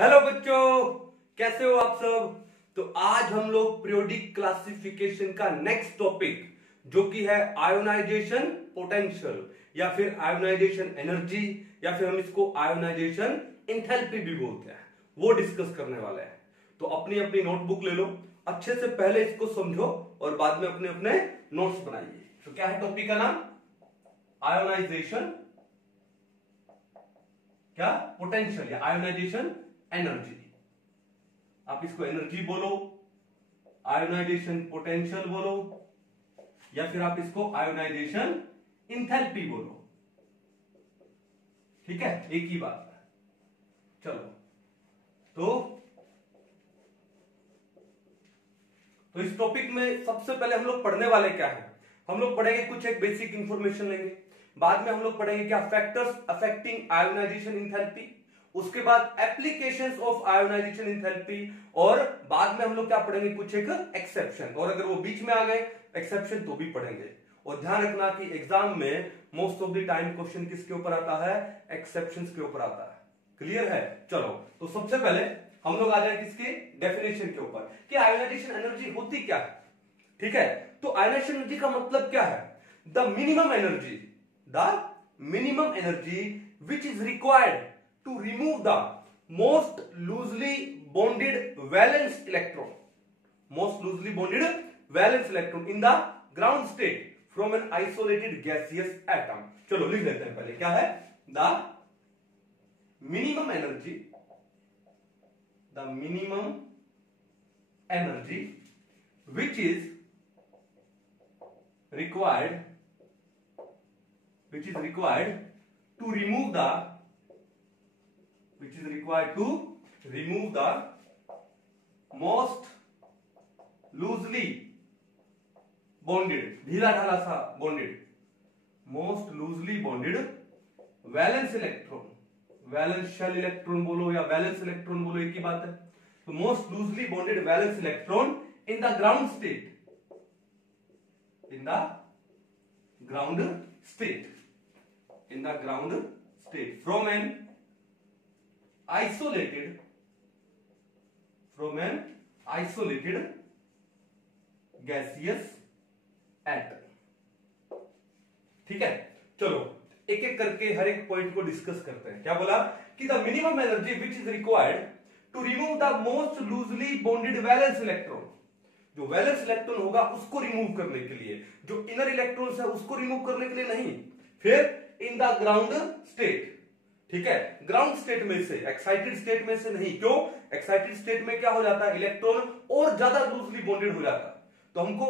Hello बच्चों, कैसे हो आप सब। तो आज हम लोग पीरियोडिक क्लासिफिकेशन का नेक्स्ट टॉपिक जो कि है आयोनाइजेशन पोटेंशियल या फिर आयोनाइजेशन एनर्जी या फिर हम इसको आयोनाइजेशन एंथैल्पी भी बोलते हैं, वो डिस्कस करने वाले हैं। तो अपनी अपनी नोटबुक ले लो, अच्छे से पहले इसको समझो और बाद में अपने अपने नोट्स बनाइए। तो क्या है टॉपिक का नाम? आयोनाइजेशन क्या पोटेंशियल या आयोनाइजेशन एनर्जी। आप इसको एनर्जी बोलो, आयोनाइजेशन पोटेंशियल बोलो या फिर आप इसको आयोनाइजेशन इंथैल्पी बोलो, ठीक है, एक ही बात है। चलो तो इस टॉपिक में सबसे पहले हम लोग पढ़ने वाले क्या है, हम लोग पढ़ेंगे कुछ एक बेसिक इंफॉर्मेशन लेंगे, बाद में हम लोग पढ़ेंगे क्या फैक्टर्स अफेक्टिंग आयोनाइजेशन इंथैल्पी, उसके बाद एप्लीकेशंस ऑफ आयोनाइजेशन इंथैल्पी, और बाद में हम लोग क्या पढ़ेंगे कुछ एक एक्सेप्शन, और अगर वो बीच में आ गए एक्सेप्शन तो भी पढ़ेंगे। और ध्यान रखना कि एग्जाम में most of the time question किसके ऊपर आता है? एक्सेप्शंस के ऊपर आता है। क्लियर है? चलो तो सबसे पहले हम लोग आ जाए किसके डेफिनेशन के ऊपर कि आयोनाइजेशन एनर्जी होती क्या है। ठीक है, तो आयोनाइजेशन एनर्जी का मतलब क्या है? The minimum energy which is required to remove the most loosely bonded valence electron in the ground state from an isolated gaseous atom। चलो लिख लेते हैं पहले, क्या है? the minimum energy which is required to remove the most loosely bonded, ढीला ढाला सा bonded, most loosely bonded valence shell electron बोलो या valence electron बोलो, एक ही बात है। तो most loosely bonded valence electron in the ground state from an isolated gaseous atom। ठीक है, चलो एक एक करके हर एक पॉइंट को डिस्कस करते हैं। क्या बोला कि the minimum energy which is required to remove the most loosely bonded valence electron, जो वैलेंस इलेक्ट्रॉन होगा उसको रिमूव करने के लिए, जो इनर इलेक्ट्रॉन्स है उसको रिमूव करने के लिए नहीं, फिर इन द ग्राउंड स्टेट। ठीक है, ग्राउंड स्टेट में से, एक्साइटेड स्टेट में से नहीं। क्यों? एक्साइटेड स्टेट में क्या हो जाता है? इलेक्ट्रॉन और ज्यादा लूजली बॉन्डेड हो जाता है, तो हमको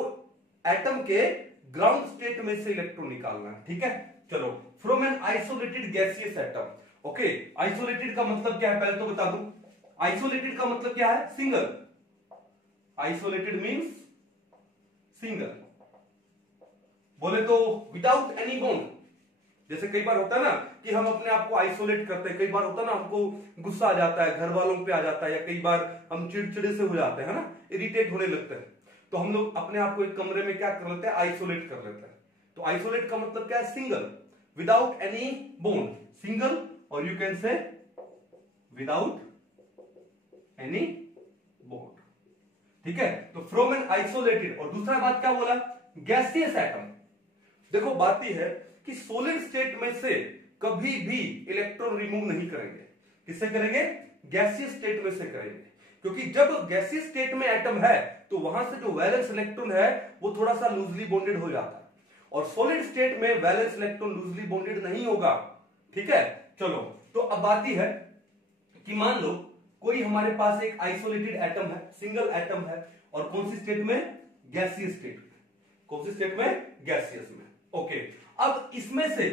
एटम के ग्राउंड स्टेट में से इलेक्ट्रॉन निकालना है। ठीक है, चलो from an isolated gaseous atom. Okay, isolated का मतलब क्या है पहले तो बता दूं। आइसोलेटेड का मतलब क्या है? सिंगल। आइसोलेटेड मींस सिंगल, बोले तो विदाउट एनी बॉन्ड। जैसे कई बार होता है ना कि हम अपने आप को आइसोलेट करते हैं, कई बार होता है ना हमको गुस्सा आ जाता है, घर वालों पे आ जाता है, या कई बार हम चिड़चिड़े से हो जाते हैं ना, इरिटेट होने लगते हैं, तो हम लोग अपने आप को एक कमरे में क्या कर लेते हैं? आइसोलेट कर लेते हैं। तो आइसोलेट का मतलब क्या है? Single, without any bond, single, और you can say without any bond. ठीक है, तो फ्रॉम एन आइसोलेटेड। और दूसरा बात क्या बोला? Gaseous atom. देखो बात यह है कि सॉलिड स्टेट में से कभी भी इलेक्ट्रॉन रिमूव नहीं करेंगे। किससे करेंगे? गैसियस स्टेट में से करेंगे, क्योंकि जब गैसियस स्टेट में एटम है तो वहां से जो वैलेंस इलेक्ट्रॉन है वो थोड़ा सा लूजली बॉन्डेड हो जाता है, और सॉलिड स्टेट में वैलेंस इलेक्ट्रॉन लूजली बॉन्डेड नहीं होगा। ठीक है, चलो तो अब बात यह है कि मान लो कोई हमारे पास एक आइसोलेटेड एटम है, सिंगल एटम है, और कौन सी स्टेट में? गैसियस स्टेट में। कौन सी स्टेट में? गैसियस में। ओके, अब इसमें से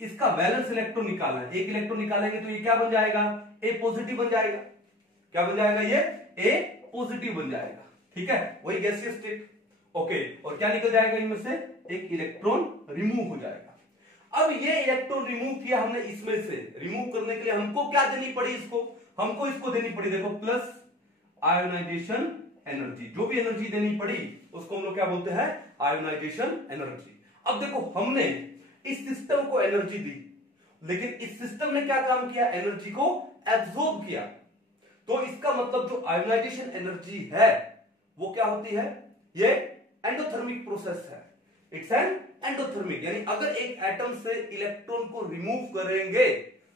इसका वैलेंस इलेक्ट्रॉन निकालना है। एक इलेक्ट्रॉन निकालेंगे तो ये क्या बन जाएगा? ए पॉजिटिव बन जाएगा। क्या बन जाएगा? ये ए पॉजिटिव बन जाएगा। ठीक है, वही गैसियस स्टेट। ओके, और क्या निकल जाएगा इनमें से? एक इलेक्ट्रॉन रिमूव हो जाएगा। अब ये इलेक्ट्रॉन रिमूव किया हमने, इसमें से रिमूव करने के लिए हमको क्या देनी पड़ी? हमको इसको देनी पड़ी, देखो, प्लस आयोनाइजेशन एनर्जी। जो भी एनर्जी देनी पड़ी उसको हम लोग क्या बोलते हैं? Ionisation energy. अब देखो हमने इस सिस्टम को एनर्जी दी, लेकिन इस सिस्टम ने क्या काम किया? एनर्जी को एब्जॉर्ब किया। तो तो इसका मतलब जो आयोनाइजेशन एनर्जी है वो क्या होती है, ये एंडोथर्मिक प्रोसेस है। इट्स एन एंडोथर्मिक, यानी अगर एक एटम से इलेक्ट्रॉन को रिमूव करेंगे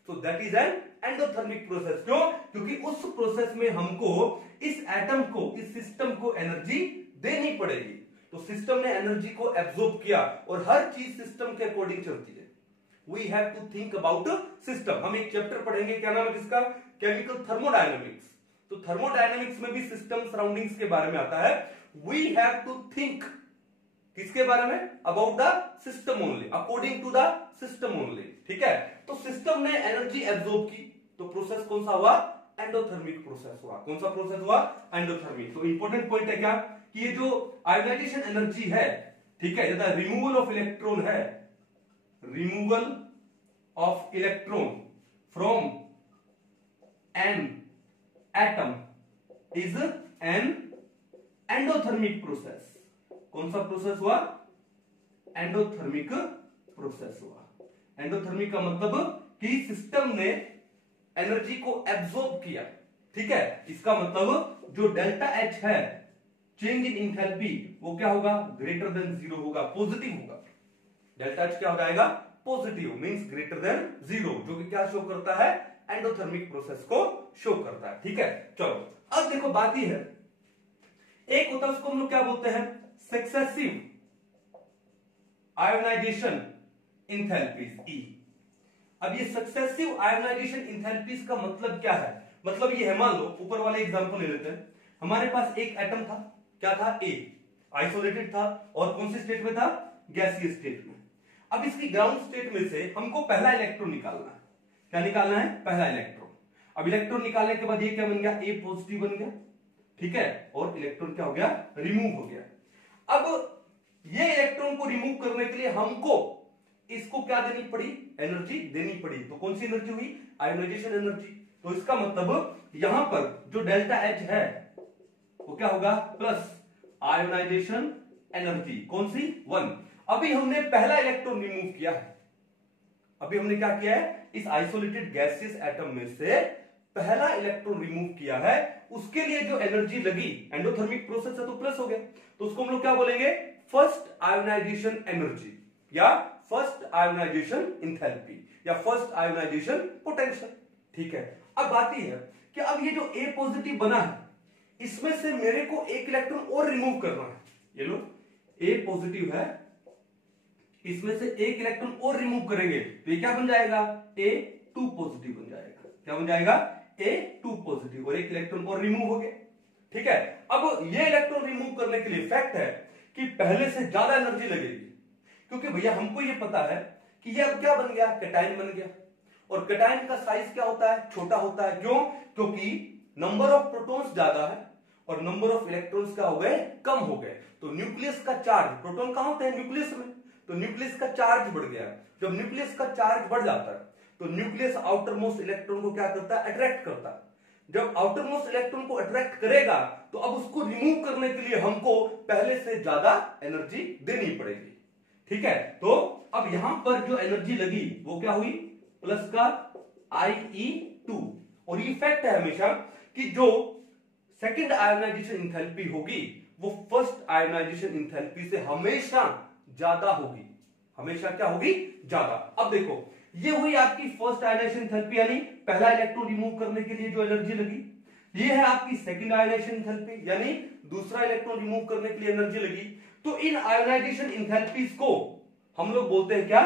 तो that is an endothermic process. क्यों? क्योंकि उस प्रोसेस में हमको इस एटम को, इस सिस्टम को एनर्जी देनी पड़ेगी। तो सिस्टम ने एनर्जी को एब्जॉर्ब किया और हर चीज सिस्टम के अकॉर्डिंग चलती है। We have to think about system. हम एक चैप्टर पढ़ेंगे, क्या नाम है जिसका, केमिकल थर्मोडायनेमिक्स। तो थर्मोडायनेमिक्स में भी सिस्टम सराउंडिंग्स के बारे में आता है। वी हैव टू थिंक किसके बारे में, about the system only, according to the system only. ठीक है, तो सिस्टम ने एनर्जी एब्जॉर्ब की, तो प्रोसेस कौन सा हुआ, एंडोथर्मिक प्रोसेस हुआ। कौन सा प्रोसेस हुआ, एंडोथर्मिक। तो इंपॉर्टेंट पॉइंट है क्या, कि ये जो आयोनाइजेशन एनर्जी है, ठीक है, जैसा रिमूवल ऑफ इलेक्ट्रॉन है, removal of electron from an atom is an endothermic process. कौन सा प्रोसेस हुआ, एंडोथर्मिक प्रोसेस हुआ। एंडोथर्मिक का मतलब कि सिस्टम ने एनर्जी को एब्जॉर्ब किया। ठीक है, इसका मतलब जो डेल्टा एच है, चेंज इन इंथैल्पी, वो क्या होगा, ग्रेटर देन जीरो होगा, पॉजिटिव होगा। डेल्टा एच क्या हो जाएगा, positive, means greater than zero, जो कि क्या शो करता है, एंडोथर्मिक प्रोसेस को शो करता है। ठीक है, चलो अब देखो बात यह है, एक होता है उसको हम लोग क्या बोलते हैं, सक्सेसिव आयोनाइजेशन इंथैल्पीज, ई। अब ये सक्सेसिव आयोनाइजेशन इंथैल्पीज का मतलब क्या है, मतलब ये है, मान लो ऊपर वाले एग्जांपल ले लेते हैं। हमारे पास एक एटम था, क्या था, ए, आइसोलेटेड था, और कौन सी स्टेट में था, गैसीय स्टेट में। अब इसकी ग्राउंड स्टेट में से हमको पहला इलेक्ट्रॉन निकालना है। क्या निकालना है, पहला इलेक्ट्रॉन। अब इलेक्ट्रॉन निकालने के बाद ये क्या बन गया, ए पॉजिटिव बन गया। ठीक है, और इलेक्ट्रॉन क्या हो गया, रिमूव हो गया। अब ये इलेक्ट्रॉन को रिमूव करने के लिए हमको इसको क्या देनी पड़ी, एनर्जी देनी पड़ी। तो कौन सी एनर्जी हुई, आयोनाइजेशन एनर्जी। तो इसका मतलब यहां पर जो डेल्टा एच है वो क्या होगा, प्लस आयोनाइजेशन एनर्जी, कौन सी, 1। अभी हमने पहला इलेक्ट्रॉन रिमूव किया है। अभी हमने क्या किया है, इस आइसोलेटेड गैसियस एटम में से पहला इलेक्ट्रॉन रिमूव किया है। उसके लिए जो एनर्जी लगी, एंडोथर्मिक प्रोसेस है तो प्लस हो गया, तो उसको हम लोग क्या बोलेंगे, फर्स्ट आयोनाइजेशन एनर्जी, या फर्स्ट आयोनाइजेशन इंथैल्पी, या फर्स्ट आयोनाइजेशन पोटेंशियल। ठीक है, अब बात यह है कि अब ये जो ए पॉजिटिव बना है, इसमें से मेरे को एक इलेक्ट्रॉन और रिमूव करना है। ये लो, ए पॉजिटिव है, इसमें से एक इलेक्ट्रॉन और रिमूव करेंगे तो ये क्या बन जाएगा, A2 पॉजिटिव बन जाएगा। क्या बन जाएगा, A2 पॉजिटिव, और एक इलेक्ट्रॉन और रिमूव हो गया। ठीक है, अब ये इलेक्ट्रॉन रिमूव करने के लिए फैक्ट है कि पहले से ज्यादा एनर्जी लगेगी, क्योंकि भैया हमको ये पता है कि ये अब क्या बन गया, कैटायन बन गया। और कैटायन का साइज क्या होता है, छोटा होता है। क्यों, क्योंकि नंबर ऑफ प्रोटॉन्स ज्यादा है और नंबर ऑफ इलेक्ट्रॉन्स क्या हो गए, कम हो गए। तो न्यूक्लियस का चार्ज, प्रोटॉन कहां होते हैं, न्यूक्लियस में, तो न्यूक्लियस का चार्ज बढ़ गया। जब न्यूक्लियस का चार्ज बढ़ जाता है तो न्यूक्लियस आउटर मोस्ट इलेक्ट्रॉन को क्या करता है, अट्रैक्ट करता है। जब आउटर मोस्ट इलेक्ट्रॉन को अट्रैक्ट करेगा तो अब उसको रिमूव करने के लिए हमको पहले से ज्यादा एनर्जी देनी पड़ेगी। ठीक है, तो अब यहां पर जो एनर्जी लगी वो क्या हुई, प्लस का IE2। और ये फैक्ट है हमेशा कि जो सेकंड आयोनाइजेशन इंथैल्पी होगी वो फर्स्ट आयोनाइजेशन इंथैल्पी से हमेशा ज्यादा होगी, हमेशा क्या होगी, ज्यादा। अब देखो, ये हुई आपकी फर्स्ट आयोनाइजेशन इंथैल्पी, यानी पहला इलेक्ट्रॉन रिमूव करने के लिए जो एनर्जी लगी। ये है आपकी सेकंड आयोनाइजेशन इंथैल्पी, यानी दूसरा इलेक्ट्रॉन रिमूव करने के लिए एनर्जी लगी। तो इन आयोनाइजेशन इंथैल्पीज को हम लोग बोलते हैं क्या,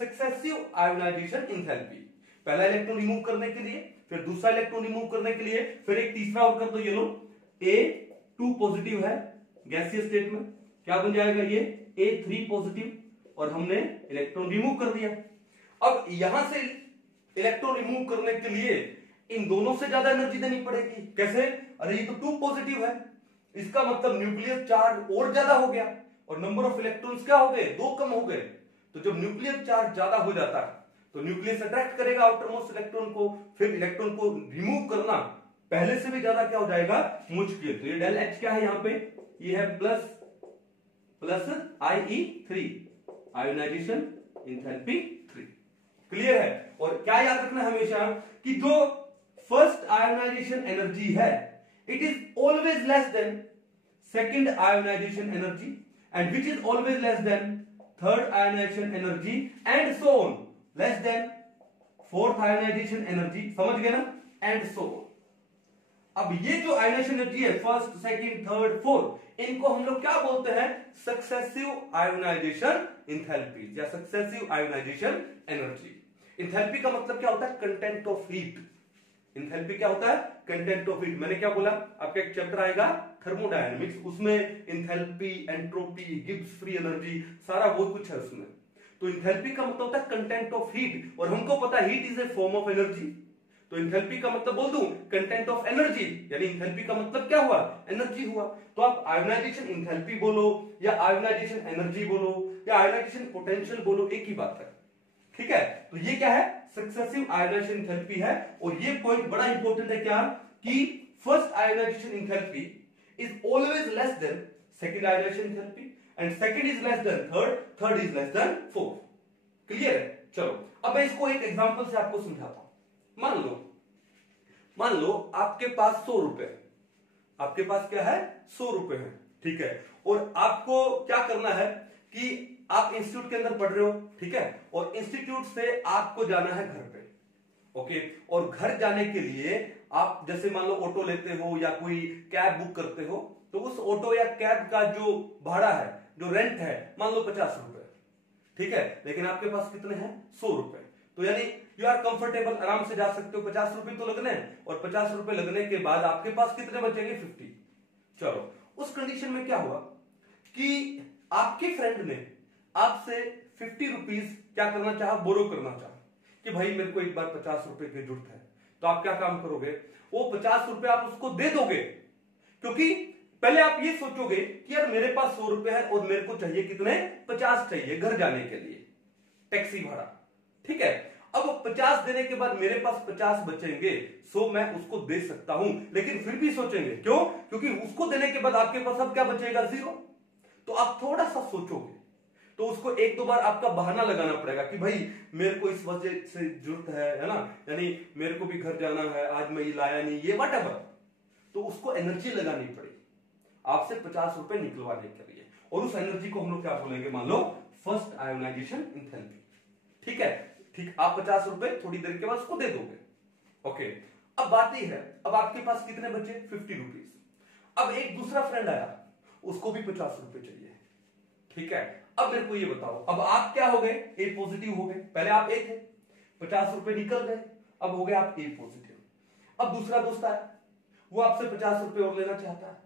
सक्सेसिव आयोनाइजेशन इंथैल्पी। पहला इलेक्ट्रॉन रिमूव करने के लिए, फिर दूसरा इलेक्ट्रॉन रिमूव करने के लिए, फिर एक तीसरा और कर दो। ये लो, A2 पॉजिटिव है गैसीय स्टेट में, क्या बन जाएगा ये, A3 पॉजिटिव, और हमने इलेक्ट्रॉन रिमूव कर दिया। अब यहां से इलेक्ट्रॉन रिमूव करने के लिए इन दोनों से ज्यादा एनर्जी देनी पड़ेगी। कैसे, अरे ये तो 2 पॉजिटिव है, इसका मतलब न्यूक्लियर चार्ज और ज्यादा हो गया और नंबर ऑफ इलेक्ट्रॉन्स क्या हो गए, 2 कम हो गए। तो जब न्यूक्लियर चार्ज ज्यादा हो जाता है तो न्यूक्लियस अट्रैक्ट करेगा आउटर मोस्ट इलेक्ट्रॉन को, फिर इलेक्ट्रॉन को रिमूव करना पहले से भी ज्यादा क्या हो जाएगा, मुश्किल। तो ये डेल एच क्या है यहाँ पे, ये है plus IE3, ionisation enthalpy 3। Clear है। और क्या याद रखना हमेशा कि जो फर्स्ट आयोनाइजेशन एनर्जी है, it is always less than second ionisation energy, and which is always less than third ionisation energy, and so on, less than fourth ionisation energy, समझ गए ना, एंड सो ऑन। अब ये जो ionisation energy है first, second, third, fourth, इनको हम लोग क्या बोलते हैं, सक्सेसिव आयोनाइजेशन इंथैल्पी या सक्सेसिव आयोनाइजेशन एनर्जी। इंथैल्पी का मतलब क्या होता है, कंटेंट ऑफ हीट। इंथैल्पी क्या होता है, कंटेंट ऑफ हीट। मैंने क्या बोला, आपका एक चैप्टर आएगा थर्मोडायनेमिक्स, उसमें enthalpy, entropy, Gibbs free energy, सारा वो कुछ है उसमें। तो इंथैल्पी का मतलब होता है कंटेंट ऑफ हीट, और हमको पता है heat is a form of energy. तो इंथैल्पी का मतलब बोल दूं कंटेंट ऑफ एनर्जी, यानी इंथैल्पी का मतलब क्या हुआ, एनर्जी हुआ। तो आप आयोनाइजेशन इंथैल्पी बोलो या आयोनाइजेशन एनर्जी बोलो या आयोनाइजेशन पोटेंशियल बोलो, एक ही बात है, ठीक है। तो ये क्या है, सक्सेसिव आयोनाइजेशन इंथैल्पी है। और ये पॉइंट बड़ा इंपॉर्टेंट है क्या, कि first ionisation enthalpy is always less than second ionisation enthalpy, and second is less than third, third is less than fourth. Clear है। चलो अब मैं इसको एक एग्जांपल से आपको समझाता हूं। मान लो आपके पास 100 रुपए, आपके पास क्या है, 100 रुपए है, ठीक है। और आपको क्या करना है कि आप इंस्टीट्यूट के अंदर पढ़ रहे हो, ठीक है, और इंस्टीट्यूट से आपको जाना है घर पे, ओके। और घर जाने के लिए आप जैसे मान लो ऑटो लेते हो या कोई कैब बुक करते हो, तो उस ऑटो या कैब का जो भाड़ा है, जो रेंट है, मान लो 50 रुपए, ठीक है। लेकिन आपके पास कितने हैं, 100 रुपए। तो यानी यू आर कंफर्टेबल, आराम से जा सकते हो, 50 रुपए तो लगने हैं, और 50 रुपए लगने के बाद आपके पास कितने बचेंगे, 50। चलो उस कंडीशन में क्या हुआ कि आपके फ्रेंड ने आपसे 50 रुपीज क्या करना चाहा, बोरो करना चाहा, कि भाई मेरे को एक बार 50 रुपए की जरूरत है। तो आप क्या काम करोगे, वो 50 रुपए आप उसको दे दोगे, क्योंकि पहले आप ये सोचोगे कि यार मेरे पास 100 रुपए है और मेरे को चाहिए कितने, 50 चाहिए घर जाने के लिए, टैक्सी भाड़ा, ठीक है। अब 50 देने के बाद मेरे पास 50 बचेंगे, सो मैं उसको दे सकता हूं, लेकिन फिर भी सोचेंगे, क्यों, क्योंकि उसको देने के बाद आपके पास अब क्या बचेगा, 0। तो आप थोड़ा सा सोचोगे, तो उसको एक दो बार आपका बहाना लगाना पड़ेगा कि भाई मेरे को इस वजह से जरूरत है ना, यानी मेरे को भी घर जाना है, आज मैं ये लाया नहीं, ये व्हाटएवर। तो उसको एनर्जी लगानी पड़ेगी आपसे 50 रुपए निकलवाने के लिए, और उस एनर्जी को हम लोग क्या बोलेंगे, मान लो फर्स्ट आयोनाइजेशन इंथैल्पी, ठीक है। ठीक, आप 50 रुपए थोड़ी देर के बाद उसको दे दोगे, ओके। अब बात यह है, अब आपके पास कितने बचे, 50 रुपीज। अब एक दूसरा फ्रेंड आया, उसको भी 50 रुपए चाहिए, ठीक है। अब मेरे को ये बताओ, अब आप क्या हो गए, ए पॉजिटिव हो गए, पहले आप ए थे, 50 रुपए निकल गए, अब हो गए आप ए पॉजिटिव। अब दूसरा दोस्त आया, वो आपसे 50 रुपए और लेना चाहता है,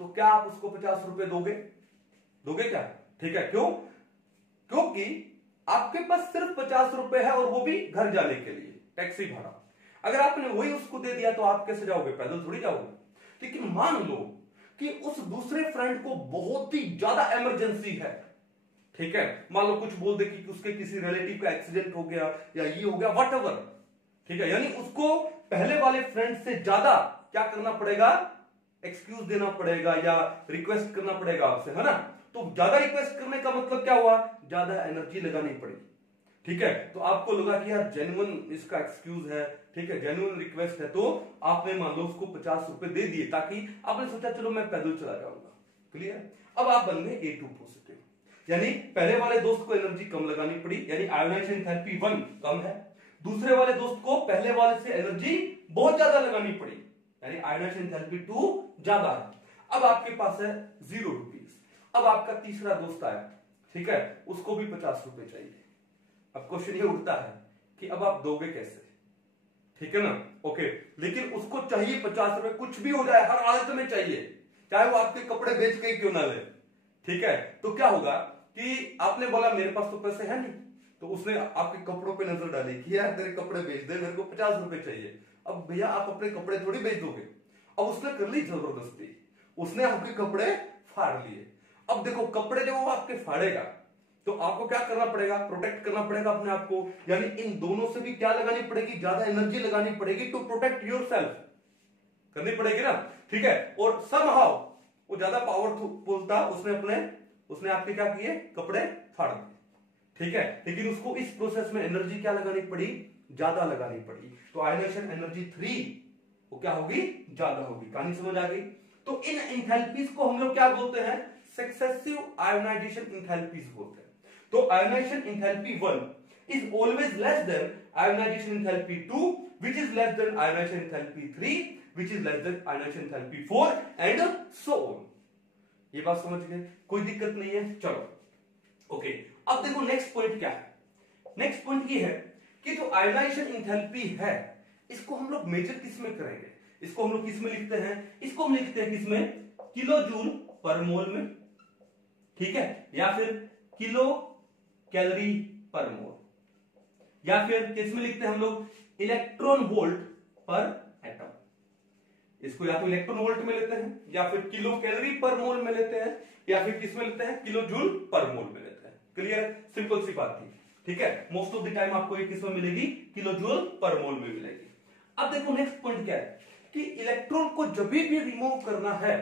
तो क्या आप उसको 50 रुपए दोगे, दोगे क्या, ठीक है। क्यों, क्योंकि आपके पास सिर्फ 50 रुपए है और वो भी घर जाने के लिए, टैक्सी भाड़ा। अगर आपने वही उसको दे दिया तो आप कैसे जाओगे, पैदल थोड़ी जाओगे। लेकिन मान लो कि उस दूसरे फ्रेंड को बहुत ही ज्यादा इमरजेंसी है, ठीक है, मान लो कुछ बोल दे कि उसके किसी रिलेटिव का एक्सीडेंट हो गया या ये हो गया, व्हाटएवर, ठीक है। यानी उसको पहले वाले फ्रेंड से ज्यादा क्या करना पड़ेगा, एक्सक्यूज देना पड़ेगा या रिक्वेस्ट करना पड़ेगा आपसे, है ना। तो ज्यादा रिक्वेस्ट करने का मतलब क्या हुआ, ज्यादा एनर्जी लगानी पड़ेगी, ठीक है। तो आपको लगा कि यार जेन्युइन इसका एक्सक्यूज है, ठीक है, जेन्युइन रिक्वेस्ट है, तो आपने मान लो उसको 50 रुपए दे दिए, ताकि आपने सोचा चलो मैं पैदल चला जाऊंगा, क्लियर। अब आप बन गए A2 पॉजिटिव, यानी पहले वाले दोस्त को एनर्जी कम लगानी पड़ी, यानी आयोनाइजेशन एंथैल्पी 1 कम है। दूसरे वाले दोस्त को पहले वाले से एनर्जी बहुत ज्यादा लगानी पड़ी, यानी आयोनाइजेशन एंथैल्पी 2 ज्यादा है। अब आपके पास है 0 रुपीज। अब आपका तीसरा दोस्त आया, ठीक है, उसको भी 50 रुपए चाहिए। अब क्वेश्चन ये उठता है कि अब आप दोगे कैसे, ठीक है ना, ओके। लेकिन उसको चाहिए 50 रुपए, कुछ भी हो जाए, हर हालत में चाहिए, चाहे वो आपके कपड़े बेच के क्यों ना ले, ठीक है। तो क्या होगा कि आपने बोला मेरे पास तो पैसे है नहीं, तो उसने आपके कपड़ों पे नजर डाली कि यार तेरे कपड़े बेच दे, मेरे को 50 रुपए चाहिए। अब भैया आप अपने कपड़े थोड़ी बेच दोगे। अब उसने कर ली जबरदस्ती, उसने आपके कपड़े फाड़ लिए। अब देखो कपड़े जब वो आपके फाड़ेगा तो आपको क्या करना पड़ेगा, प्रोटेक्ट करना पड़ेगा अपने आप को, यानी इन दोनों से भी क्या लगानी पड़ेगी, ज्यादा एनर्जी लगानी पड़ेगी टू प्रोटेक्ट योरसेल्फ, करनी पड़ेगी ना, ठीक है। और समहाउ वो ज्यादा पावरफुल था, उसने आपके क्या किए, कपड़े फाड़ दिए, ठीक है। लेकिन उसको इस प्रोसेस में एनर्जी क्या लगानी पड़ी, ज्यादा लगानी पड़ी, तो आयोनाइजेशन एनर्जी 3 वो क्या होगी, ज्यादा होगी। कहानी समझ आ गई। तो इन इंथैल्पीज को हम लोग क्या बोलते हैं, सक्सेसिव आयोनाइजेशन इंथैल्पीज बोलते हैं। तो ionisation enthalpy 1 is always less than ionisation enthalpy 2 which is less than ionization enthalpy 3 which is less than ionization enthalpy 4 and so on। ये बात समझ गए, कोई दिक्कत नहीं है। चलो ओके, अब देखो नेक्स्ट पॉइंट क्या है। नेक्स्ट पॉइंट ये है कि जो आयोनाइजेशन इंथैल्पी है इसको हम लोग मेजर किस में करेंगे, इसको हम लोग किस में लिखते हैं, इसको हम लिखते हैं किसमें, किलो जूल पर मोल में, ठीक है, या फिर किलो कैलोरी पर मोल, या फिर किस में लिखते हैं हम लोग, इलेक्ट्रॉन वोल्ट पर एटम। इसको या तो इलेक्ट्रॉन वोल्ट में लेते हैं, या फिर किलो कैलोरी पर मोल में लेते हैं, या फिर किस में लेते हैं, किलो जूल पर मोल में लेते हैं। क्लियर, सिंपल सी बात थी, ठीक है। मोस्ट ऑफ द टाइम आपको ये किस में मिलेगी, किलो जूल पर मोल में मिलेगी। अब देखो नेक्स्ट पॉइंट क्या है कि इलेक्ट्रॉन को जब भी रिमूव करना है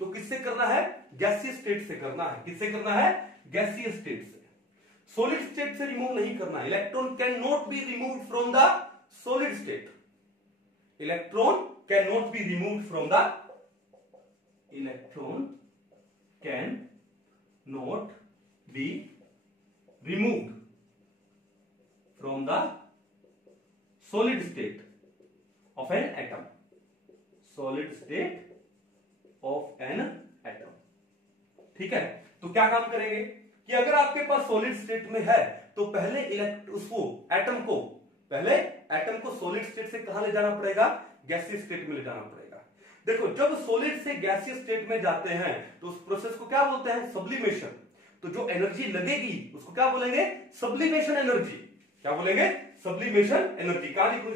तो किससे करना है, गैसीय स्टेट से करना है। किससे करना है, गैसीय स्टेट से। सॉलिड स्टेट से रिमूव नहीं करना है। Electron can not be removed from the solid state, electron cannot be removed from the, electron can not be removed from the solid state of an atom, solid state of an atom, ठीक है। तो क्या काम करेंगे कि अगर आपके पास solid state में है तो पहले उसको एटम को, पहले एटम को सॉलिड स्टेट से कहां ले जाना पड़ेगा, गैसीय स्टेट में ले जाना पड़ेगा। देखो जब सॉलिड से गैसीय स्टेट में जाते हैं तो उस प्रोसेस को क्या बोलते हैं, सब्लिमेशन। तो जो एनर्जी लगेगी उसको क्या बोलेंगे, सब्लिमेशन एनर्जी। क्या बोलेंगे, सब्लिमेशन एनर्जी। कहां लिखूं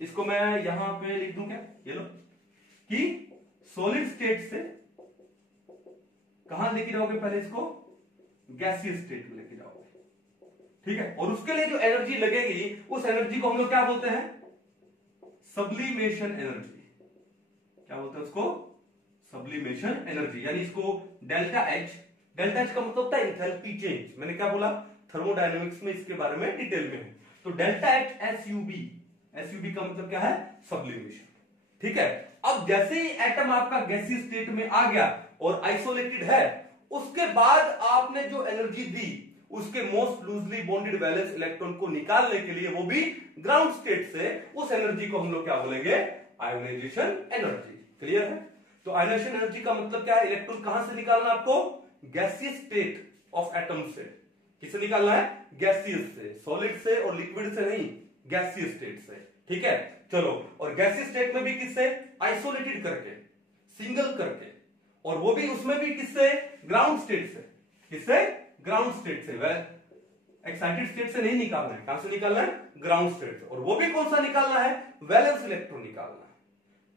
इसको मैं यहां पे लिख दूं क्या, ये लो, कि सॉलिड स्टेट से कहां लेके जाओगे, पहले इसको गैसीय स्टेट में लेके जाओगे, ठीक है। और उसके लिए जो एनर्जी लगेगी उस एनर्जी को हम लोग क्या बोलते हैं, सब्लिमेशन एनर्जी। क्या बोलते हैं उसको, सब्लिमेशन एनर्जी। यानी इसको डेल्टा एच, डेल्टा एच का मतलब होता है एंथैल्पी चेंज। मैंने क्या बोला, थर्मोडायनेमिक्स में इसके बारे में डिटेल में है। तो डेल्टा एच एसयूबी, एसयूबी का मतलब क्या है, सब्लिमेशन, ठीक है। अब जैसे ही एटम आपका गैसीय स्टेट में आ गया और आइसोलेटेड है, उसके बाद आपने जो एनर्जी दी उसके most loosely bonded valence electron को निकालने के लिए, वो भी ग्राउंड स्टेट से, उस एनर्जी को हम लोग क्या बोलेंगे, आयोनाइजेशन एनर्जी। क्लियर है। तो आयोनाइजेशन एनर्जी का मतलब क्या है, इलेक्ट्रॉन कहां से निकालना आपको, गैसीय स्टेट ऑफ एटम से। किससे निकालना है, गैसीय से, सॉलिड से और लिक्विड से नहीं, गैसीय स्टेट से, ठीक है। चलो, और गैसीय स्टेट में भी किससे, आइसोलेटेड करके, सिंगल करके, और वो भी उसमें भी किससे, ग्राउंड स्टेट से। किससे, ग्राउंड स्टेट से। एक्साइटेड स्टेट से नहीं निकालना है, कहां से निकालना है, ग्राउंड स्टेट से। और वो भी कौन सा निकालना है, वैलेंस इलेक्ट्रॉन निकालना है।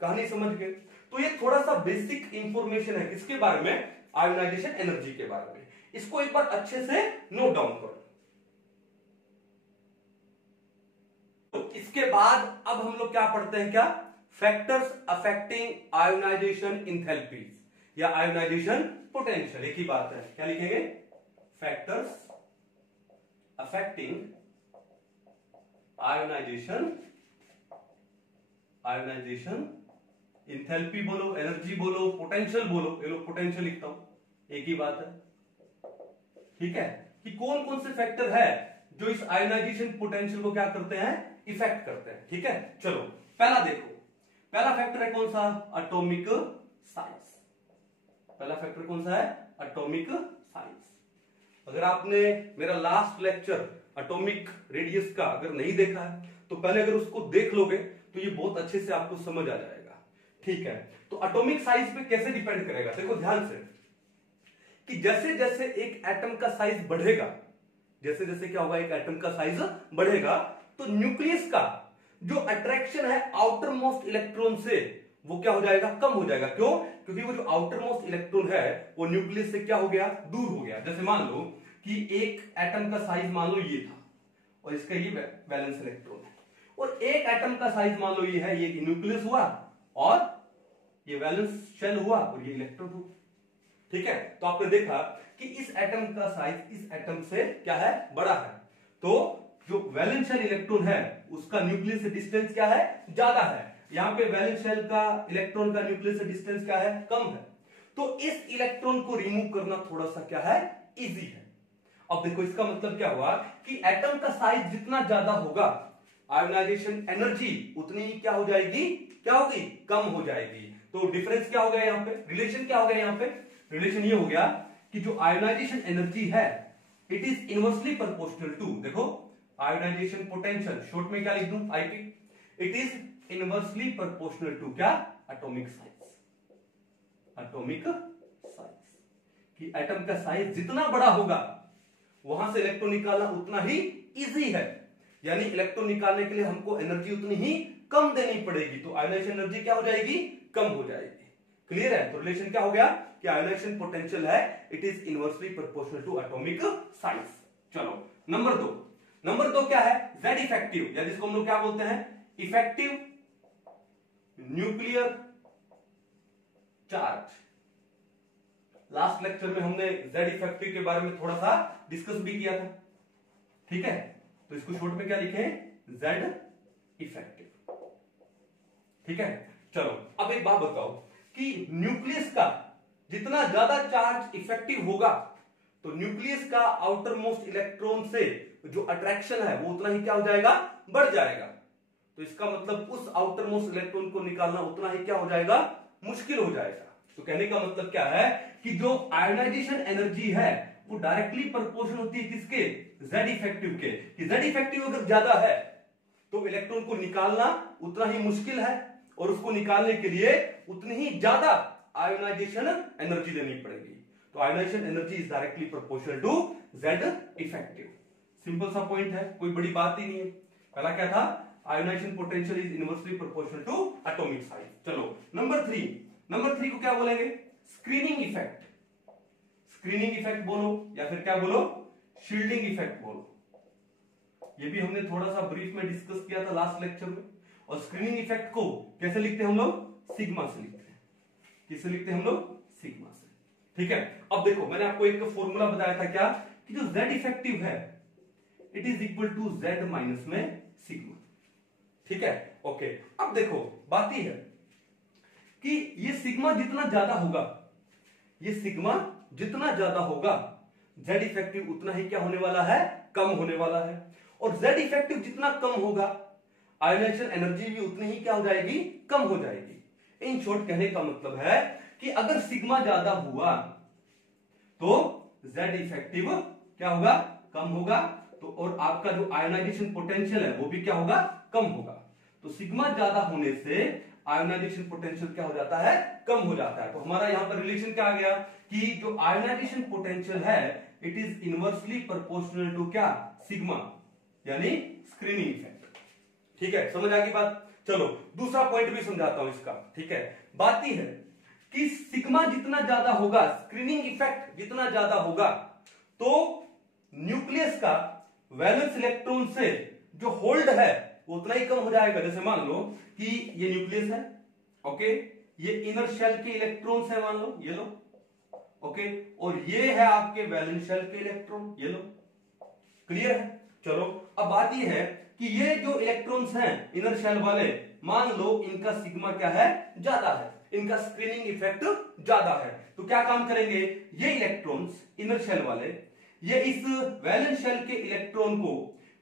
कहानी समझ गए। तो ये थोड़ा सा बेसिक इंफॉर्मेशन है किसके बारे में, आयोनाइजेशन एनर्जी के बारे में। इसको एक बार अच्छे से नोट डाउन करो। तो इसके बाद अब हम लोग क्या पढ़ते हैं, क्या, फैक्टर्स अफेक्टिंग आयोनाइजेशन इंथैल्पीज या आयोनाइजेशन पोटेंशियल। एक ही बात है, क्या लिखेंगे, factors affecting ionisation, ionisation enthalpy बोलो, एनर्जी बोलो, पोटेंशियल बोलो, ये लोग पोटेंशियल लिखता हूं, एक ही बात है, ठीक है। कि कौन कौन से फैक्टर है जो इस आयोनाइजेशन पोटेंशियल को क्या करते हैं, इफेक्ट करते हैं, ठीक है। चलो पहला देखो, पहला फैक्टर है कौन सा, एटॉमिक साइज। पहला फैक्टर कौन सा है, एटॉमिक साइज। अगर आपने मेरा लास्ट लेक्चर एटॉमिक रेडियस का अगर नहीं देखा है तो पहले अगर उसको देख लोगे तो ये बहुत अच्छे से आपको समझ आ जाएगा, ठीक है। तो एटॉमिक साइज पे कैसे डिपेंड करेगा, देखो ध्यान से, कि जैसे जैसे एक एटम का साइज बढ़ेगा, जैसे जैसे क्या होगा, एक एटम का साइज बढ़ेगा तो न्यूक्लियस का जो अट्रैक्शन है आउटर मोस्ट इलेक्ट्रॉन से वो क्या हो जाएगा, कम हो जाएगा। क्यों, क्योंकि वो जो आउटर मोस्ट इलेक्ट्रॉन है वो न्यूक्लियस से क्या हो गया, दूर हो गया। जैसे मान लो कि एक एटम का साइज मान लो ये था और इसका ये वैलेंस इलेक्ट्रॉन है, और एक एटम का साइज मान लो ये है, ये न्यूक्लियस हुआ और ये वैलेंस शेल हुआ और ये इलेक्ट्रॉन हुआ, ठीक है। तो आपने देखा कि इस एटम का साइज इस एटम से क्या है, बड़ा है। तो जो वैलेंस शेल इलेक्ट्रॉन है उसका न्यूक्लियस से डिस्टेंस क्या है, ज्यादा है। यहाँ पे वैलेंस शेल का इलेक्ट्रॉन का न्यूक्लियस से डिस्टेंस क्या है, कम है। तो इस इलेक्ट्रॉन को रिमूव करना थोड़ा सा क्या है, इजी है। अब देखो इसका मतलब क्या हुआ कि एटम का साइज जितना ज्यादा होगा आयोनाइजेशन एनर्जी उतनी ही क्या हो जाएगी, क्या होगी, कम हो जाएगी। तो डिफरेंस क्या हो गया यहाँ पे, रिलेशन क्या हो गया यहाँ पे, रिलेशन ये हो गया कि जो आयोनाइजेशन एनर्जी है it is inversely proportional to, देखो आयोनाइजेशन पोटेंशियल, शॉर्ट में क्या लिख दूं, IP, it is inversely proportional to क्या, एटॉमिक साइज। एटॉमिक साइज कि एटम का साइज जितना बड़ा होगा वहां से इलेक्ट्रॉन निकालना उतना ही इजी है, यानी इलेक्ट्रॉन निकालने के लिए हमको एनर्जी उतनी ही कम देनी पड़ेगी, तो आयोनाइजेशन एनर्जी क्या हो जाएगी, कम हो जाएगी। क्लियर है। तो रिलेशन क्या हो गया कि आयोनाइजेशन पोटेंशियल है it is inversely proportional to atomic size. चलो नंबर दो क्या है, Z इफेक्टिव, या जिसको हम लोग क्या बोलते हैं, effective nuclear charge. Last lecture में हमने Z इफेक्टिव के बारे में थोड़ा सा डिस्कस भी किया था, ठीक है। तो इसको शॉर्ट में क्या लिखे, Z इफेक्टिव, ठीक है। चलो अब एक बात बताओ कि न्यूक्लियस का जितना ज्यादा चार्ज इफेक्टिव होगा तो न्यूक्लियस का आउटर मोस्ट इलेक्ट्रॉन से जो अट्रैक्शन है वो उतना ही क्या हो जाएगा, बढ़ जाएगा। तो इसका मतलब उस आउटर मोस्ट इलेक्ट्रॉन को निकालना उतना ही क्या हो जाएगा, मुश्किल हो जाएगा। तो कहने का मतलब क्या है कि जो आयोनाइजेशन एनर्जी है वो डायरेक्टली प्रोपोर्शनल होती है किसके, Z इफेक्टिव के। कि Z इफेक्टिव अगर ज्यादा है तो इलेक्ट्रॉन को निकालना उतना ही मुश्किल है और उसको निकालने के लिए उतनी ही ज्यादा आयोनाइजेशन एनर्जी देनी पड़ेगी। तो ionisation energy is directly proportional to Z effective. Simple सा पॉइंट है, कोई बड़ी बात ही नहीं है। पहला क्या था, ionisation potential is inversely proportional to atomic size. चलो नंबर थ्री को क्या बोलेंगे, स्क्रीनिंग इफेक्ट। स्क्रीनिंग इफेक्ट बोलो या फिर क्या बोलो, शील्डिंग इफेक्ट बोलो। ये भी हमने थोड़ा सा ब्रीफ में डिस्कस किया था लास्ट लेक्चर में। और स्क्रीनिंग इफेक्ट को कैसे लिखते हैं हम लोग, सिग्मा से लिखते हैं। किससे लिखते हैं हम लोग, सिग्मा से, ठीक है। अब देखो मैंने आपको एक फॉर्मूला बताया था क्या, कि जो Z इफेक्टिव है it is equal to Z minus में सिग्मा, ठीक है। ओके अब देखो बात ही है कि ये सिग्मा जितना ज्यादा होगा, ये सिग्मा जितना ज्यादा होगा Z इफेक्टिव उतना ही क्या होने वाला है, कम होने वाला है। और Z इफेक्टिव जितना कम होगा आयोनाइजेशन एनर्जी भी उतनी ही क्या हो जाएगी, कम हो जाएगी। इन शॉर्ट कहने का मतलब है कि अगर सिग्मा ज्यादा हुआ तो Z इफेक्टिव क्या होगा, कम होगा। तो और आपका जो आयोनाइजेशन पोटेंशियल है वो भी क्या होगा, कम होगा। तो सिग्मा ज्यादा होने से आयोनाइजेशन पोटेंशियल क्या हो जाता है, कम हो जाता है। तो हमारा यहां पर रिलेशन क्या आ गया कि जो आयोनाइजेशन पोटेंशियल है it is inversely proportional to क्या, सिग्मा, यानी स्क्रीनिंग इफेक्ट, ठीक है। समझ आ गई बात। चलो दूसरा पॉइंट भी समझाता हूं इसका, ठीक है। बात ही है कि सिग्मा जितना ज्यादा होगा, स्क्रीनिंग इफेक्ट जितना ज्यादा होगा, तो न्यूक्लियस का वैलेंस इलेक्ट्रॉन से जो होल्ड है वो उतना ही कम हो जाएगा। जैसे मान लो कि ये न्यूक्लियस है, ओके, ये इनर शेल के इलेक्ट्रॉन्स है, मान लो ये लो, ओके, और ये है आपके वैलेंस शेल के इलेक्ट्रॉन, ये लो। क्लियर है। चलो अब बात ये है कि ये जो इलेक्ट्रॉन्स हैं इनर शेल वाले, मान लो इनका सिग्मा क्या है, ज्यादा है, इनका स्क्रीनिंग इफेक्ट ज्यादा है। तो क्या काम करेंगे ये इलेक्ट्रॉन्स इनर शेल वाले, ये इस वैलेंस शेल के इलेक्ट्रॉन को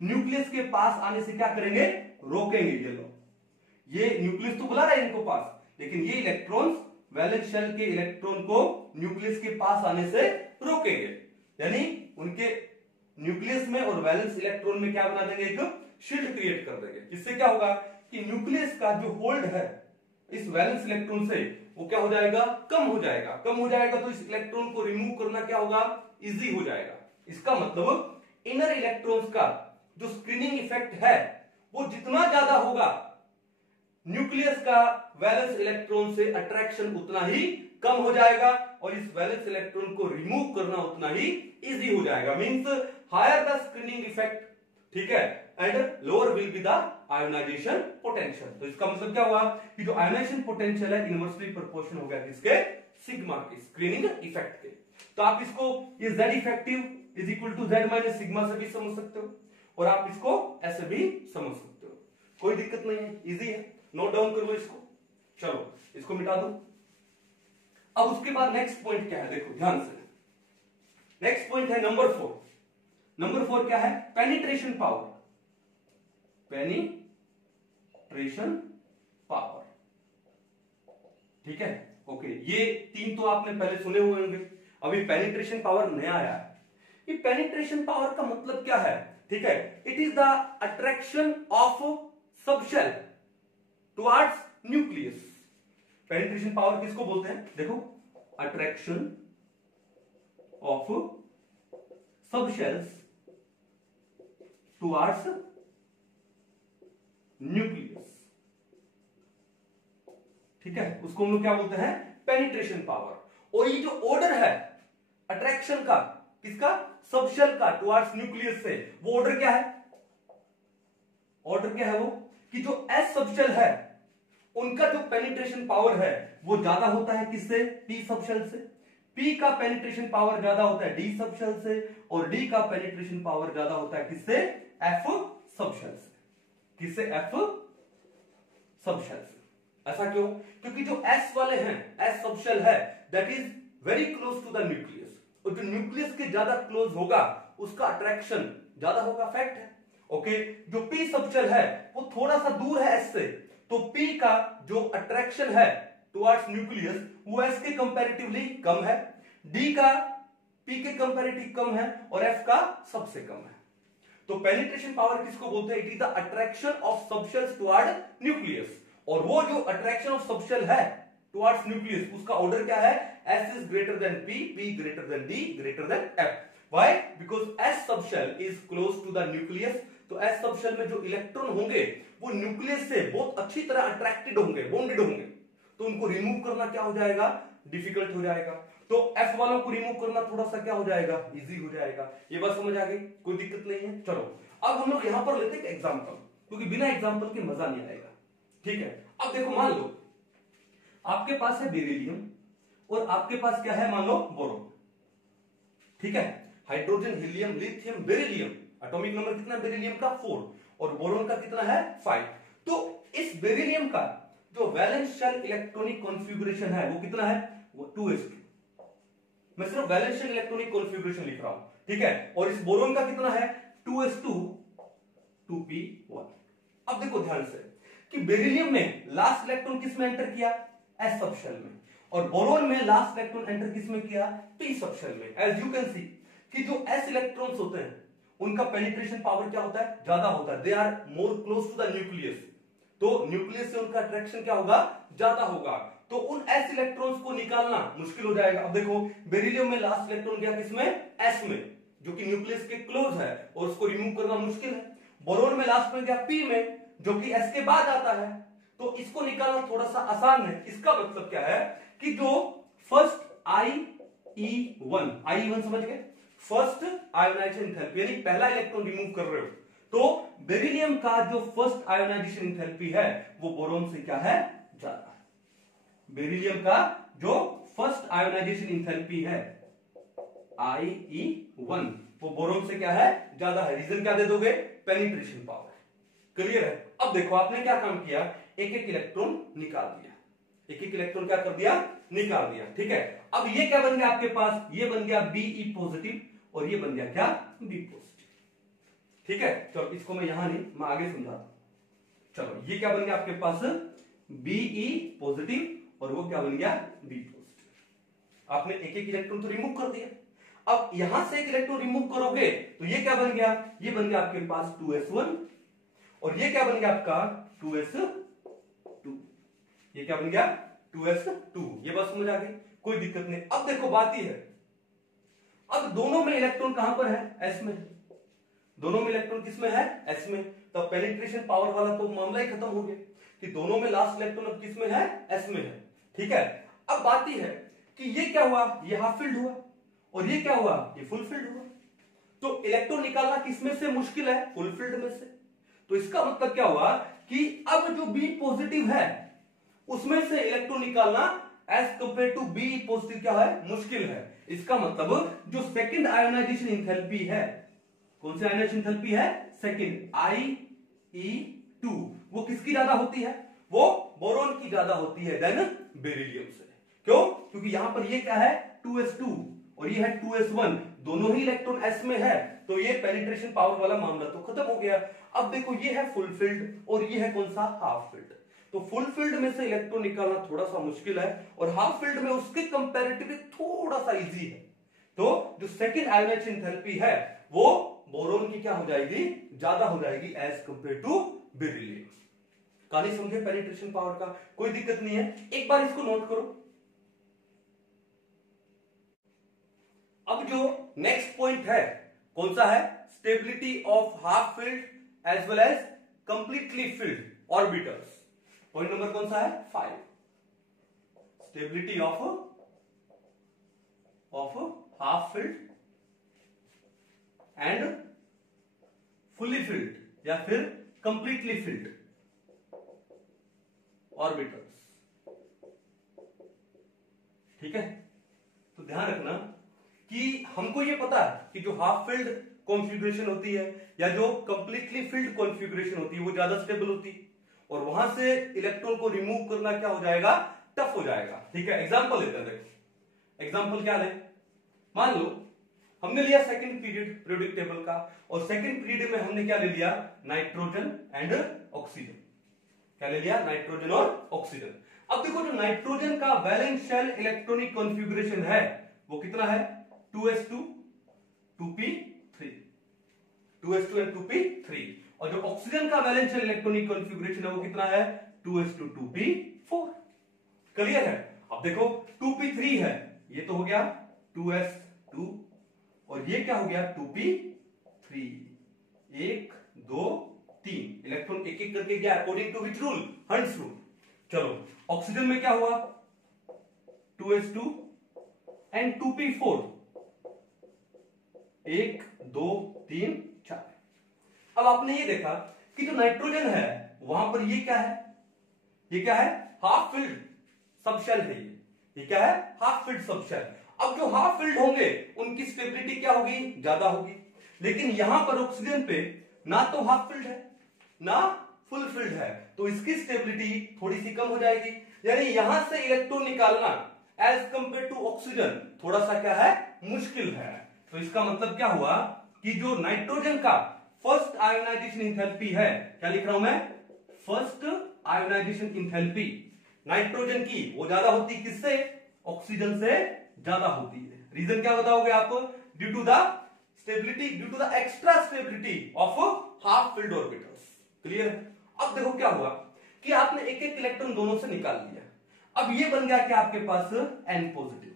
न्यूक्लियस के पास आने से क्या करेंगे, रोकेंगे। ये लो, ये न्यूक्लियस तो बुला रहा है इनको पास, लेकिन ये इलेक्ट्रॉन्स वैलेंस शेल के इलेक्ट्रॉन को न्यूक्लियस के पास आने से रोकेंगे, यानी उनके न्यूक्लियस में और वैलेंस इलेक्ट्रॉन में क्या बना देंगे, एक शील्ड क्रिएट कर देंगे। इससे क्या होगा कि न्यूक्लियस का जो होल्ड है इस वैलेंस इलेक्ट्रॉन से वो क्या हो जाएगा, कम हो जाएगा। कम हो जाएगा तो इस इलेक्ट्रॉन को रिमूव करना क्या होगा, इजी हो जाएगा। इसका मतलब इनर इलेक्ट्रॉन्स का जो स्क्रीनिंग इफेक्ट है वो जितना ज्यादा होगा, न्यूक्लियस का वैलेंस इलेक्ट्रॉन से अट्रैक्शन उतना ही कम हो जाएगा और इस वैलेंस इलेक्ट्रॉन को रिमूव करना उतना ही इजी हो जाएगा। Means higher the screening effect, ठीक है, and lower will be the ionisation potential. तो इसका मतलब क्या हुआ कि जो आयोनाइजेशन पोटेंशियल है इनवर्सली प्रोपोर्शनल हो गया किसके, सिग्मा के, स्क्रीनिंग इफेक्ट के। तो आप इसको ये Z effective is equal to Z minus sigma से भी समझ सकते हो। और आप इसको ऐसे भी समझ सकते हो, कोई दिक्कत नहीं है, इजी है, नोट डाउन कर लो इसको। चलो इसको मिटा दो। अब उसके बाद नेक्स्ट पॉइंट क्या है, देखो ध्यान से, नेक्स्ट पॉइंट है नंबर 4। नंबर 4 क्या है, पेनिट्रेशन पावर। पेनिट्रेशन पावर, ठीक है, ओके। ये 3 तो आपने पहले सुने हुए होंगे, अभी पेनिट्रेशन पावर नया आया है। ये पेनिट्रेशन पावर का मतलब क्या है, ठीक है, it is the attraction of subshell towards nucleus. Penetration power किसको बोलते हैं, देखो, attraction of subshells towards nucleus, ठीक है, उसको हम लोग क्या बोलते हैं, पेनिट्रेशन पावर। और ये जो ऑर्डर है अट्रैक्शन का, किसका, सबशेल का टुवर्ड्स न्यूक्लियस से, वो ऑर्डर क्या है, ऑर्डर क्या है वो, कि जो एस सबशेल है उनका जो पेनिट्रेशन पावर है वो ज्यादा होता है किससे, पी सबशेल से। पी का पेनिट्रेशन पावर ज्यादा होता है डी सबशेल से, और डी का पेनिट्रेशन पावर ज्यादा होता है किससे, एफ सबशेल से। किससे, एफ सबशेल से। ऐसा क्यों, क्योंकि जो एस वाले हैं, एस सबशेल है, that is very close to the nucleus, और जो न्यूक्लियस के ज्यादा क्लोज होगा उसका अट्रैक्शन ज्यादा होगा, फैक्ट है, ओके। जो पी सबशेल है वो थोड़ा सा दूर है एस से, तो पी का जो अट्रैक्शन है टुवर्ड्स न्यूक्लियस वो एस के कंपैरेटिवली कम है, डी का पी के कंपैरेटिव कम है, और एफ का सबसे कम है। तो पेनिट्रेशन पावर किसको बोलते हैं, it is the attraction of subshells toward nucleus. और वो जो अट्रैक्शन ऑफ सबशेल है टुवर्ड्स न्यूक्लियस, उसका ऑर्डर क्या है, s is greater than p, p greater than d, greater than f. Why, because s subshell is close to the nucleus. तो s subshell में जो इलेक्ट्रॉन होंगे वो न्यूक्लियस से बहुत अच्छी तरह अट्रैक्टेड होंगे, बॉन्डेड होंगे, तो उनको रिमूव करना क्या हो जाएगा, डिफिकल्ट हो जाएगा। तो एफ वालों को रिमूव करना थोड़ा सा क्या हो जाएगा, इजी हो जाएगा। ये बात समझ आ गई, कोई दिक्कत नहीं है। चलो अब हम लोग यहां पर लेते हैं एग्जांपल, क्योंकि बिना एग्जांपल के मजा नहीं आएगा, ठीक है। अब देखो, मान लो आपके पास है बेरिलियम और आपके पास क्या है, मान लो बोरोन, ठीक है। Hydrogen, helium, lithium, beryllium, atomic number कितना है बेरिलियम का, 4, और बोरोन का कितना है, 5। तो इस बेरिलियम का जो वैलेंस शेल इलेक्ट्रॉनिक कॉन्फ़िगरेशन है वो कितना है, वो 2s2। मैं सिर्फ वैलेंस शेल इलेक्ट्रॉनिक कॉन्फ़िगरेशन लिख रहा हूं, ठीक है। और इस बोरोन का कितना है, 2s2 2p1। अब देखो ध्यान से कि बेरिलियम में लास्ट इलेक्ट्रॉन किस में एंटर किया, एस सबशेल में, और बोरोन में लास्ट इलेक्ट्रॉन एंटर किस में किया, पी सबशेल में। एज यू कैन सी कि जो एस इलेक्ट्रॉन्स होते हैं उनका पेनिट्रेशन पावर क्या होता है, ज्यादा होता है, they are more close to the nucleus, तो न्यूक्लियस से उनका अट्रैक्शन क्या होगा, ज्यादा होगा। तो उन एस इलेक्ट्रॉन्स को निकालना मुश्किल हो जाएगा। अब देखो बेरिलियम में लास्ट इलेक्ट्रॉन गया किसमें, एस में, जो कि न्यूक्लियस के क्लोज है, और उसको रिमूव करना मुश्किल है। बोरोन में लास्ट में गया पी में, जो कि एस के बाद आता है, तो इसको निकालना थोड़ा सा आसान है। इसका मतलब क्या है कि जो फर्स्ट IE1 समझ गए, फर्स्ट आयोनाइजेशन एंथैल्पी, यानी पहला इलेक्ट्रॉन रिमूव कर रहे हो, तो बेरिलियम का जो फर्स्ट आयोनाइजेशन एंथैल्पी है वो बोरोन से क्या है, ज्यादा है। बेरिलियम का जो फर्स्ट आयोनाइजेशन एंथैल्पी है IE1 वो बोरोन से क्या है, ज्यादा है। रीजन क्या दे दोगे, पेनिट्रेशन पावर। क्लियर है। अब देखो आपने क्या काम किया, एक एक इलेक्ट्रॉन निकाल दिया, एक एक इलेक्ट्रॉन क्या कर दिया, निकाल दिया, ठीक है। अब ये क्या बन गया आपके पास, ये बन गया Be पॉजिटिव, और ये बन गया क्या, B पॉजिटिव, ठीक है। चलो इसको मैं यहां नहीं, मैं आगे समझाता हूं। चलो ये क्या बन गया आपके पास, Be पॉजिटिव, और वो क्या बन गया, B पॉजिटिव। आपने एक एक इलेक्ट्रॉन तो रिमूव कर दिया। अब यहां से एक इलेक्ट्रॉन रिमूव करोगे तो ये क्या बन गया, ये बन गया आपके पास 2s1, और ये क्या बन गया आपका 2s2। ये क्या बन गया 2s2। ये बात समझ आ गई, कोई दिक्कत नहीं। अब देखो बात ये है, अब दोनों में इलेक्ट्रॉन कहां पर है, एस में। दोनों में इलेक्ट्रॉन किस में है, एस में। तब पेनिट्रेशन पावर वाला तो मामला ही खत्म हो गया कि दोनों में लास्ट इलेक्ट्रॉन अब किस में है, एस में है, ठीक है। अब बात ये है कि ये क्या हुआ, ये हाफ फिल्ड हुआ, और ये क्या हुआ, ये फुल फिल्ड हुआ। तो इलेक्ट्रॉन निकालना किसमें से मुश्किल है, फुल फिल्ड में से। तो इसका मतलब क्या हुआ कि अब जो बी पॉजिटिव है उसमें से इलेक्ट्रॉन निकालना as compare to B positive क्या है, मुश्किल है। इसका मतलब जो सेकंड आयोनाइजेशन एंथैल्पी है, कौन सी आयोनाइजेशन एंथैल्पी है? Second, IE2। वो किसकी ज्यादा होती है? वो बोरोन की ज्यादा होती है देन बेरिलियम से। क्यों? क्योंकि यहां पर ये क्या है 2s2 और ये है 2s1, दोनों ही इलेक्ट्रॉन s में है, तो ये पेनिट्रेशन पावर वाला मामला तो खत्म हो गया। अब देखो ये है फुल फिल्ड और ये है कौन सा? Half filled. तो फुल फील्ड में से इलेक्ट्रॉन निकालना थोड़ा सा मुश्किल है और हाफ फील्ड में उसके कंपैरेटिवली थोड़ा सा इजी है। तो जो सेकंड आयोनाइजेशन एंथैल्पी है वो बोरोन की क्या हो जाएगी? ज्यादा हो जाएगी एज कंपेयर टू बेरिलियम। कहानी समझे पेनिट्रेशन पावर का? कोई दिक्कत नहीं है, एक बार इसको नोट करो। अब जो नेक्स्ट पॉइंट है कौन सा है? Stability of half filled as well as completely filled orbitals. Point number कौन सा है? 5। Stability of half filled and fully filled या फिर कंप्लीटली फील्ड ऑर्बिटल्स। ठीक है, तो ध्यान रखना कि हमको ये पता है कि जो हाफ फील्ड कॉन्फ़िगरेशन होती है या जो कंप्लीटली फील्ड कॉन्फ़िगरेशन होती है वो ज्यादा स्टेबल होती है और वहां से इलेक्ट्रॉन को रिमूव करना क्या हो जाएगा? टफ हो जाएगा। ठीक है, एग्जांपल लेते हैं। देखो एग्जांपल क्या लें? मान लो हमने लिया सेकंड पीरियड पीरियोडिक टेबल का और सेकंड पीरियड में हमने क्या ले लिया? Nitrogen and oxygen. क्या ले लिया? नाइट्रोजन और ऑक्सीजन। अब देखो जो नाइट्रोजन का वैलेंस शेल इलेक्ट्रॉनिक कॉन्फ़िगरेशन है वो कितना है? 2s2 2p3, 2s2 and 2p3। और जो ऑक्सीजन का वैलेंस शेल इलेक्ट्रॉनिक कॉन्फ़िगरेशन है वो कितना है? 2s2 2p4। क्लियर है? अब देखो 2p3 है, ये तो हो गया 2s2 और ये क्या हो गया? 2p3। 1 2 3 इलेक्ट्रॉन एक एक करके गया according to which rule? Hund's rule. चलो ऑक्सीजन में क्या हुआ? 2s2 and 2p4। 1 2 3 4। अब आपने ये देखा कि जो नाइट्रोजन है वहां पर ये क्या है? ये क्या है? हाफ फील्ड सबशेल है। ये क्या है? Half field subshell. अब जो हाफ फील्ड होंगे उनकी स्टेबिलिटी क्या होगी? ज्यादा होगी। लेकिन यहां पर ऑक्सीजन पे ना तो हाफ फील्ड है ना फुल फील्ड है, तो इसकी स्टेबिलिटी थोड़ी सी कम हो जाएगी। यानी यहां से इलेक्ट्रॉन निकालना एज कंपेयर टू ऑक्सीजन थोड़ा सा क्या है? मुश्किल है। तो इसका मतलब क्या हुआ कि जो नाइट्रोजन का फर्स्ट आयोनाइजेशन एंथैल्पी है, क्या लिख रहा हूं मैं? फर्स्ट आयोनाइजेशन एंथैल्पी नाइट्रोजन की वो ज्यादा होती किससे? ऑक्सीजन से ज्यादा होती है। रीजन क्या बताओगे आप? Due to the stability, due to the extra stability of half filled orbitals. Clear? अब देखो क्या हुआ कि आपने एक एक इलेक्ट्रॉन दोनों से निकाल लिया। अब ये बन गया क्या आपके पास? N पॉजिटिव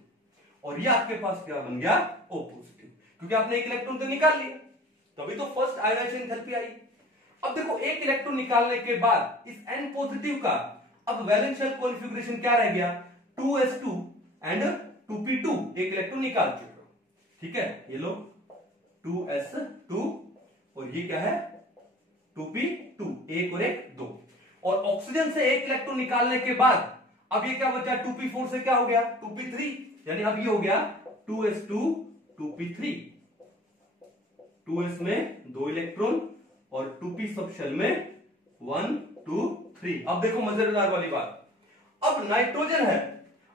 और ये आपके पास क्या बन गया? O पॉजिटिव, क्योंकि आपने एक इलेक्ट्रॉन तो निकाल लिया, तभी तो फर्स्ट आयोनाइजेशन एंथैल्पी आई। अब देखो एक इलेक्ट्रॉन निकालने के बाद इस N पॉजिटिव का अब वैलेंस शेल कॉन्फ़िगरेशन क्या रह गया? 2s2 and 2p2। एक इलेक्ट्रॉन निकाल चुके हो। ठीक है, ये लो 2s2 और ये क्या है? 2p2। एक और एक 2। और ऑक्सीजन से एक इलेक्ट्रॉन निकालने के बाद अब ये क्या बचा? 2p4 से क्या हो गया? 2p3। यानी अब ये हो गया 2s2 2p3। 2s में 2 इलेक्ट्रॉन और 2p सब शेल में 1 2 3। अब देखो मजेदार वाली बात, अब नाइट्रोजन है,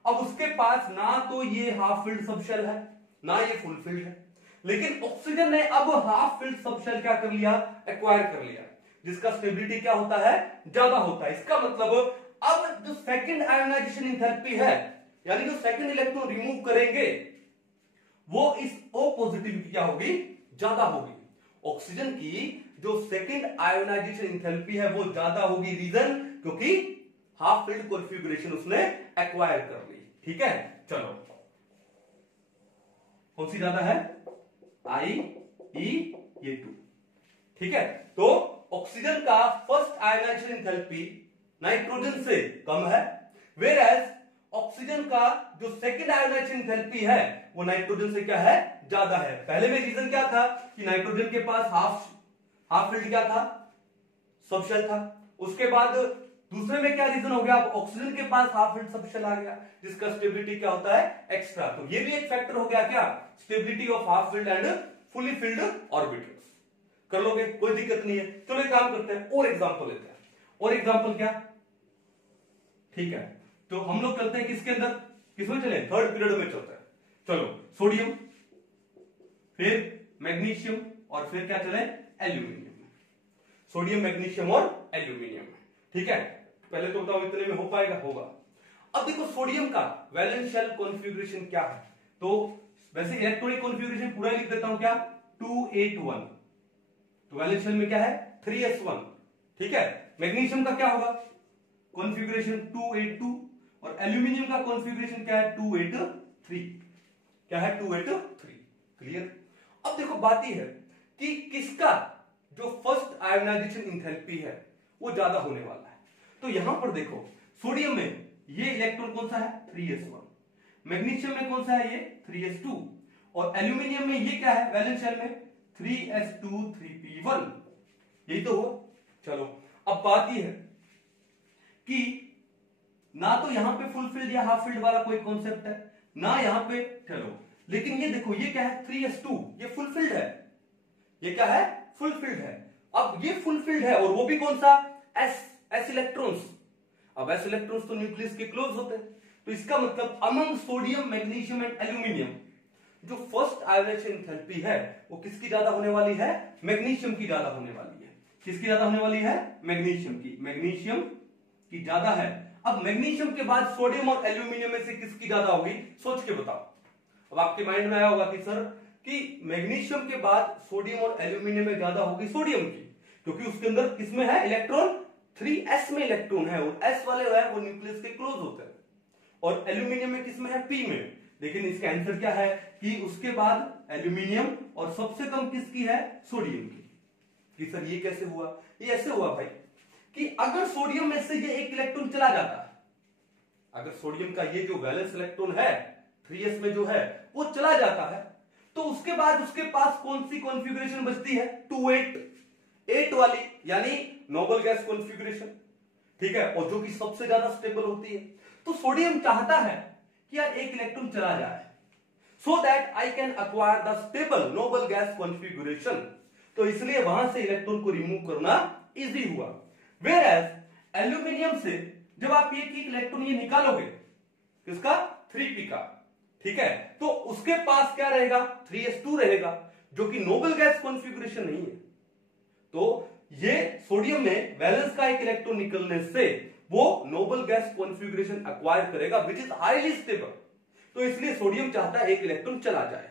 अब उसके पास ना तो ये हाफ फील्ड सब शेल है ना ये फुल फील्ड है, लेकिन ऑक्सीजन ने अब हाफ फील्ड सब शेल क्या कर लिया? एक्वायर कर लिया, जिसका स्टेबिलिटी क्या होता है? ज्यादा होता है। इसका मतलब अब जो सेकंड आयोनाइजेशन एंथैल्पी है, यानी जो सेकंड इलेक्ट्रॉन रिमूव करेंगे वो इस O पॉजिटिव की क्या होगी? ज्यादा होगी। ऑक्सीजन की जो सेकंड आयोनाइजेशन एंथैल्पी है वो ज्यादा होगी। रीजन? क्योंकि हाफ फील्ड कॉन्फ़िगरेशन उसने एक्वायर कर ली। ठीक है, चलो कौन सी ज्यादा है? IE, 2। ठीक है, तो ऑक्सीजन का फर्स्ट आयोनाइजेशन एंथैल्पी नाइट्रोजन से कम है, वेयर एज ऑक्सीजन का जो सेकंड आयोनाइजेशन एंथैल्पी है वो नाइट्रोजन से क्या है? ज्यादा है। पहले में रीजन क्या था कि नाइट्रोजन के पास हाफ फील्ड क्या था? सब शेल था। उसके बाद दूसरे में क्या रीजन हो गया? अब ऑक्सीजन के पास हाफ फील्ड सब शेल आ गया, जिसका स्टेबिलिटी क्या होता है? एक्स्ट्रा। तो ये भी एक फैक्टर हो गया क्या? Stability of half filled and fully field orbitals. कर लोगे, कोई दिक्कत नहीं है। चलो एक काम करते हैं, और एग्जांपल लेते हैं। और एग्जांपल क्या, ठीक है, तो हम लोग चलते हैं किसके अंदर, किसमें चले, थर्ड पीरियड में चलते हैं। चलो सोडियम, फिर मैग्नीशियम, और फिर क्या चले, एल्यूमिनियम। सोडियम, मैग्नीशियम और एल्यूमिनियम, ठीक है। पहले तो बताओ इतने में हो पाएगा, होगा। अब देखो सोडियम का वैलेंस शेल कॉन्फ़िगरेशन क्या है, तो वैसे इलेक्ट्रॉनिक कॉन्फ़िगरेशन पूरा लिख देता हूं, क्या, 281। तो वैलेंस शेल में क्या है, 3s1, ठीक है। मैग्नीशियम का क्या होगा कॉन्फ़िगरेशन, 282, और एल्यूमिनियम का कॉन्फ़िगरेशन क्या है, 283, क्या है, 283। क्लियर। अब देखो बात यह है कि किसका जो फर्स्ट आयोनाइजेशन इंथैल्पी है वो ज्यादा होने वाला है। तो यहां पर देखो सोडियम में ये इलेक्ट्रॉन कौन सा है, 3s1, मैग्नीशियम में कौन सा है, ये 3s2, और एल्यूमिनियम में ये क्या है वैलेंस शेल में, 3s2 3p1, यही तो हुआ। चलो अब बात ये है कि ना तो यहां पे फुल फील्ड या हाफ फील्ड वाला कोई कॉन्सेप्ट है, ना यहां पे, चलो लेकिन ये देखो ये क्या है, 3s2, ये फुल फील्ड है, ये क्या है, फुल फील्ड है। अब ये फुल फील्ड है और वो भी कौन सा, एस इलेक्ट्रॉन्स। अब एस इलेक्ट्रॉन्स तो न्यूक्लियस के क्लोज होते हैं, तो इसका मतलब among sodium, magnesium and aluminium जो फर्स्ट आयोनाइजेशन एंथैल्पी है वो किसकी ज्यादा होने वाली है, मैग्नीशियम की ज्यादा होने वाली है। किसकी ज्यादा होने वाली है, मैग्नीशियम की, मैग्नीशियम की ज्यादा है। अब मैग्नीशियम के बाद सोडियम और एल्यूमिनियम में से किसकी ज्यादा होगी, सोच के बताओ। अब आपके माइंड में आया होगा कि सर कि मैग्नीशियम के बाद सोडियम और एल्यूमिनियम में ज्यादा होगी सोडियम की, क्योंकि उसके अंदर किसमें है इलेक्ट्रॉन, 3s में इलेक्ट्रॉन है, और s वाले है वो न्यूक्लियस के क्लोज होते हैं, और एल्यूमिनियम में किसमें है, p में। लेकिन इसका आंसर क्या है कि उसके बाद एल्यूमिनियम और सबसे कम किसकी है, सोडियम की। कि सर ये कैसे हुआ, ये ऐसे हुआ भाई कि अगर सोडियम में से ये एक इलेक्ट्रॉन चला जाता है, अगर सोडियम का ये जो वैलेंस इलेक्ट्रॉन है 3s में जो है वो चला जाता है, तो उसके बाद उसके पास कौन सी कॉन्फ़िगरेशन बचती है, 288 वाली, यानी नोबल गैस कॉन्फ़िगरेशन, ठीक है, और जो कि सबसे ज्यादा स्टेबल होती है। तो सोडियम चाहता है कि यार एक इलेक्ट्रॉन चला जाए, so that I can acquire the stable noble gas configuration. तो इसलिए वहां से इलेक्ट्रॉन को रिमूव करना इजी हुआ। वेयर एज एल्यूमिनियम से जब आप एक इलेक्ट्रॉन ये निकालोगे, किसका, 3p का, ठीक है, तो उसके पास क्या रहेगा, 3s2 रहेगा, जो कि नोबल गैस कॉन्फ़िगरेशन नहीं है। तो ये सोडियम में वैलेंस का एक इलेक्ट्रॉन निकलने से वो नोबल गैस कॉन्फ़िगरेशन एक्वायर करेगा विच इज हाईली स्टेबल। तो इसलिए सोडियम चाहता है एक इलेक्ट्रॉन चला जाए,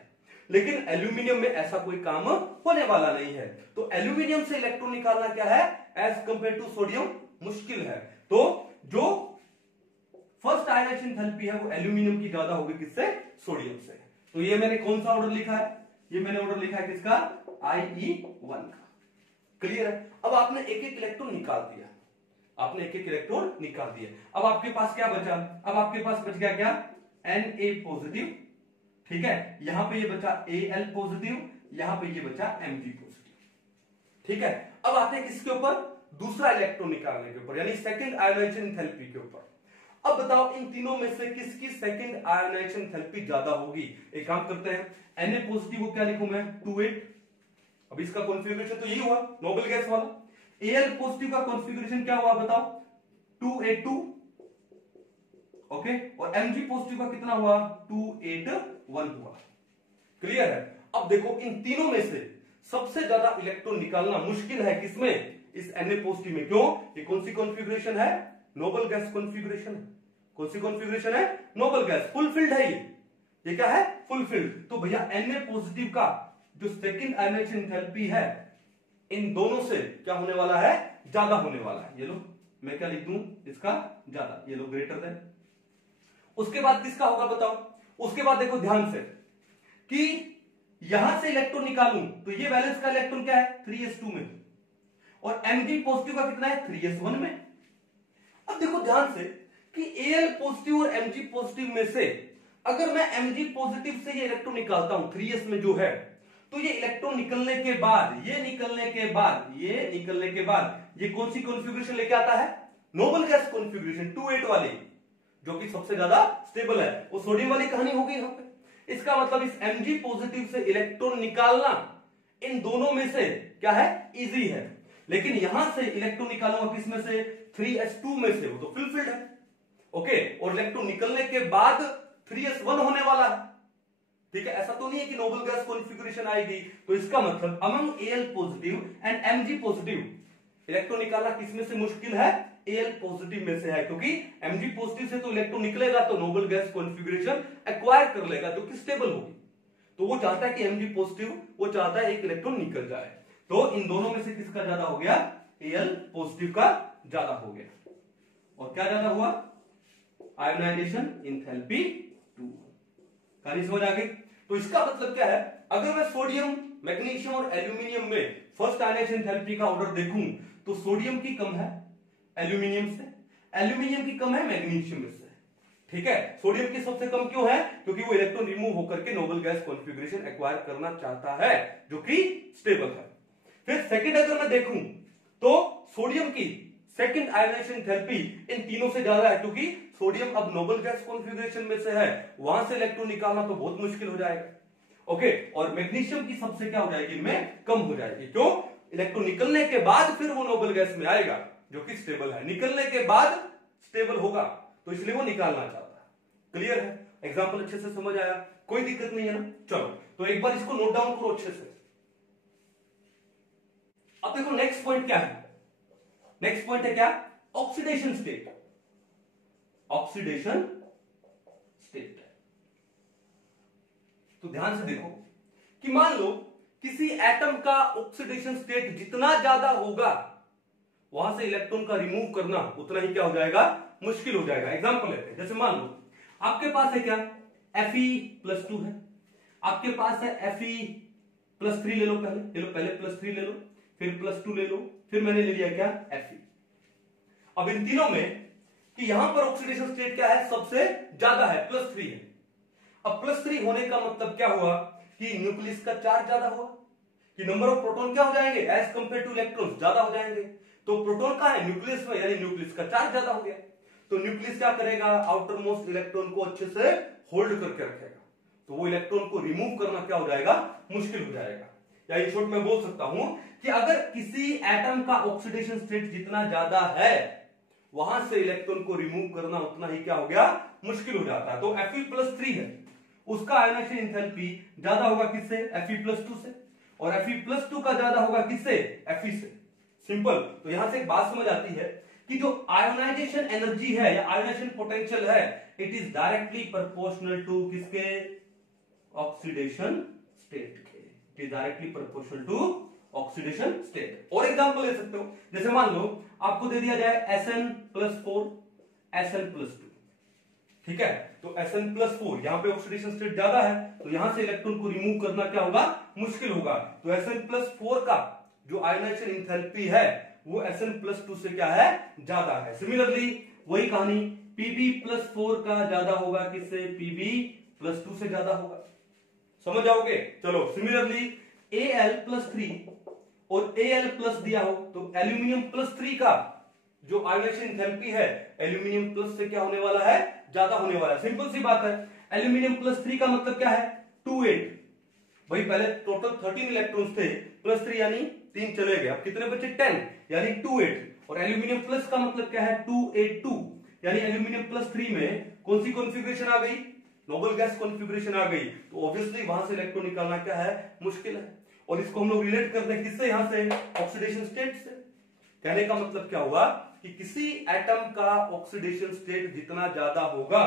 लेकिन एल्यूमिनियम में ऐसा कोई काम होने वाला नहीं है। तो एल्यूमिनियम से इलेक्ट्रॉन निकालना क्या है, एज कंपेयर टू सोडियम मुश्किल है। तो जो फर्स्ट आयोनाइजेशन एंथैल्पी है वो एल्यूमिनियम की ज्यादा होगी, किससे, सोडियम से। तो ये मैंने कौन सा ऑर्डर लिखा है, ये मैंने ऑर्डर लिखा है किसका, IE1 का। क्लियर है। अब आपने एक एक इलेक्ट्रॉन निकाल दिया, आपने एक एक इलेक्ट्रॉन निकाल दिया। अब आपके पास क्या बचा, अब आपके पास बच गया क्या, Na पॉजिटिव, ठीक है, यहां पे ये बचा Al पॉजिटिव, यहां पे ये बचा Mg पॉजिटिव, ठीक है। अब आते हैं किसके ऊपर, दूसरा इलेक्ट्रॉन निकालने के ऊपर, यानी सेकंड आयोनाइजेशन एंथैल्पी के ऊपर। अब बताओ इन तीनों में से किसकी सेकंड आयोनाइजेशन एंथैल्पी ज्यादा होगी। एक काम करते हैं, Na पॉजिटिव को क्या लिखूं मैं, 28। अब इसका कॉन्फ़िगरेशन तो यही हुआ नोबल गैस वाला। Al पॉजिटिव का कॉन्फ़िगरेशन क्या हुआ बताओ, 282, ओके, और Mg पॉजिटिव का कितना हुआ, 281 हुआ। क्लियर है। अब देखो इन तीनों में से सबसे ज्यादा इलेक्ट्रॉन निकालना मुश्किल है किसमें, इस Na पॉजिटिव में। क्यों, ये कौन सी कॉन्फ़िगरेशन है, नोबल गैस कॉन्फ़िगरेशन। कौन सी कॉन्फ़िगरेशन है, नोबल गैस, फुल फील्ड है ये क्या है, फुल फील्ड। तो भैया Na पॉजिटिव का जो सेकंड आयोनाइजेशन एंथैल्पी है इन दोनों से क्या होने वाला है, ज्यादा होने वाला है। ये लो मैं क्या लिख दूं, इसका ज्यादा, ये लो ग्रेटर देन। उसके बाद किसका होगा बताओ, उसके बाद देखो ध्यान से कि यहां से इलेक्ट्रॉन निकालूं तो ये वैलेंस का इलेक्ट्रॉन क्या है, 3s2 में, और Mg पॉजिटिव का कितना है, 3s1 में। अब देखो ध्यान से कि Al पॉजिटिव और Mg पॉजिटिव में से अगर मैं Mg पॉजिटिव से ये इलेक्ट्रॉन निकालता हूं 3s में जो है, तो ये इलेक्ट्रॉन निकलने के बाद, ये निकलने के बाद, ये निकलने के बाद ये कौन सी कॉन्फ़िगरेशन लेके आता है, नोबल गैस कॉन्फ़िगरेशन 28 वाली, जो कि सबसे ज्यादा स्टेबल है। वो सोडियम वाली कहानी होगी यहां पे। इसका मतलब इस Mg पॉजिटिव से इलेक्ट्रॉन निकालना इन दोनों में से क्या है, इजी है। लेकिन यहां से इलेक्ट्रॉन निकालूंगा किसमें से, 3s2 में से, वो तो फुलफिल्ड है। ओके, और इलेक्ट्रॉन निकलने के बाद 3s1 होने वाला है। ठीक है, ऐसा तो नहीं है कि नोबल गैस कॉन्फ़िगरेशन आएगी। तो इसका मतलब among Al positive and Mg positive electron निकालना किसमें से मुश्किल है, Al पॉजिटिव में से है, क्योंकि Mg पॉजिटिव से तो इलेक्ट्रॉन निकलेगा तो नोबल गैस कॉन्फ़िगरेशन एक्वायर कर लेगा जो कि स्टेबल होगी। तो वो चाहता है कि Mg पॉजिटिव, वो चाहता है एक इलेक्ट्रॉन निकल जाए। तो इन दोनों में से किसका ज्यादा हो गया, Al पॉजिटिव का ज्यादा हो गया। और क्या ज्यादा हुआ, आयोनाइजेशन एंथैल्पी 2। कहानी समझ आ गई। तो इसका मतलब क्या है, अगर मैं सोडियम, मैग्नीशियम और एल्यूमिनियम में फर्स्ट आयोनाइजेशन एंथैल्पी का ऑर्डर देखूं तो सोडियम की कम है एल्यूमिनियम से, एल्यूमिनियम की कम है मैग्नीशियम में से। ठीक है, सोडियम की सबसे कम क्यों है, क्योंकि वो इलेक्ट्रॉन रिमूव होकर के नोबल गैस कॉन्फ़िगरेशन एक्वायर करना चाहता है जो कि स्टेबल है। फिर सेकंड अगर मैं देखूं तो सोडियम की सेकंड आयोनाइजेशन एंथैल्पी इन तीनों से ज्यादा है, क्योंकि सोडियम अब नोबल गैस कॉन्फ़िगरेशन में से है, वहां से इलेक्ट्रॉन निकालना तो बहुत मुश्किल हो जाएगा। ओके, और मैग्नीशियम की सबसे क्या हो जाएगी, इनमें कम हो जाएगी। क्यों, इलेक्ट्रॉन निकलने के बाद फिर वो नोबल गैस में आएगा जो कि स्टेबल है, निकलने के बाद स्टेबल होगा, तो इसलिए वो निकालना चाहता है। क्लियर है, एग्जाम्पल अच्छे से समझ आया, कोई दिक्कत नहीं है ना। चलो, तो एक बार इसको नोट डाउन करो अच्छे से। अब देखो नेक्स्ट पॉइंट क्या है, नेक्स्ट पॉइंट है क्या, ऑक्सीडेशन स्टेट। ऑक्सीडेशन स्टेट, तो ध्यान से देखो कि मान लो किसी एटम का ऑक्सीडेशन स्टेट जितना ज्यादा होगा वहां से इलेक्ट्रॉन का रिमूव करना उतना ही क्या हो जाएगा, मुश्किल हो जाएगा। एग्जांपल लेते हैं, जैसे मान लो आपके पास है क्या, Fe+2 है, आपके पास है Fe+3 ले लो, पहले +3 ले लो, फिर +2 ले लो, फिर मैंने ले लिया क्या, Fe। अब इन तीनों में कि यहां पर ऑक्सीडेशन स्टेट क्या है, सबसे ज्यादा है, +3 है। अब +3 होने का मतलब क्या हुआ कि न्यूक्लियस का चार्ज ज्यादा हुआ, कि नंबर ऑफ प्रोटॉन क्या हो जाएंगे एज कंपेयर टू इलेक्ट्रॉन ज्यादा हो जाएंगे। तो प्रोटॉन का है न्यूक्लियस में, यानी न्यूक्लियस का चार्ज ज्यादा हो गया। तो न्यूक्लियस क्या करेगा, आउटर मोस्ट इलेक्ट्रॉन को अच्छे से होल्ड करके रखेगा, तो वो इलेक्ट्रॉन को रिमूव करना क्या हो जाएगा, मुश्किल हो जाएगा। या इन शॉर्ट में बोल सकता हूं कि अगर किसी एटम का ऑक्सीडेशन स्टेट जितना ज्यादा है वहां से इलेक्ट्रॉन को रिमूव करना उतना ही क्या हो गया, मुश्किल हो जाता है। तो Fe+3 है, उसका आयोनाइजेशन एंथैल्पी ज्यादा होगा किससे, Fe+2 से, और Fe+2 का ज्यादा होगा किससे, Fe से। सिंपल। तो यहां से एक बात समझ आती है कि जो आयोनाइजेशन एनर्जी है या आयोनाइजेशन पोटेंशियल है, it is directly proportional to किसके, ऑक्सीडेशन स्टेट के। It is directly proportional to oxidation state. और एग्जांपल ले सकते हो, जैसे मान लो आपको दे दिया जाए Sn+4 Sn+2, ठीक है, तो Sn+4 यहां पे ऑक्सीडेशन स्टेट ज्यादा है, तो यहां से इलेक्ट्रॉन को रिमूव करना क्या होगा, मुश्किल होगा। तो Sn+4 का जो आयोनाइजेशन एंथैल्पी है वो Sn+2 से क्या है, ज्यादा है। सिमिलरली वही कहानी Pb+4 का ज्यादा होगा किससे, Pb+2 से ज्यादा होगा। समझ जाओगे। चलो, सिमिलरली Al+3 और Al+ दिया हो तो एल्यूमिनियम +3 का जो आयोनाइजेशन एंथैल्पी है एल्यूमिनियम प्लस से क्या होने वाला है, ज्यादा होने वाला है। सिंपल सी बात है, एल्यूमिनियम +3 का मतलब क्या है, 2-8। भाई पहले टोटल 13 इलेक्ट्रॉन्स थे, +3 यानी 3 चले गए, अब कितने बचे, 10 यानी 2-8। और एल्यूमिनियम प्लस का मतलब क्या है, 2-8-2, यानी एल्यूमिनियम +3 में कौन सी कॉन्फ़िगरेशन आ गई, नोबल गैस कॉन्फ़िगरेशन आ गई। तो ऑब्वियसली वहां से इलेक्ट्रॉन निकालना क्या है, मुश्किल है। और इसको हम लोग रिलेट करते हैं किससे, यहां से ऑक्सीडेशन स्टेट से। कहने का मतलब क्या हुआ कि किसी एटम का ऑक्सीडेशन स्टेट जितना ज्यादा होगा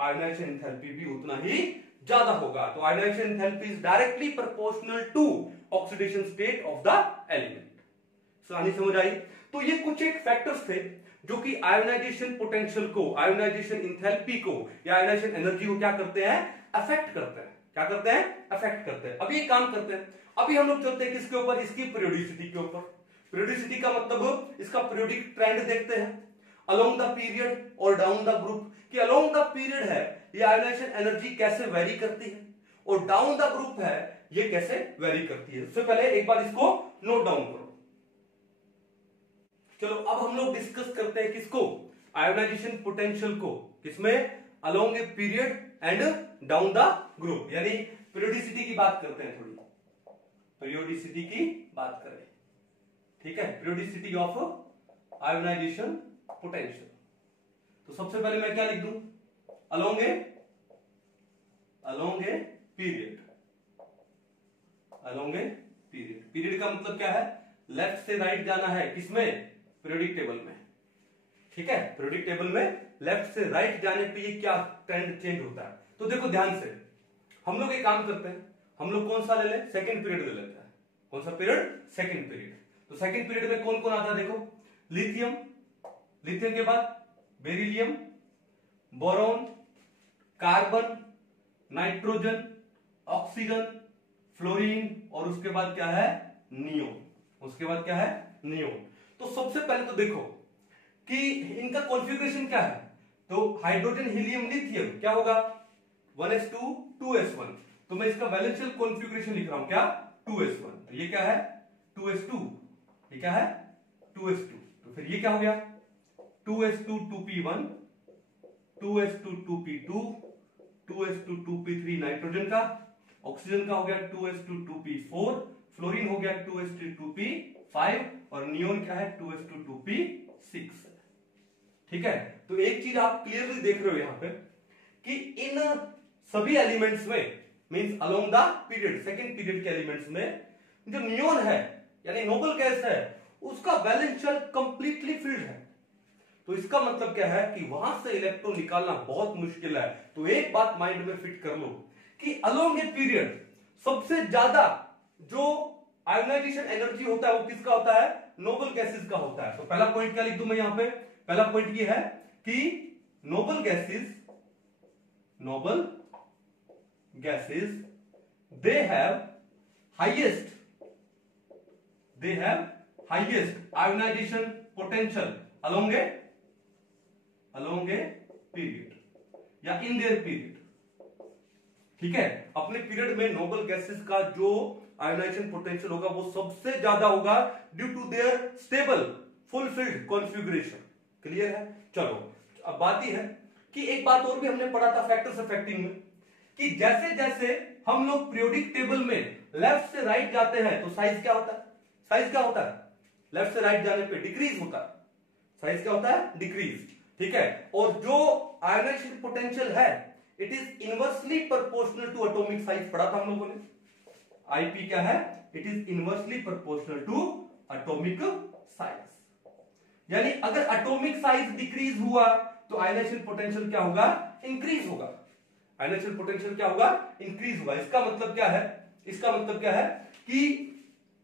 आयोनाइजेशन एंथैल्पी भी उतना ही ज्यादा होगा। तो ionisation enthalpy is directly proportional to oxidation state of the element. कहानी समझ आई। तो ये कुछ एक फैक्टर्स थे जो कि आयोनाइजेशन पोटेंशियल को, आयोनाइजेशन एंथैल्पी को या आयोनाइजेशन एनर्जी को क्या करते हैं, अफेक्ट करते हैं। क्या करते हैं, अफेक्ट करते हैं। अभी एक काम करते हैं, अभी हम लोग चलते हैं किसके ऊपर, इसकी पीरियोडिसिटी के ऊपर। पीरियोडिसिटी का मतलब इसका पीरियोडिक ट्रेंड देखते हैं अलोंग द पीरियड और डाउन द ग्रुप, कि अलोंग द पीरियड है ये आयोनाइजेशन एनर्जी कैसे वेरी करती है, और डाउन द ग्रुप है ये कैसे वेरी करती है। उससे पहले एक बार इसको नोट डाउन करो। चलो अब हम लोग डिस्कस करते हैं किसको, आयोनाइजेशन पोटेंशियल को, किसमें, along a period and down the group, यानी पीरियोडिसिटी की बात करते हैं, थोड़ी पीरियोडिसिटी की बात करें। ठीक है, पीरियोडिसिटी ऑफ आयोनाइजेशन पोटेंशियल। तो सबसे पहले मैं क्या लिख दूं, along a period, along a period. Period का मतलब क्या है, लेफ्ट से राइट जाना है, किसमें, पीरियोडिक टेबल में, ठीक है, पीरियोडिक टेबल में लेफ्ट से राइट जाने पे ये क्या ट्रेंड चेंज होता है। तो देखो ध्यान से, हम लोग एक काम करते हैं, हम लोग कौन सा ले लें, सेकंड पीरियड ले लेते हैं। कौन सा पीरियड, सेकंड पीरियड। तो सेकंड पीरियड में कौन कौन आता है, देखो, लिथियम, लिथियम के बाद beryllium, boron, carbon, nitrogen, oxygen, fluorine, और उसके बाद क्या है, नियोन। उसके बाद क्या है, नियोन। तो सबसे पहले तो देखो कि इनका कॉन्फ़िगरेशन क्या है। तो हाइड्रोजन, हीलियम, लिथियम क्या होगा, 1s2 2s1। तो मैं इसका वैलेंशियल कॉन्फ़िगरेशन लिख रहा हूं, क्या, 2s1। तो ये क्या है, 2s2, ये क्या है, 2s2। तो फिर ये क्या हो गया, 2s2 2p1, 2s2 2p2, 2s2 2p3 nitrogen का, ऑक्सीजन का हो गया 2s2 2p4, फ्लोरीन हो गया 2s2 2p5, और नियोन क्या है, 2s2 2p6। ठीक है, तो एक चीज आप क्लियरली देख रहे हो यहां पे कि इन सभी एलिमेंट्स में, means along the period, second period के एलिमेंट्स में जो नियोन है यानी नोबल गैस है, उसका वैलेंस शेल कंप्लीटली फिल्ड है। तो इसका मतलब क्या है कि वहां से इलेक्ट्रॉन निकालना बहुत मुश्किल है। तो एक बात माइंड में फिट कर लो कि अलोंग ए पीरियड सबसे ज्यादा जो आयोनाइजेशन एनर्जी होता है वो किसका होता है, नोबल गैसेस का होता है। तो पहला पॉइंट क्या लिख दूं मैं यहां पे, पहला पॉइंट ये है कि noble gases they have highest ionization potential along a period या in their period। ठीक है, अपने पीरियड में नोबल गैसेस का जो आयोनाइजेशन पोटेंशियल होगा वो सबसे ज्यादा होगा due to their stable fulfilled configuration. Clear है। चलो अब बात यह है कि एक बात और भी हमने पढ़ा था फैक्टर्स अफेक्टिंग में, कि जैसे जैसे हम लोग पीरियोडिक टेबल में लेफ्ट से राइट जाते हैं तो साइज क्या होता है, साइज क्या होता है, लेफ्ट से राइट जाने पे डिक्रीज होता है, साइज क्या होता है, डिक्रीज। ठीक है, और जो आयोनाइजेशन पोटेंशियल है it is inversely proportional to atomic size, पढ़ा था हम लोगों ने। आईपी क्या है, it is inversely proportional to atomic size. यानी अगर एटॉमिक साइज डिक्रीज हुआ तो आयोनाइजेशन पोटेंशियल क्या होगा, इंक्रीज होगा। आयोनाइजेशन पोटेंशियल क्या होगा, इंक्रीज होगा। इसका मतलब क्या है, इसका मतलब क्या है कि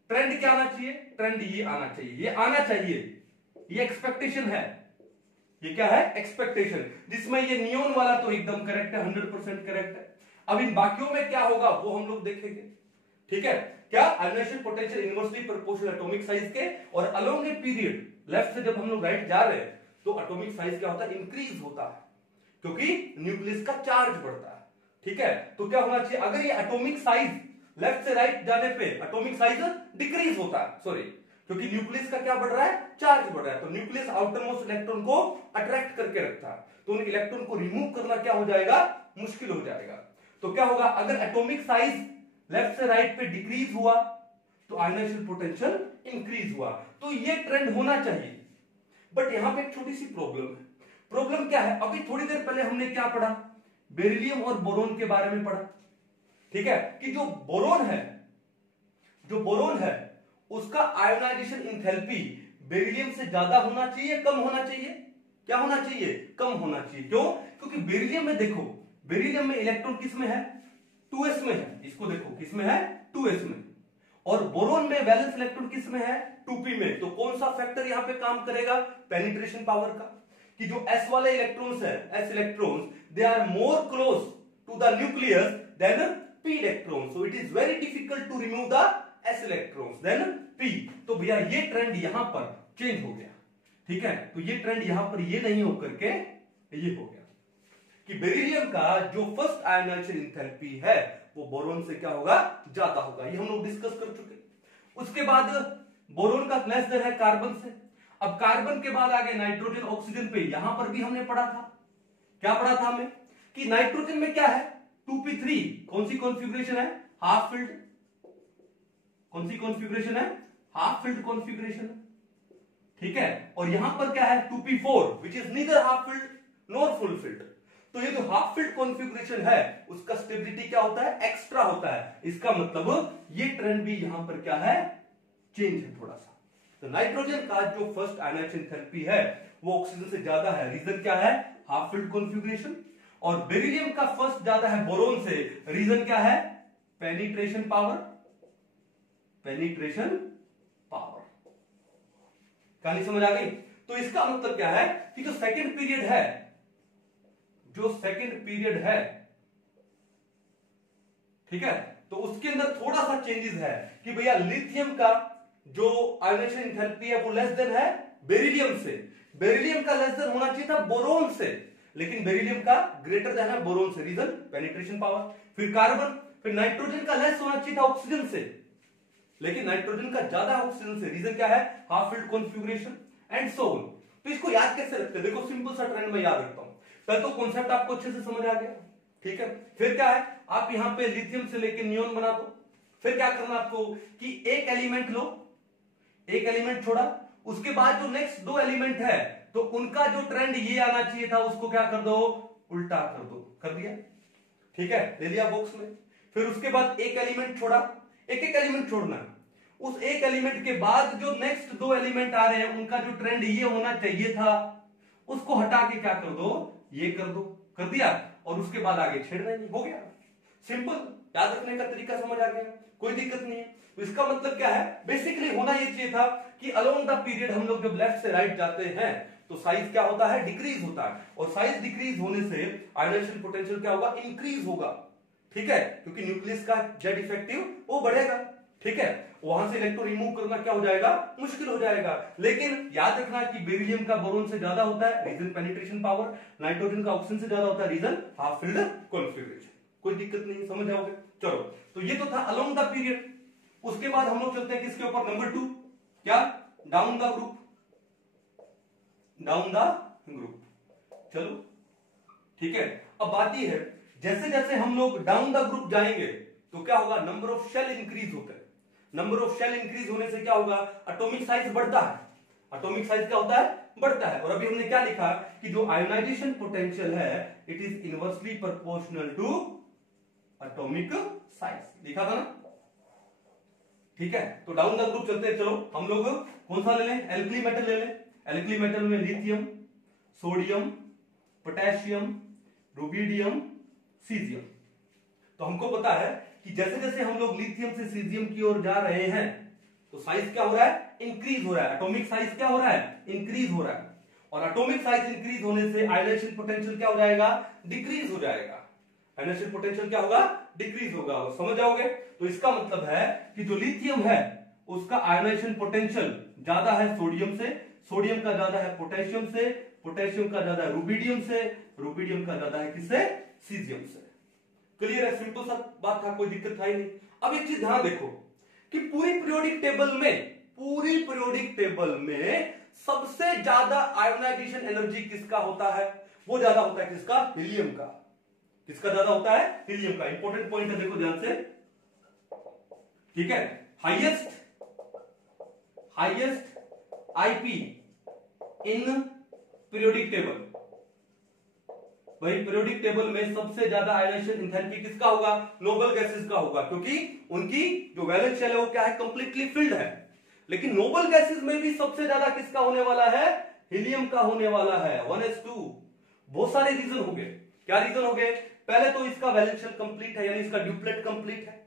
ट्रेंड क्या आना चाहिए, ट्रेंड ये आना चाहिए, ये आना चाहिए, ये एक्सपेक्टेशन है। ये क्या है, एक्सपेक्टेशन, जिसमें ये नियोन वाला तो एकदम करेक्ट है, 100% करेक्ट है। अब इन बाकियों में क्या होगा वो हम लोग देखेंगे। ठीक है, क्या ionization potential inversely proportional atomic size के, और अलोंग ए पीरियड लेफ्ट से जब हम लोग राइट जा रहे हैं तो एटॉमिक साइज क्या होता है, इंक्रीज होता है, क्योंकि न्यूक्लियस का चार्ज बढ़ता है। ठीक है, तो क्या होना चाहिए, अगर ये एटॉमिक साइज लेफ्ट से राइट जाने पे एटॉमिक साइज डिक्रीज होता है, सॉरी, क्योंकि न्यूक्लियस का क्या बढ़ रहा है, चार्ज बढ़ रहा है। तो न्यूक्लियस आउटर मोस्ट इलेक्ट्रॉन को अट्रैक्ट करके रखता है, तो उन इलेक्ट्रॉन को रिमूव करना क्या हो जाएगा, मुश्किल हो जाएगा। तो क्या होगा, अगर एटॉमिक साइज लेफ्ट से राइट पे डिक्रीज हुआ तो आयोनाइजेशन पोटेंशियल इंक्रीज हुआ। तो ये ट्रेंड होना चाहिए। बट यहां पे एक छोटी सी प्रॉब्लम है। प्रॉब्लम क्या है, अभी थोड़ी देर पहले हमने क्या पढ़ा, बेरिलियम और बोरोन के बारे में पढ़ा। ठीक है, कि जो बोरोन है उसका आयोनाइजेशन इंथैल्पी बेरिलियम से ज्यादा होना चाहिए, कम होना चाहिए, क्या होना चाहिए, कम होना चाहिए। क्यों, क्योंकि बेरिलियम में देखो, बेरिलियम में इलेक्ट्रॉन किस में है, 2s में है। इसको देखो किस में है, 2s में। और बोरोन में वैलेंस इलेक्ट्रॉन किस में है, 2p में। तो कौन सा फैक्टर यहां पे काम करेगा, पेनिट्रेशन पावर का, कि जो s वाले इलेक्ट्रॉन्स है, s electrons, they are more close to the nucleus than p electrons, so it is very difficult to remove the s electrons than p। तो भैया ये ट्रेंड यहां पर चेंज हो गया। ठीक है, तो ये ट्रेंड यहां पर ये नहीं होकर के ये हो गया कि बेरिलियम का जो फर्स्ट आयोनाइजेशन एंथैल्पी है वो बोरोन से क्या होगा, ज्यादा होगा। ये हम लोग डिस्कस कर चुके। उसके बाद बोरोन का लेस देन है कार्बन से। अब कार्बन के बाद आगे नाइट्रोजन, ऑक्सीजन पे, यहां पर भी हमने पढ़ा था, क्या पढ़ा था हमें, कि नाइट्रोजन में क्या है, 2p3, कौन सी कॉन्फ़िगरेशन है, हाफ फिल्ड। कौन सी कॉन्फ़िगरेशन है, हाफ फिल्ड कॉन्फ़िगरेशन, ठीक है। और यहां पर क्या है 2p4 which is neither half filled nor full field. तो ये जो हाफ फिल्ड कॉन्फ़िगरेशन है उसका स्टेबिलिटी क्या होता है, एक्स्ट्रा होता है। इसका मतलब ये ट्रेंड भी यहां पर क्या है, चेंज है थोड़ा सा। तो नाइट्रोजन का जो फर्स्ट आयनाइजेशन थेरेपी है वो ऑक्सीजन से ज्यादा है, रीजन क्या है, हाफ फिल्ड कॉन्फ़िगरेशन। और बेरिलियम का फर्स्ट ज्यादा है बोरोन से, रीजन क्या है, पेनिट्रेशन पावर, पेनिट्रेशन पावर। कहानी समझ आ गई। तो इसका मतलब क्या है कि जो सेकंड पीरियड है, जो सेकंड पीरियड है, ठीक है, तो उसके अंदर थोड़ा सा चेंजेस है कि भैया लिथियम का जो आयनाइजेशन एंथैल्पी है वो लेस देन है बेरिलियम से। बेरिलियम का लेस देन होना चाहिए था बोरोन से, लेकिन बेरिलियम का ग्रेटर देन है बोरोन से, रीजन पेनिट्रेशन पावर। फिर कार्बन, फिर नाइट्रोजन का लेस होना चाहिए था ऑक्सीजन से, लेकिन नाइट्रोजन का ज्यादा ऑक्सीजन से, रीजन क्या है, half filled configuration and so on. तो इसको याद कैसे रखते हैं, देखो सिंपल सा ट्रेंड में याद रखता हूं। पहले तो कॉन्सेप्ट आपको अच्छे से समझ आ गया, ठीक है। फिर क्या है, आप यहां पे लिथियम से लेके नियोन बना दो। फिर क्या करना आपको कि एक एलिमेंट लो, एक एलिमेंट छोड़ा, उसके बाद जो नेक्स्ट दो एलिमेंट है तो उनका जो ट्रेंड ये आना चाहिए था उसको क्या कर दो, उल्टा कर दो, कर दिया, ठीक है, ले लिया बॉक्स में। फिर उसके बाद एक एलिमेंट छोड़ा, एक एक एलिमेंट छोड़ना है, उस एक एलिमेंट के बाद जो नेक्स्ट दो एलिमेंट आ रहे हैं उनका जो ट्रेंड ये होना चाहिए था उसको हटा के क्या कर दो, ये कर दो, कर दिया, और उसके बाद आगे छेड़ना नहीं, हो गया। सिंपल, याद रखने का तरीका समझ आ गया, कोई दिक्कत नहीं है। तो इसका मतलब क्या है, बेसिकली होना ये चाहिए था कि अलोंग द पीरियड हम लोग जब लेफ्ट से राइट जाते हैं तो साइज क्या होता है, डिक्रीज होता है, और साइज डिक्रीज होने से आयनाइजेशन पोटेंशियल क्या होगा, इंक्रीज होगा, ठीक है, क्योंकि न्यूक्लियस का जेड इफेक्टिव वो बढ़ेगा, ठीक है। वहां से इलेक्ट्रॉन रिमूव करना क्या हो जाएगा, मुश्किल हो जाएगा। लेकिन याद रखना कि बेरिलियम का बोरोन से ज्यादा होता है, रीजन पेनिट्रेशन पावर, नाइट्रोजन का ऑक्सीजन से ज्यादा होता है, रीजन हाफ फिल्ड कॉन्फ़िगरेशन। कोई दिक्कत नहीं, समझ जाओगे। चलो, तो ये तो था अलोंग द पीरियड। उसके बाद हम लोग चलते हैं किसके ऊपर, नंबर 2, क्या, down the group, down the group. चलो ठीक है, अब बात यह है जैसे जैसे हम लोग डाउन द ग्रुप जाएंगे तो क्या होगा, नंबर ऑफ शेल इंक्रीज होता है। नंबर ऑफ शेल इंक्रीज होने से क्या होगा, एटॉमिक साइज बढ़ता है। एटॉमिक साइज क्या होता है, बढ़ता है। और अभी हमने क्या लिखा कि जो आयोनाइजेशन पोटेंशियल है it is inversely proportional to atomic size, लिखा था ना, ठीक है। तो डाउन द ग्रुप चलते हैं। चलो हम लोग कौन सा ले लें, एल्कली मेटल ले लें। एल्कली मेटल में lithium, sodium, potassium, rubidium, caesium. तो हमको पता है कि जैसे जैसे हम लोग लिथियम से सीजियम की ओर जा रहे हैं तो साइज क्या हो रहा है, इंक्रीज हो रहा है। एटॉमिक साइज क्या हो रहा है, इंक्रीज हो रहा है। और एटॉमिक साइज इंक्रीज होने से आयनाइजेशन पोटेंशियल क्या हो जाएगा, डिक्रीज हो जाएगा। आयनाइजेशन पोटेंशियल क्या होगा, डिक्रीज होगा। समझ जाओगे। तो इसका मतलब है कि जो लिथियम है उसका आयनाइजेशन पोटेंशियल ज्यादा है सोडियम से, सोडियम का ज्यादा है पोटेशियम से, पोटेशियम का ज्यादा है रुबिडियम से, रुबिडियम का ज्यादा है किससे, सीजियम से। क्लियर है, सिंपल सा बात था, कोई दिक्कत था ही नहीं। अब एक चीज ध्यान देखो कि पूरी पीरियोडिक टेबल में सबसे ज्यादा आयोनाइजेशन एनर्जी किसका होता है, वो ज्यादा होता है किसका, हीलियम का। किसका ज्यादा होता है, हीलियम का। इंपॉर्टेंट पॉइंट है, देखो ध्यान से, ठीक है। Highest IP in periodic table, वही पीरियोडिक टेबल में सबसे ज्यादा आयनाइजेशन एंथैल्पी किसका होगा, नोबल गैसेस का होगा, क्योंकि उनकी जो वैलेंस शेल है वो क्या है, कंप्लीटली फिल्ड है। लेकिन नोबल गैसेस में भी सबसे ज्यादा किसका होने वाला है, हीलियम का होने वाला है, 1s2। बहुत सारे रीजन हो गए। क्या रीजन हो गए, पहले तो इसका वैलेंस शेल कंप्लीट है, यानी इसका ड्यूप्लेट कंप्लीट है।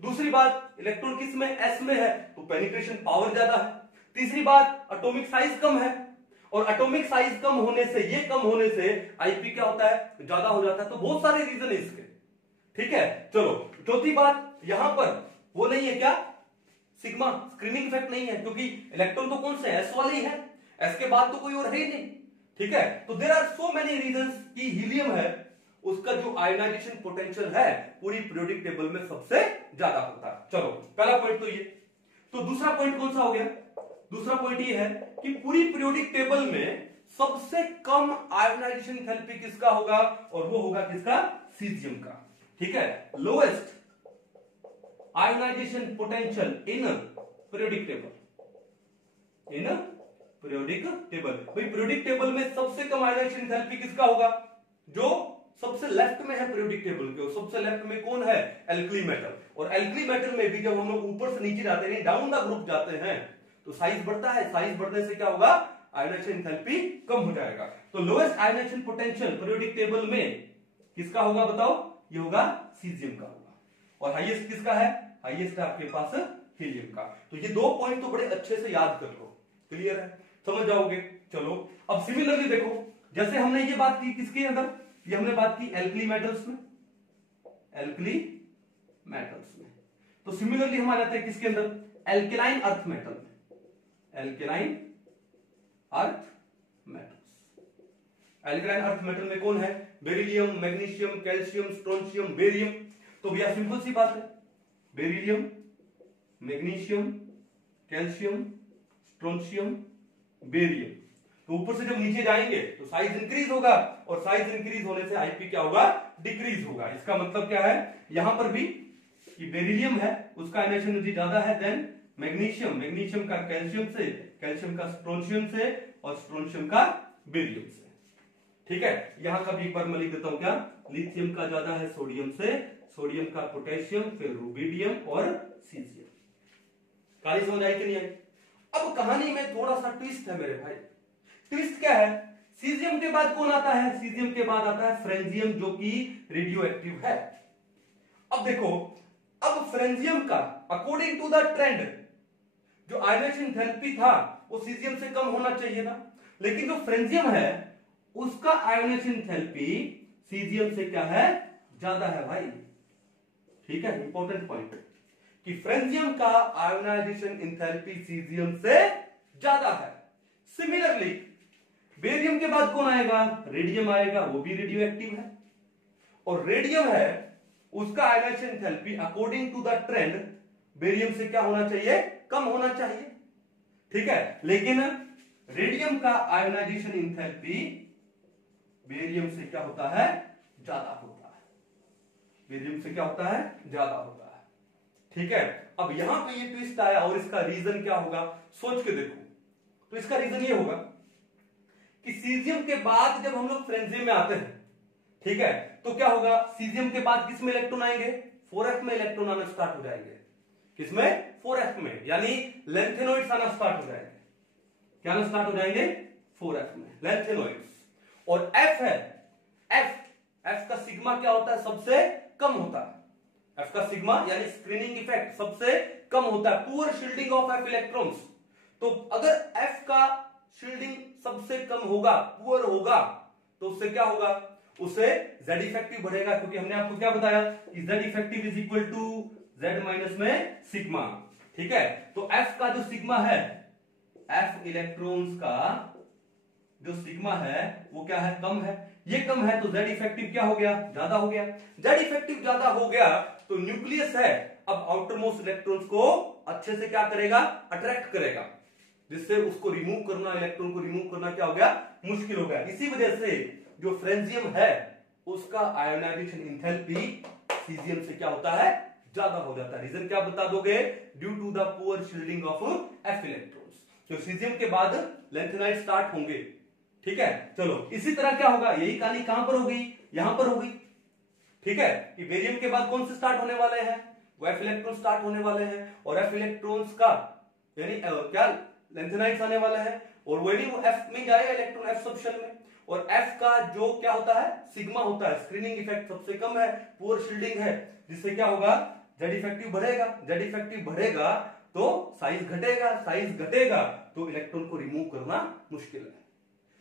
दूसरी बात, इलेक्ट्रॉन किस में, एस में है, तो पेनिट्रेशन पावर ज्यादा है। तीसरी बात, एटॉमिक साइज कम है, और एटॉमिक साइज कम होने से, ये कम होने से आईपी क्या होता है, ज्यादा हो जाता है। तो बहुत सारे रीजन है इसके, ठीक है। चलो चौथी बात, यहां पर वो नहीं है क्या, सिग्मा स्क्रीनिंग इफेक्ट नहीं है, क्योंकि इलेक्ट्रॉन तो कौन से, एस वाले ही है, एस के बाद तो कोई और है ही नहीं, ठीक है। तो there are so many reasons कि हीलियम है उसका जो आयोनाइजेशन पोटेंशियल है पूरी पीरियोडिक टेबल में सबसे ज्यादा होता है। चलो पहला पॉइंट तो ये। तो दूसरा पॉइंट कौन सा हो गया, दूसरा पॉइंट ये है कि पूरी पीरियोडिक टेबल में सबसे कम आयोनाइजेशन एंथैल्पी किसका होगा, और वो होगा किसका, सीजियम का, ठीक है। Lowest ionization potential in periodic table, in periodic table. भाई पीरियोडिक टेबल में सबसे कम आयोनाइजेशन एंथैल्पी किसका होगा? जो सबसे लेफ्ट में है पीरियोडिक टेबल के, सबसे लेफ्ट में कौन है? Alkali metal. और एल्कली मेटल में भी जब हम लोग ऊपर से नीचे जाते हैं, डाउन द ग्रुप जाते हैं, तो साइज बढ़ता है। साइज बढ़ने से क्या होगा? आयोनाइजेशन एंथैल्पी कम हो जाएगा। तो lowest ionization potential periodic table में किसका होगा बताओ? ये होगा सीजियम का होगा। और हाईएस्ट किसका है? हाईएस्ट है आपके पास हीलियम का। तो ये दो पॉइंट तो बड़े अच्छे से याद कर लो, क्लियर है, समझ जाओगे। चलो अब सिमिलरली देखो, जैसे हमने ये बात की किसके अंदर? ये हमने बात की एल्कली मेटल्स में, एल्कली मेटल्स में। तो सिमिलरली हम आ जाते हैं किसके अंदर? एल्केलाइन अर्थ मेटल में, alkaline earth metals. Alkaline earth metal में कौन है? Beryllium, magnesium, calcium, strontium, barium. तो भैया सिंपल सी बात है, beryllium, magnesium, calcium, strontium, barium. तो ऊपर से जब नीचे जाएंगे तो साइज इंक्रीज होगा, और साइज इंक्रीज होने से आईपी क्या होगा? डिक्रीज होगा। इसका मतलब क्या है यहां पर भी कि बेरिलियम है उसका आयोनाइजेशन एनर्जी ज्यादा है देन मैग्नीशियम, मैग्नीशियम का कैल्शियम से, कैल्शियम का स्ट्रोंशियम से, और स्ट्रोंशियम का बेरियम से। ठीक है, यहां का भी एक बार मैं लिख देता हूं क्या? लिथियम का ज्यादा है सोडियम से, सोडियम का पोटेशियम, फिर रुबिडियम और सीजियम। कहानी समझ आई कि नहीं आई? अब कहानी में थोड़ा सा ट्विस्ट है मेरे भाई। ट्विस्ट क्या है? सीजियम के बाद कौन आता है? सीजियम के बाद आता है फ्रेंजियम, जो कि रेडियो एक्टिव है। अब देखो, अब फ्रेंजियम का अकॉर्डिंग टू द ट्रेंड जो आयोनाइजेशन एंथैल्पी था वो सीजियम से कम होना चाहिए था, लेकिन जो फ्रेंजियम है उसका आयोनाइजेशन एंथैल्पी सीजियम से क्या है? ज्यादा है भाई। ठीक है, इंपॉर्टेंट पॉइंट कि फ्रेंजियम का आयोनाइजेशन एंथैल्पी सीजियम से ज्यादा है। सिमिलरली बेरियम के बाद कौन आएगा? रेडियम आएगा, वो भी रेडियो एक्टिव है। और रेडियम है उसका ionisation enthalpy according to the trend barium से क्या होना चाहिए? कम होना चाहिए। ठीक है, लेकिन रेडियम का आयोनाइजेशन एंथैल्पी बेरियम से क्या होता है? ज्यादा होता है। बेरियम से क्या होता है? ज्यादा होता है। ठीक है, अब यहां पे ये ट्विस्ट आया, और इसका रीजन क्या होगा सोच के देखो। तो इसका रीजन ये होगा कि सीजियम के बाद जब हम लोग फ्रेंजियम में आते हैं, ठीक है, तो क्या होगा? सीजियम के बाद किस में इलेक्ट्रॉन आएंगे? 4f में इलेक्ट्रॉन आना स्टार्ट हो जाएंगे। किसमें? 4f में, यानी लेंथेनॉइड्स आना स्टार्ट हो जाएंगे। क्या आना स्टार्ट हो जाएंगे? 4f में लेंथेनॉइड्स। और f है, f का सिग्मा क्या होता है? सबसे कम होता है। f का सिग्मा यानी स्क्रीनिंग इफेक्ट सबसे कम होता है, poor shielding of f electrons. तो अगर f का शील्डिंग सबसे कम होगा, पुअर होगा, तो उससे क्या होगा? उससे z इफेक्टिव बढ़ेगा, क्योंकि हमने आपको क्या बताया कि z effective is equal to z minus में सिग्मा। ठीक है, तो f का जो सिग्मा है, f इलेक्ट्रॉन्स का जो सिग्मा है वो क्या है? कम है। ये कम है तो z इफेक्टिव क्या हो गया? ज्यादा हो गया। z इफेक्टिव ज्यादा हो गया तो न्यूक्लियस है अब आउटर मोस्ट इलेक्ट्रॉन्स को अच्छे से क्या करेगा? अट्रैक्ट करेगा, जिससे उसको रिमूव करना, इलेक्ट्रॉन को रिमूव करना क्या हो गया? मुश्किल हो गया। इसी वजह से जो फ्रेंजियम है उसका आयोनाइजेशन एंथैल्पी सीजियम से क्या होता है? ज्यादा हो जाता है। रीजन क्या बता दोगे? Due to the poor shielding of f electrons. तो सीजियम के बाद लेंथेनाइड स्टार्ट होंगे। ठीक है, चलो इसी तरह क्या होगा? यही कहानी कहां पर होगी? यहां पर होगी। ठीक है, कि बेरियम के बाद कौन से स्टार्ट होने वाले हैं? वो f इलेक्ट्रॉन स्टार्ट होने वाले हैं, और f इलेक्ट्रॉन्स का यानी क्या? लेंथेनाइड्स आने वाला है, और वही वो f में जाएगा इलेक्ट्रॉन f सब शेल में। और f का जो क्या होता है? सिग्मा होता है, स्क्रीनिंग इफेक्ट सबसे कम है, पुअर शील्डिंग है, जिससे क्या होगा? z इफेक्टिव बढ़ेगा। z इफेक्टिव बढ़ेगा तो साइज घटेगा, साइज घटेगा तो इलेक्ट्रॉन को रिमूव करना मुश्किल है।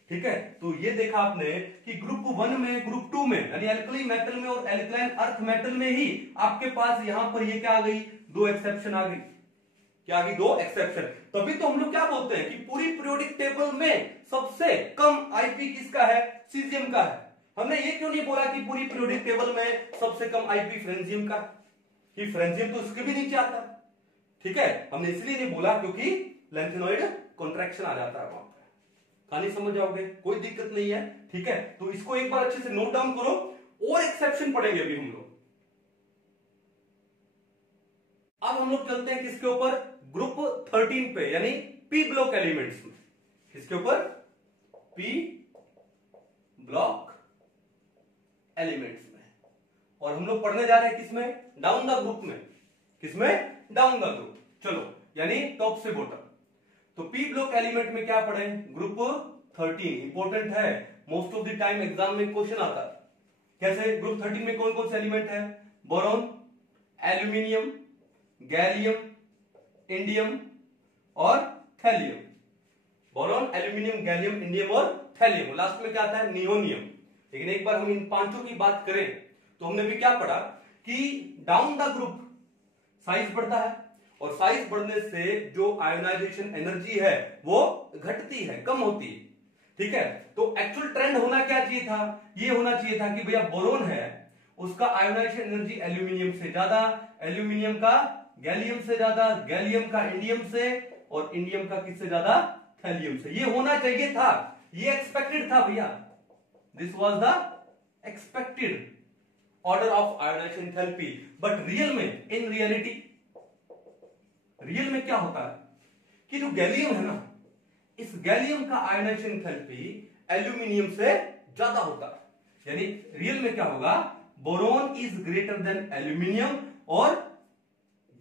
ठीक है, तो ये देखा आपने कि ग्रुप 1 में, ग्रुप 2 में यानी एल्कली मेटल में और एल्कलाइन अर्थ मेटल में ही आपके पास यहां पर ये क्या आ गई? दो एक्सेप्शन आ गई। क्या आ गई? दो एक्सेप्शन। तभी तो हम लोग क्या बोलते हैं कि पूरी पीरियोडिक टेबल में सबसे कम आईपी किसका है? सीजियम का है। हमने ये क्यों नहीं बोला कि पूरी पीरियोडिक टेबल में सबसे कम आईपी फ्रेंजियम का, कि फ्रेंजियम तो उसके भी नीचे आता। ठीक है, हमने इसलिए नहीं बोला क्योंकि लेंथेनॉइड कॉन्ट्रैक्शन आ जाता है वहां पर। कहानी समझ जाओगे, कोई दिक्कत नहीं है। ठीक है, तो इसको एक बार अच्छे से नोट डाउन करो, और एक्सेप्शन पढ़ेंगे अभी हम लोग। अब हम लोग चलते हैं किसके ऊपर? ग्रुप 13 पे, यानी पी ब्लॉक एलिमेंट्स में। किसके ऊपर? पी ब्लॉक एलिमेंट्स में। और हम लोग पढ़ने जा रहे हैं किसमें? डाउन द ग्रुप में। किसमें? Down the group. चलो, यानी टॉप से बॉटम। तो पी ब्लॉक एलिमेंट में क्या पढ़े? ग्रुप 13 इंपॉर्टेंट है, most of the time exam में क्वेश्चन आता है। कैसे? ग्रुप 13 में कौन कौन से एलिमेंट है? बोरॉन, एल्यूमिनियम, गैलियम, इंडियम और thallium. Boron, aluminium, gallium, indium और थैलियम। लास्ट में क्या आता है? नियोनियम। लेकिन एक बार हम इन पांचों की बात करें तो हमने भी क्या पढ़ा कि डाउन द ग्रुप साइज बढ़ता है, और साइज बढ़ने से जो आयोनाइजेशन एनर्जी है वो घटती है, कम होती है। ठीक है, तो एक्चुअल ट्रेंड होना क्या चाहिए था? ये होना चाहिए था कि भैया बोरोन है, उसका आयोनाइजेशन एनर्जी एल्यूमिनियम से ज्यादा, एल्यूमिनियम का गैलियम से ज्यादा, गैलियम का इंडियम से, और इंडियम का किससे ज्यादा? थैलियम से। ये होना चाहिए था, ये एक्सपेक्टेड था भैया। This was the expected order of ionisation enthalpy. But real में, इन रियलिटी, रियल में क्या होता है कि जो गैलियम है ना, इस गैलियम का आयोनाइजेशन एंथैल्पी एल्यूमिनियम से ज्यादा होता है। यानी रियल में क्या होगा? Boron is greater then aluminium, और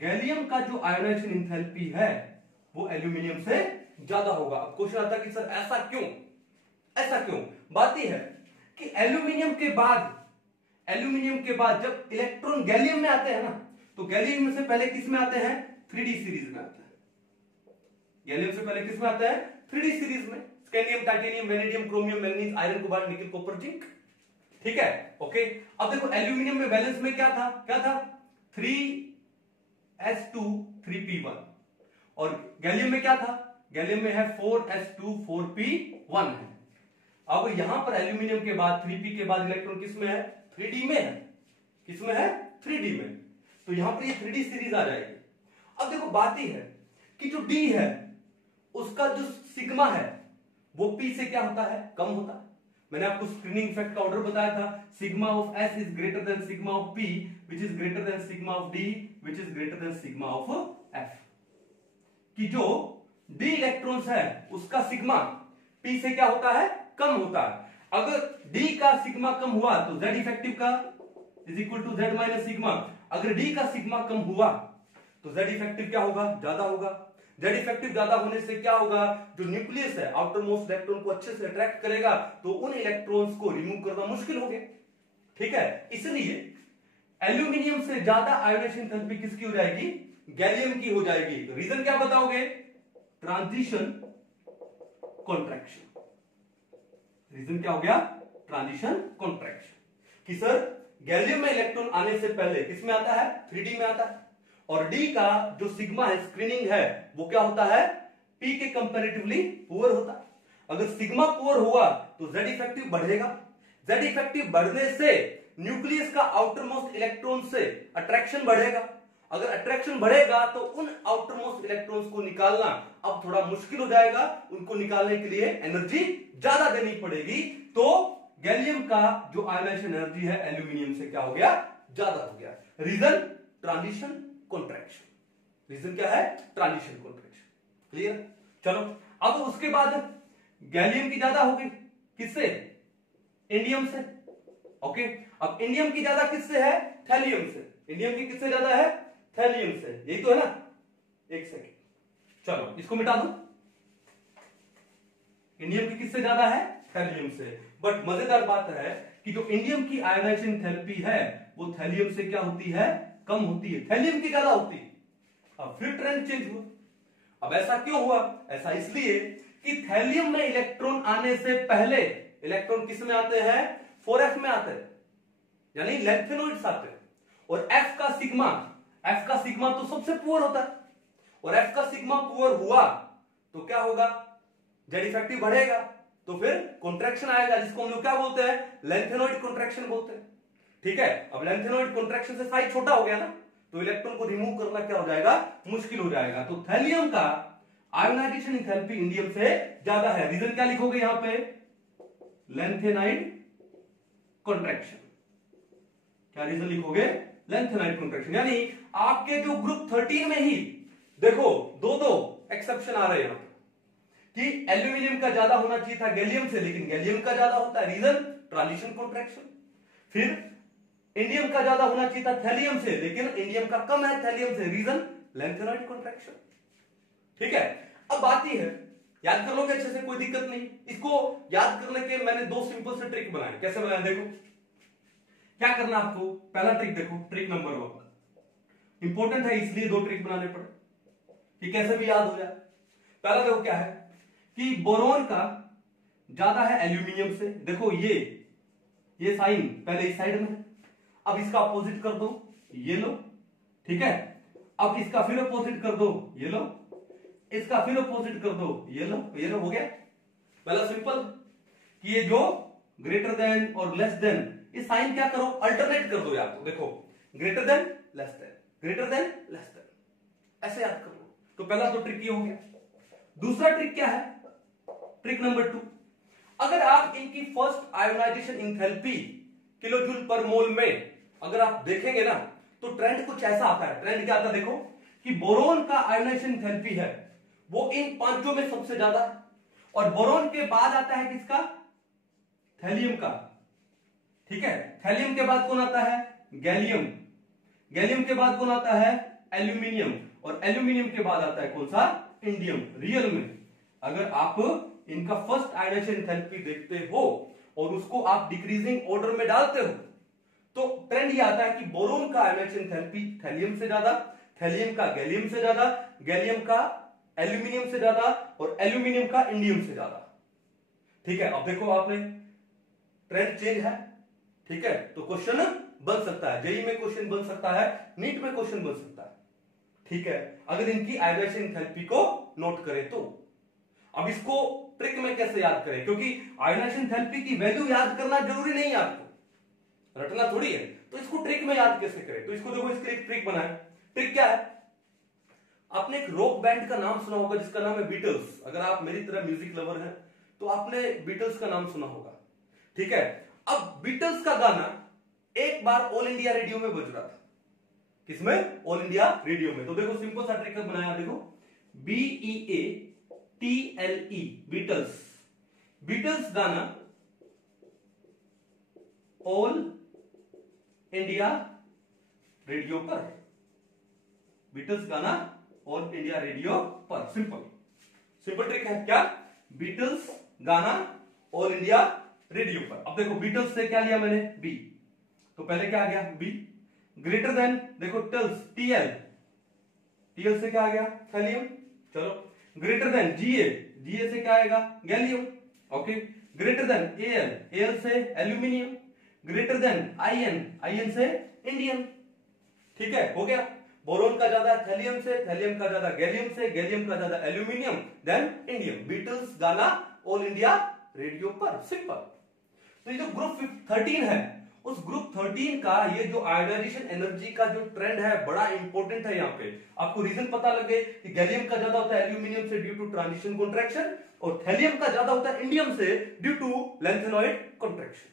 गैलियम का जो आयोनाइजेशन एंथैल्पी है वो एल्यूमिनियम से ज्यादा होगा। अब क्वेश्चन आता है कि सर ऐसा क्यों? ऐसा क्यों? बात यह है कि एल्यूमिनियम के बाद जब इलेक्ट्रॉन गैलियम में आते हैं ना, तो गैलियम में से पहले किस में आते हैं? 3D सीरीज में आते हैं। गैलियम से पहले किस में आता है? 3D सीरीज में। Scandium, titanium, vanadium, chromium, manganese, iron, cobalt, निकल, कॉपर, जिंक। ठीक है, ओके। अब देखो एल्यूमिनियम में बैलेंस में क्या था? 3s2 3p1। और गैलियम में क्या था? गैलियम में है 4s2 4p1 है। अब यहां पर एल्यूमिनियम के बाद 3p के बाद इलेक्ट्रॉन किस में है? 3D में है। किस में है? 3D में। तो यहां पर ये 3D सीरीज आ जाएगी। अब देखो बात ही है कि जो D है उसका जो सिग्मा है वो P से क्या होता है? कम होता है। मैंने आपको स्क्रीनिंग इफेक्ट का ऑर्डर बताया था, sigma of S is greater then sigma of P which is greater then sigma of D which is greater then sigma of F। कि जो D इलेक्ट्रॉन्स है उसका सिग्मा P से क्या होता है? कम होता है। अगर D का सिग्मा कम हुआ तो Z इफेक्टिव का is equal to Z minus sigma. अगर D का सिग्मा कम हुआ तो Z इफेक्टिव क्या होगा? ज्यादा होगा। Z इफेक्टिव ज्यादा होने से क्या होगा? जो न्यूक्लियस है आउटर मोस्ट इलेक्ट्रॉन को अच्छे से अट्रैक्ट करेगा, तो उन इलेक्ट्रॉन्स को रिमूव करना मुश्किल हो गया। ठीक है, इसलिए एल्यूमिनियम से ज्यादा आयोनाइजेशन एंथैल्पी किसकी हो जाएगी? गैलियम की हो जाएगी। तो रीजन क्या बताओगे? Transition contraction. रीजन क्या हो गया? Transition contraction. कि सर गैलियम में इलेक्ट्रॉन आने से पहले किस में आता है? 3D में आता है। और D का जो सिग्मा है, स्क्रीनिंग है, वो क्या होता है? P के कंपैरेटिवली पुअर होता है। अगर सिग्मा पुअर हुआ तो Z इफेक्टिव बढ़ेगा। Z इफेक्टिव बढ़ने से न्यूक्लियस का आउटर मोस्ट इलेक्ट्रॉन से अट्रैक्शन बढ़ेगा। अगर अट्रैक्शन बढ़ेगा तो उन आउटर मोस्ट इलेक्ट्रॉन्स को निकालना अब थोड़ा मुश्किल हो जाएगा। उनको निकालने के लिए एनर्जी ज्यादा देनी पड़ेगी। तो गैलियम का जो आयोनाइजेशन एनर्जी है एल्यूमिनियम से क्या हो गया? ज्यादा हो गया। रीजन? Transition contraction. रीजन क्या है? Transition contraction. क्लियर? चलो, अब उसके बाद गैलियम की ज्यादा होगी किससे? इंडियम से। ओके, अब इंडियम की ज्यादा किससे है? थैलियम से। इंडियम की किससे ज्यादा है? थैलियम से। यही तो है ना? एक सेकेंड, चलो इसको मिटा दो। इंडियम की किससे ज्यादा है? थैलियम से। बट मजेदार बात है कि जो इंडियम की आयोनाइजेशन एंथैल्पी है वो थैलियम से क्या होती है? कम होती है। थैलियम की ज्यादा होती है। अब फिर ट्रेंड चेंज हुआ। अब ऐसा क्यों हुआ? ऐसा इसलिए कि थैलियम में इलेक्ट्रॉन आने से पहले इलेक्ट्रॉन किस में आते हैं? 4f में आते हैं, यानी लैंथेनॉइड्स आते हैं। और f का सिग्मा तो सबसे पुअर होता है। और f का सिग्मा पुअर हुआ तो क्या होगा? Z इफेक्टिव बढ़ेगा, तो फिर कॉन्ट्रैक्शन आएगा, जिसको हम लोग क्या बोलते हैं? लैंथेनॉइड कॉन्ट्रैक्शन बोलते हैं। ठीक है, अब लैंथेनॉइड कॉन्ट्रैक्शन से साइज छोटा हो गया ना, तो इलेक्ट्रॉन को रिमूव करना क्या हो जाएगा? मुश्किल हो जाएगा। तो थैलियम का आयोनाइजेशन एंथैल्पी इंडियम से ज्यादा है। रीजन क्या लिखोगे यहां पे? Lanthanide contraction. क्या रीजन लिखोगे? Lanthanide contraction. यानी आपके जो ग्रुप 13 में ही देखो दो एक्सेप्शन आ रहे हैं यहां पे। कि एल्यूमिनियम का ज्यादा होना चाहिए था गैलियम से, लेकिन गैलियम का ज्यादा होता है, रीजन ट्रांजिशन कॉन्ट्रैक्शन। फिर इंडियम का ज्यादा होना चाहिए था थैलियम से, लेकिन इंडियम का कम है थैलियम से, रीजन लैंथेनॉइड कॉन्ट्रैक्शन। ठीक है, अब बात यह है, याद कर लोगे अच्छे से, कोई दिक्कत नहीं। इसको याद करने के मैंने दो सिंपल से ट्रिक बनाए। कैसे बनाए देखो, क्या करना आपको, पहला ट्रिक देखो, ट्रिक नंबर 1 इंपॉर्टेंट है, इसलिए दो ट्रिक बनाने पड़े कि कैसे भी याद हो जाए। पहला देखो क्या है कि बोरोन का ज्यादा है एल्यूमिनियम से। देखो ये साइन पहले इस साइड में, अब इसका अपोजिट कर दो, ये लो। ठीक है, अब इसका फिर अपोजिट कर दो, ये लो। इसका फिर अपोजिट कर दो, ये लो। ये लो, हो गया। पहला सिंपल कि ये जो ग्रेटर देन और लेस देन, इस साइन क्या करो, अल्टरनेट कर दो यार। तो देखो greater than less than, greater than less than, ऐसे याद कर लो। तो पहला तो ट्रिक ये हो गया। दूसरा ट्रिक क्या है, ट्रिक नंबर 2, अगर आप इनकी फर्स्ट आयोनाइजेशन इंथैल्पी किलोजूल पर मोल में अगर आप देखेंगे ना, तो ट्रेंड कुछ ऐसा आता है। ट्रेंड क्या आता है देखो, कि बोरोन का आयोनाइजेशन इंथैल्पी है वो इन पांचों में सबसे ज्यादा, और बोरोन के बाद आता है किसका, थैलियम का। ठीक है, थैलियम के बाद कौन आता है, गैलियम। गैलियम के बाद कौन आता है, एल्यूमिनियम। और एल्यूमिनियम के बाद आता है कौन सा, इंडियम। रियल में अगर आप इनका फर्स्ट आयोनाइजेशन एंथैल्पी देखते हो और उसको आप डिक्रीजिंग ऑर्डर में डालते हो, तो ट्रेंड ये आता है कि बोरोन का आयोनाइजेशन एंथैल्पी थैलियम से ज्यादा, थैलियम का गैलियम से ज्यादा, गैलियम का एल्यूमिनियम से ज्यादा, और एल्यूमिनियम का इंडियम से ज्यादा। ठीक है, अब देखो आपने ट्रेंड चेंज है। ठीक है, तो क्वेश्चन बन सकता है, जेईई में क्वेश्चन बन सकता है, नीट में क्वेश्चन बन सकता है। ठीक है, अगर इनकी आयोनाइजेशन एंथैल्पी को नोट करें तो। अब इसको ट्रिक में कैसे याद करें, क्योंकि आयोनाइजेशन एंथैल्पी की वैल्यू याद करना जरूरी नहीं है, आपको रटना थोड़ी है। तो इसको ट्रिक में याद कैसे करें, तो इसको देखो, इसके एक ट्रिक बनाए। ट्रिक क्या है, आपने एक रॉक बैंड का नाम सुना होगा जिसका नाम है बीटल्स। अगर आप मेरी तरह म्यूजिक लवर हैं तो आपने बीटल्स का नाम सुना होगा। ठीक है, अब बीटल्स का गाना एक बार ऑल इंडिया रेडियो में बज रहा था। किसमें, ऑल इंडिया रेडियो में। तो देखो सिंपल सा ट्रिक बनाया, देखो BEATLE, बीटल्स। बीटल्स गाना ऑल इंडिया रेडियो पर, बीटल्स गाना ऑल इंडिया रेडियो पर। सिंपल सिंपल ट्रिक है क्या, बीटल्स गाना ऑल इंडिया रेडियो पर। अब देखो बीटल्स से क्या लिया मैंने, बी, तो पहले क्या आ गया, बी। ग्रेटर देन देखो टेल्स, टीएल, टीएल से क्या आ गया, थैलियम। चलो, ग्रेटर देन जीए, जीए से क्या आएगा, gallium. Okay, greater than AL, AL से aluminium. Greater than IN, IN से इंडियम। ठीक है, हो गया। बोरोन का ज्यादा थैलियम से, थैलियम का ज्यादा गैलियम से, गैलियम का ज्यादा एल्यूमिनियम, देन इंडियम। बीटल्स गाना ऑल इंडिया रेडियो पर। सिंपल। तो ये जो ग्रुप 13 है, उस ग्रुप 13 का ये जो आयोनाइजेशन एनर्जी का जो ट्रेंड है बड़ा इंपॉर्टेंट है। यहाँ पे आपको रीजन पता लगे कि गैलियम का ज्यादा होता है एल्यूमिनियम से ड्यू टू ट्रांजिशन कॉन्ट्रैक्शन, और थैलियम का ज्यादा होता है इंडियम से due to lanthanoid contraction.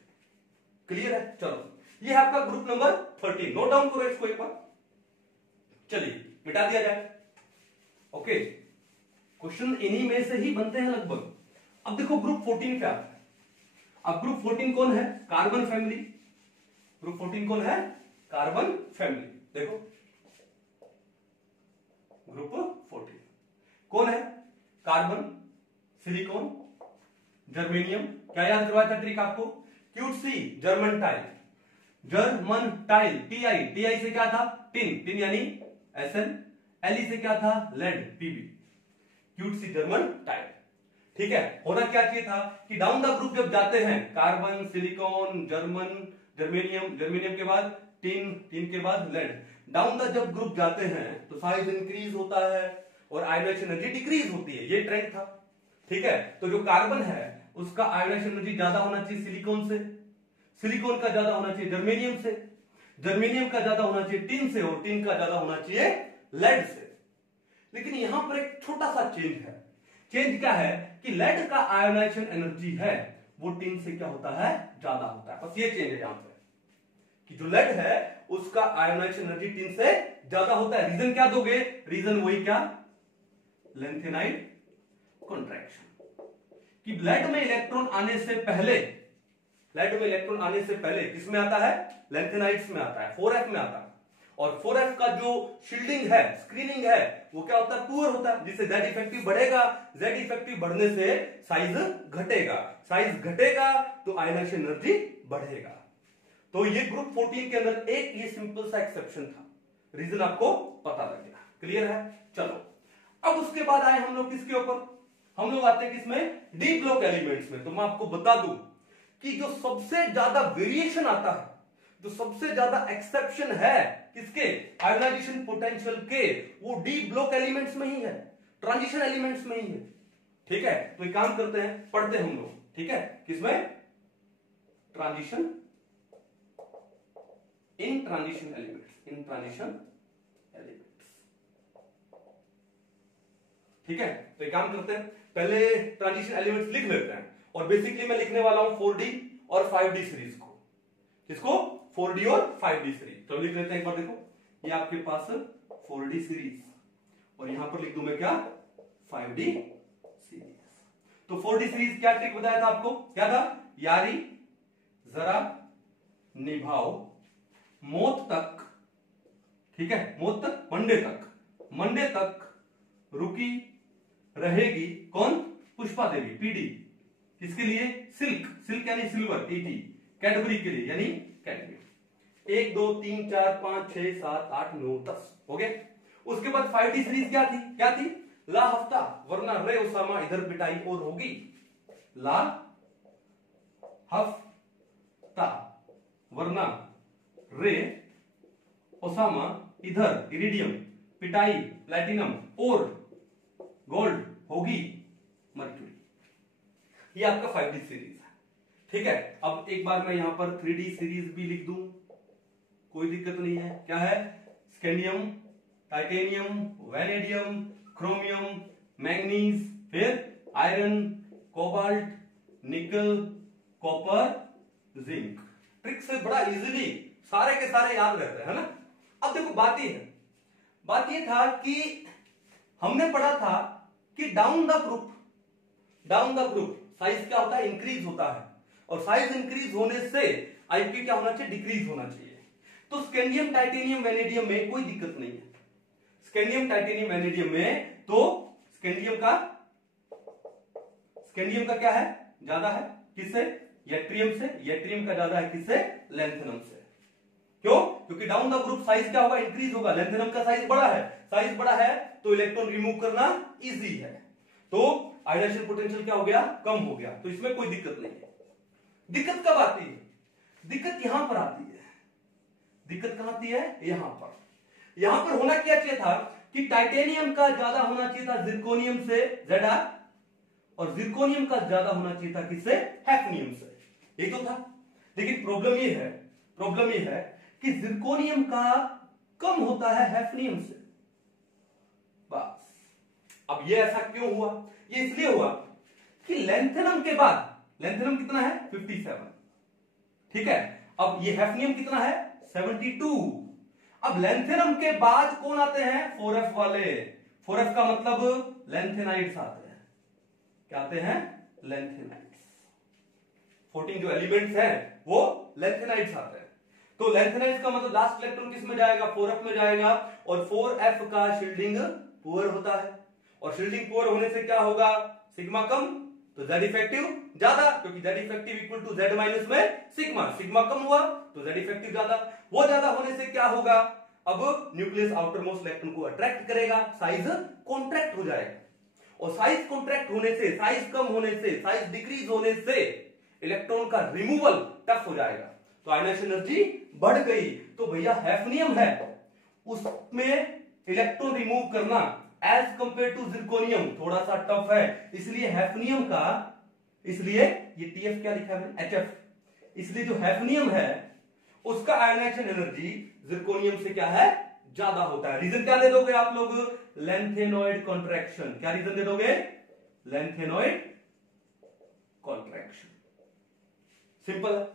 Clear है, चलो ये है आपका ग्रुप नंबर 13। नोट डाउन करो इसको एक बार, चलिए मिटा दिया जाए। ओके, क्वेश्चन इन्हीं में से ही बनते हैं लगभग। अब देखो ग्रुप 14 क्या है। अब ग्रुप 14 कौन है, कार्बन फैमिली। ग्रुप 14 कौन है, कार्बन फैमिली। देखो ग्रुप 14 कौन है, कार्बन, सिलिकॉन, जर्मेनियम। क्या याद करवाया था ट्रिक आपको, cutesy, German tile, German tile, TI, TI से क्या था, टिन, टिन यानी एसएन, एलई से क्या था, lead, PB, cutesy German tile. ठीक है, होना क्या चाहिए था कि डाउन द ग्रुप जब जाते हैं, carbon, silicon, German, germanium, germanium के बाद टिन, टिन के बाद लेड, डाउन द जब ग्रुप जाते हैं तो साइज इंक्रीज होता है और आयोनाइजेशन एनर्जी डिक्रीज होती है। ये ट्रेंड था। ठीक है, तो जो कार्बन है उसका आयोनाइजेशन एनर्जी ज्यादा होना चाहिए सिलिकॉन से, सिलिकॉन का ज्यादा होना चाहिए जर्मेनियम से, जर्मेनियम का ज्यादा होना चाहिए टिन से, और टिन का ज्यादा होना चाहिए लेड से। लेकिन यहां पर एक छोटा सा चेंज है। चेंज क्या है कि लेड का आयोनाइजेशन एनर्जी है वो टिन से क्या होता है, ज्यादा होता है। बस ये चेंज है यहां पे कि जो लेड है उसका आयोनाइजेशन एनर्जी टिन से ज्यादा होता है। रीजन क्या दोगे, रीजन वही क्या, लैंथेनाइड कॉन्ट्रैक्शन। कि लेड में इलेक्ट्रॉन आने से पहले, लेड में इलेक्ट्रॉन आने से पहले किसमें आता है, लैंथेनाइड्स में आता है, 4f में आता है। और 4f का जो शील्डिंग है, स्क्रीनिंग है, वो क्या होता है, पुअर होता है, जिससे Z इफेक्टिव बढ़ेगा, Z इफेक्टिव बढ़ने से साइज घटेगा, साइज घटेगा तो आयनाइजेशन एनर्जी बढ़ेगा। तो ये ग्रुप 14 के अंदर एक ये सिंपल सा एक्सेप्शन था, रीजन आपको पता लग गया, क्लियर है। चलो अब उसके बाद आए हम लोग किसके ऊपर, हम लोग आते हैं किसमें, डी ब्लॉक एलिमेंट्स में। तो मैं आपको बता दूं कि जो सबसे ज्यादा वेरिएशन आता है, जो सबसे ज्यादा एक्सेप्शन है किसके, आयोनाइजेशन पोटेंशियल के, वो डी ब्लॉक एलिमेंट्स में ही है, ट्रांजिशन एलिमेंट्स में ही है। ठीक है, तो एक काम करते हैं, पढ़ते हैं हम लोग, ठीक है, किसमें, ट्रांजिशन, इन ट्रांजिशन एलिमेंट्स, इन ट्रांजिशन एलिमेंट्स। ठीक है, तो एक काम करते हैं, पहले ट्रांजिशन एलिमेंट्स लिख लेते हैं, और बेसिकली मैं लिखने वाला हूं 4D और 5D सीरीज को, किसको, 4D और 5D सीरीज। तो लिख लेते हैं एक बार, देखो ये आपके पास 4D सीरीज, और यहां पर लिख दूं मैं क्या, 5D सीरीज। तो 4D सीरीज क्या ट्रिक बताया था आपको, क्या था, यारी जरा निभाओ मौत तक, ठीक है, मौत तक, मंडे तक, मंडे तक रुकी रहेगी कौन, पुष्पा देवी, पीडी, किसके लिए, सिल्क, सिल्क यानी सिल्वर, ET, कैडबरी के लिए यानी कैडबरी। 1 2 3 4 5 6 7 8 9 10 हो गए। उसके बाद 5D सीरीज क्या थी, क्या थी, ला हफ्ता वरना रे उसामा इधर पिटाई और होगी, ला हफ्ता वरना रे ओसामा इधर इरिडियम, पिटाई प्लैटिनम और गोल्ड होगी मर्क्यूरी। ये आपका 5D सीरीज है। ठीक है, अब एक बार मैं यहां पर 3D सीरीज भी लिख दूं, कोई दिक्कत नहीं है। क्या है, scandium, titanium, vanadium, chromium, manganese, फिर आयरन, कोबाल्ट, निकल, कॉपर, जिंक। ट्रिक से बड़ा इजीली सारे के सारे याद रहते हैं, है ना। अब देखो बात ये है, बात ये था कि हमने पढ़ा था कि down the group, down the group size क्या होता है, इंक्रीज होता है, और साइज इंक्रीज होने से आईपी क्या होना चाहिए, डिक्रीज होना चाहिए। तो स्कैंडियम, टाइटेनियम, वैनेडियम में कोई दिक्कत नहीं है। स्कैंडियम, टाइटेनियम, वैनेडियम में तो स्कैंडियम का क्या है, ज्यादा है, किससे, यट्रियम से, यट्रियम का ज्यादा है किससे, लैंथेनम से। क्यों, क्योंकि डाउन द ग्रुप साइज क्या होगा, इंक्रीज होगा, लैंथेनम का साइज बड़ा है, साइज बड़ा है तो इलेक्ट्रॉन रिमूव करना इजी है, तो आयोनाइजेशन पोटेंशियल क्या हो गया, कम हो गया, तो इसमें कोई दिक्कत नहीं है। दिक्कत कब आती है, दिक्कत यहां पर आती है, दिक्कत कहां आती है, यहां पर। यहां पर होना क्या चाहिए था कि टाइटेनियम का ज्यादा होना चाहिए था जिरकोनियम से, Zr, और जिरकोनियम का ज्यादा होना चाहिए था किससे, हैफनियम से, यही तो था। लेकिन प्रॉब्लम ये है, प्रॉब्लम ये है कि जिरकोनियम का कम होता है हैफनियम से, बस। अब ये ऐसा क्यों हुआ, ये इसलिए हुआ कि लैंथेनम के बाद, लैंथेनम कितना है, 57, ठीक है, अब ये हैफनियम कितना है, 72। अब लैंथेनम के बाद कौन आते हैं, 4f वाले, 4f का मतलब लैंथेनाइड्स आते हैं, क्या आते हैं, लैंथेनाइड्स। 14 जो एलिमेंट्स हैं वो लैंथेनाइड्स आते हैं। तो लैंथेनाइड्स का मतलब लास्ट इलेक्ट्रॉन किस में जाएगा, 4f में जाएगा, और 4f का शील्डिंग पुअर होता है, और शील्डिंग पुअर होने से क्या होगा, सिग्मा कम, तो Z इफेक्टिव ज्यादा, क्योंकि Z effective equal to Z minus में सिग्मा, सिग्मा कम हुआ तो Z इफेक्टिव ज्यादा, वो ज्यादा होने से क्या होगा, अब न्यूक्लियस आउटर मोस्ट इलेक्ट्रॉन को अट्रैक्ट करेगा, साइज कॉन्ट्रैक्ट हो जाएगा, और साइज कॉन्ट्रैक्ट होने से, साइज कम होने से, साइज डिक्रीज होने से इलेक्ट्रॉन का रिमूवल टफ हो जाएगा, तो आयनाइजेशन एनर्जी बढ़ गई। तो भैया हैफनियम है, उसमें इलेक्ट्रॉन रिमूव करना एज कंपेयर टू जिरकोनियम थोड़ा सा टफ है, इसलिए हैफनियम का, इसलिए ये TF क्या लिखा है, HF, इसलिए जो हैफनियम है उसका आयनाइजेशन एनर्जी जिरकोनियम से क्या है, ज्यादा होता है। रीजन क्या दे दोगे आप लोग, लैंथेनॉइड कॉन्ट्रैक्शन। क्या रीजन दे दोगे, लैंथेनॉइड कॉन्ट्रैक्शन, सिंपल है।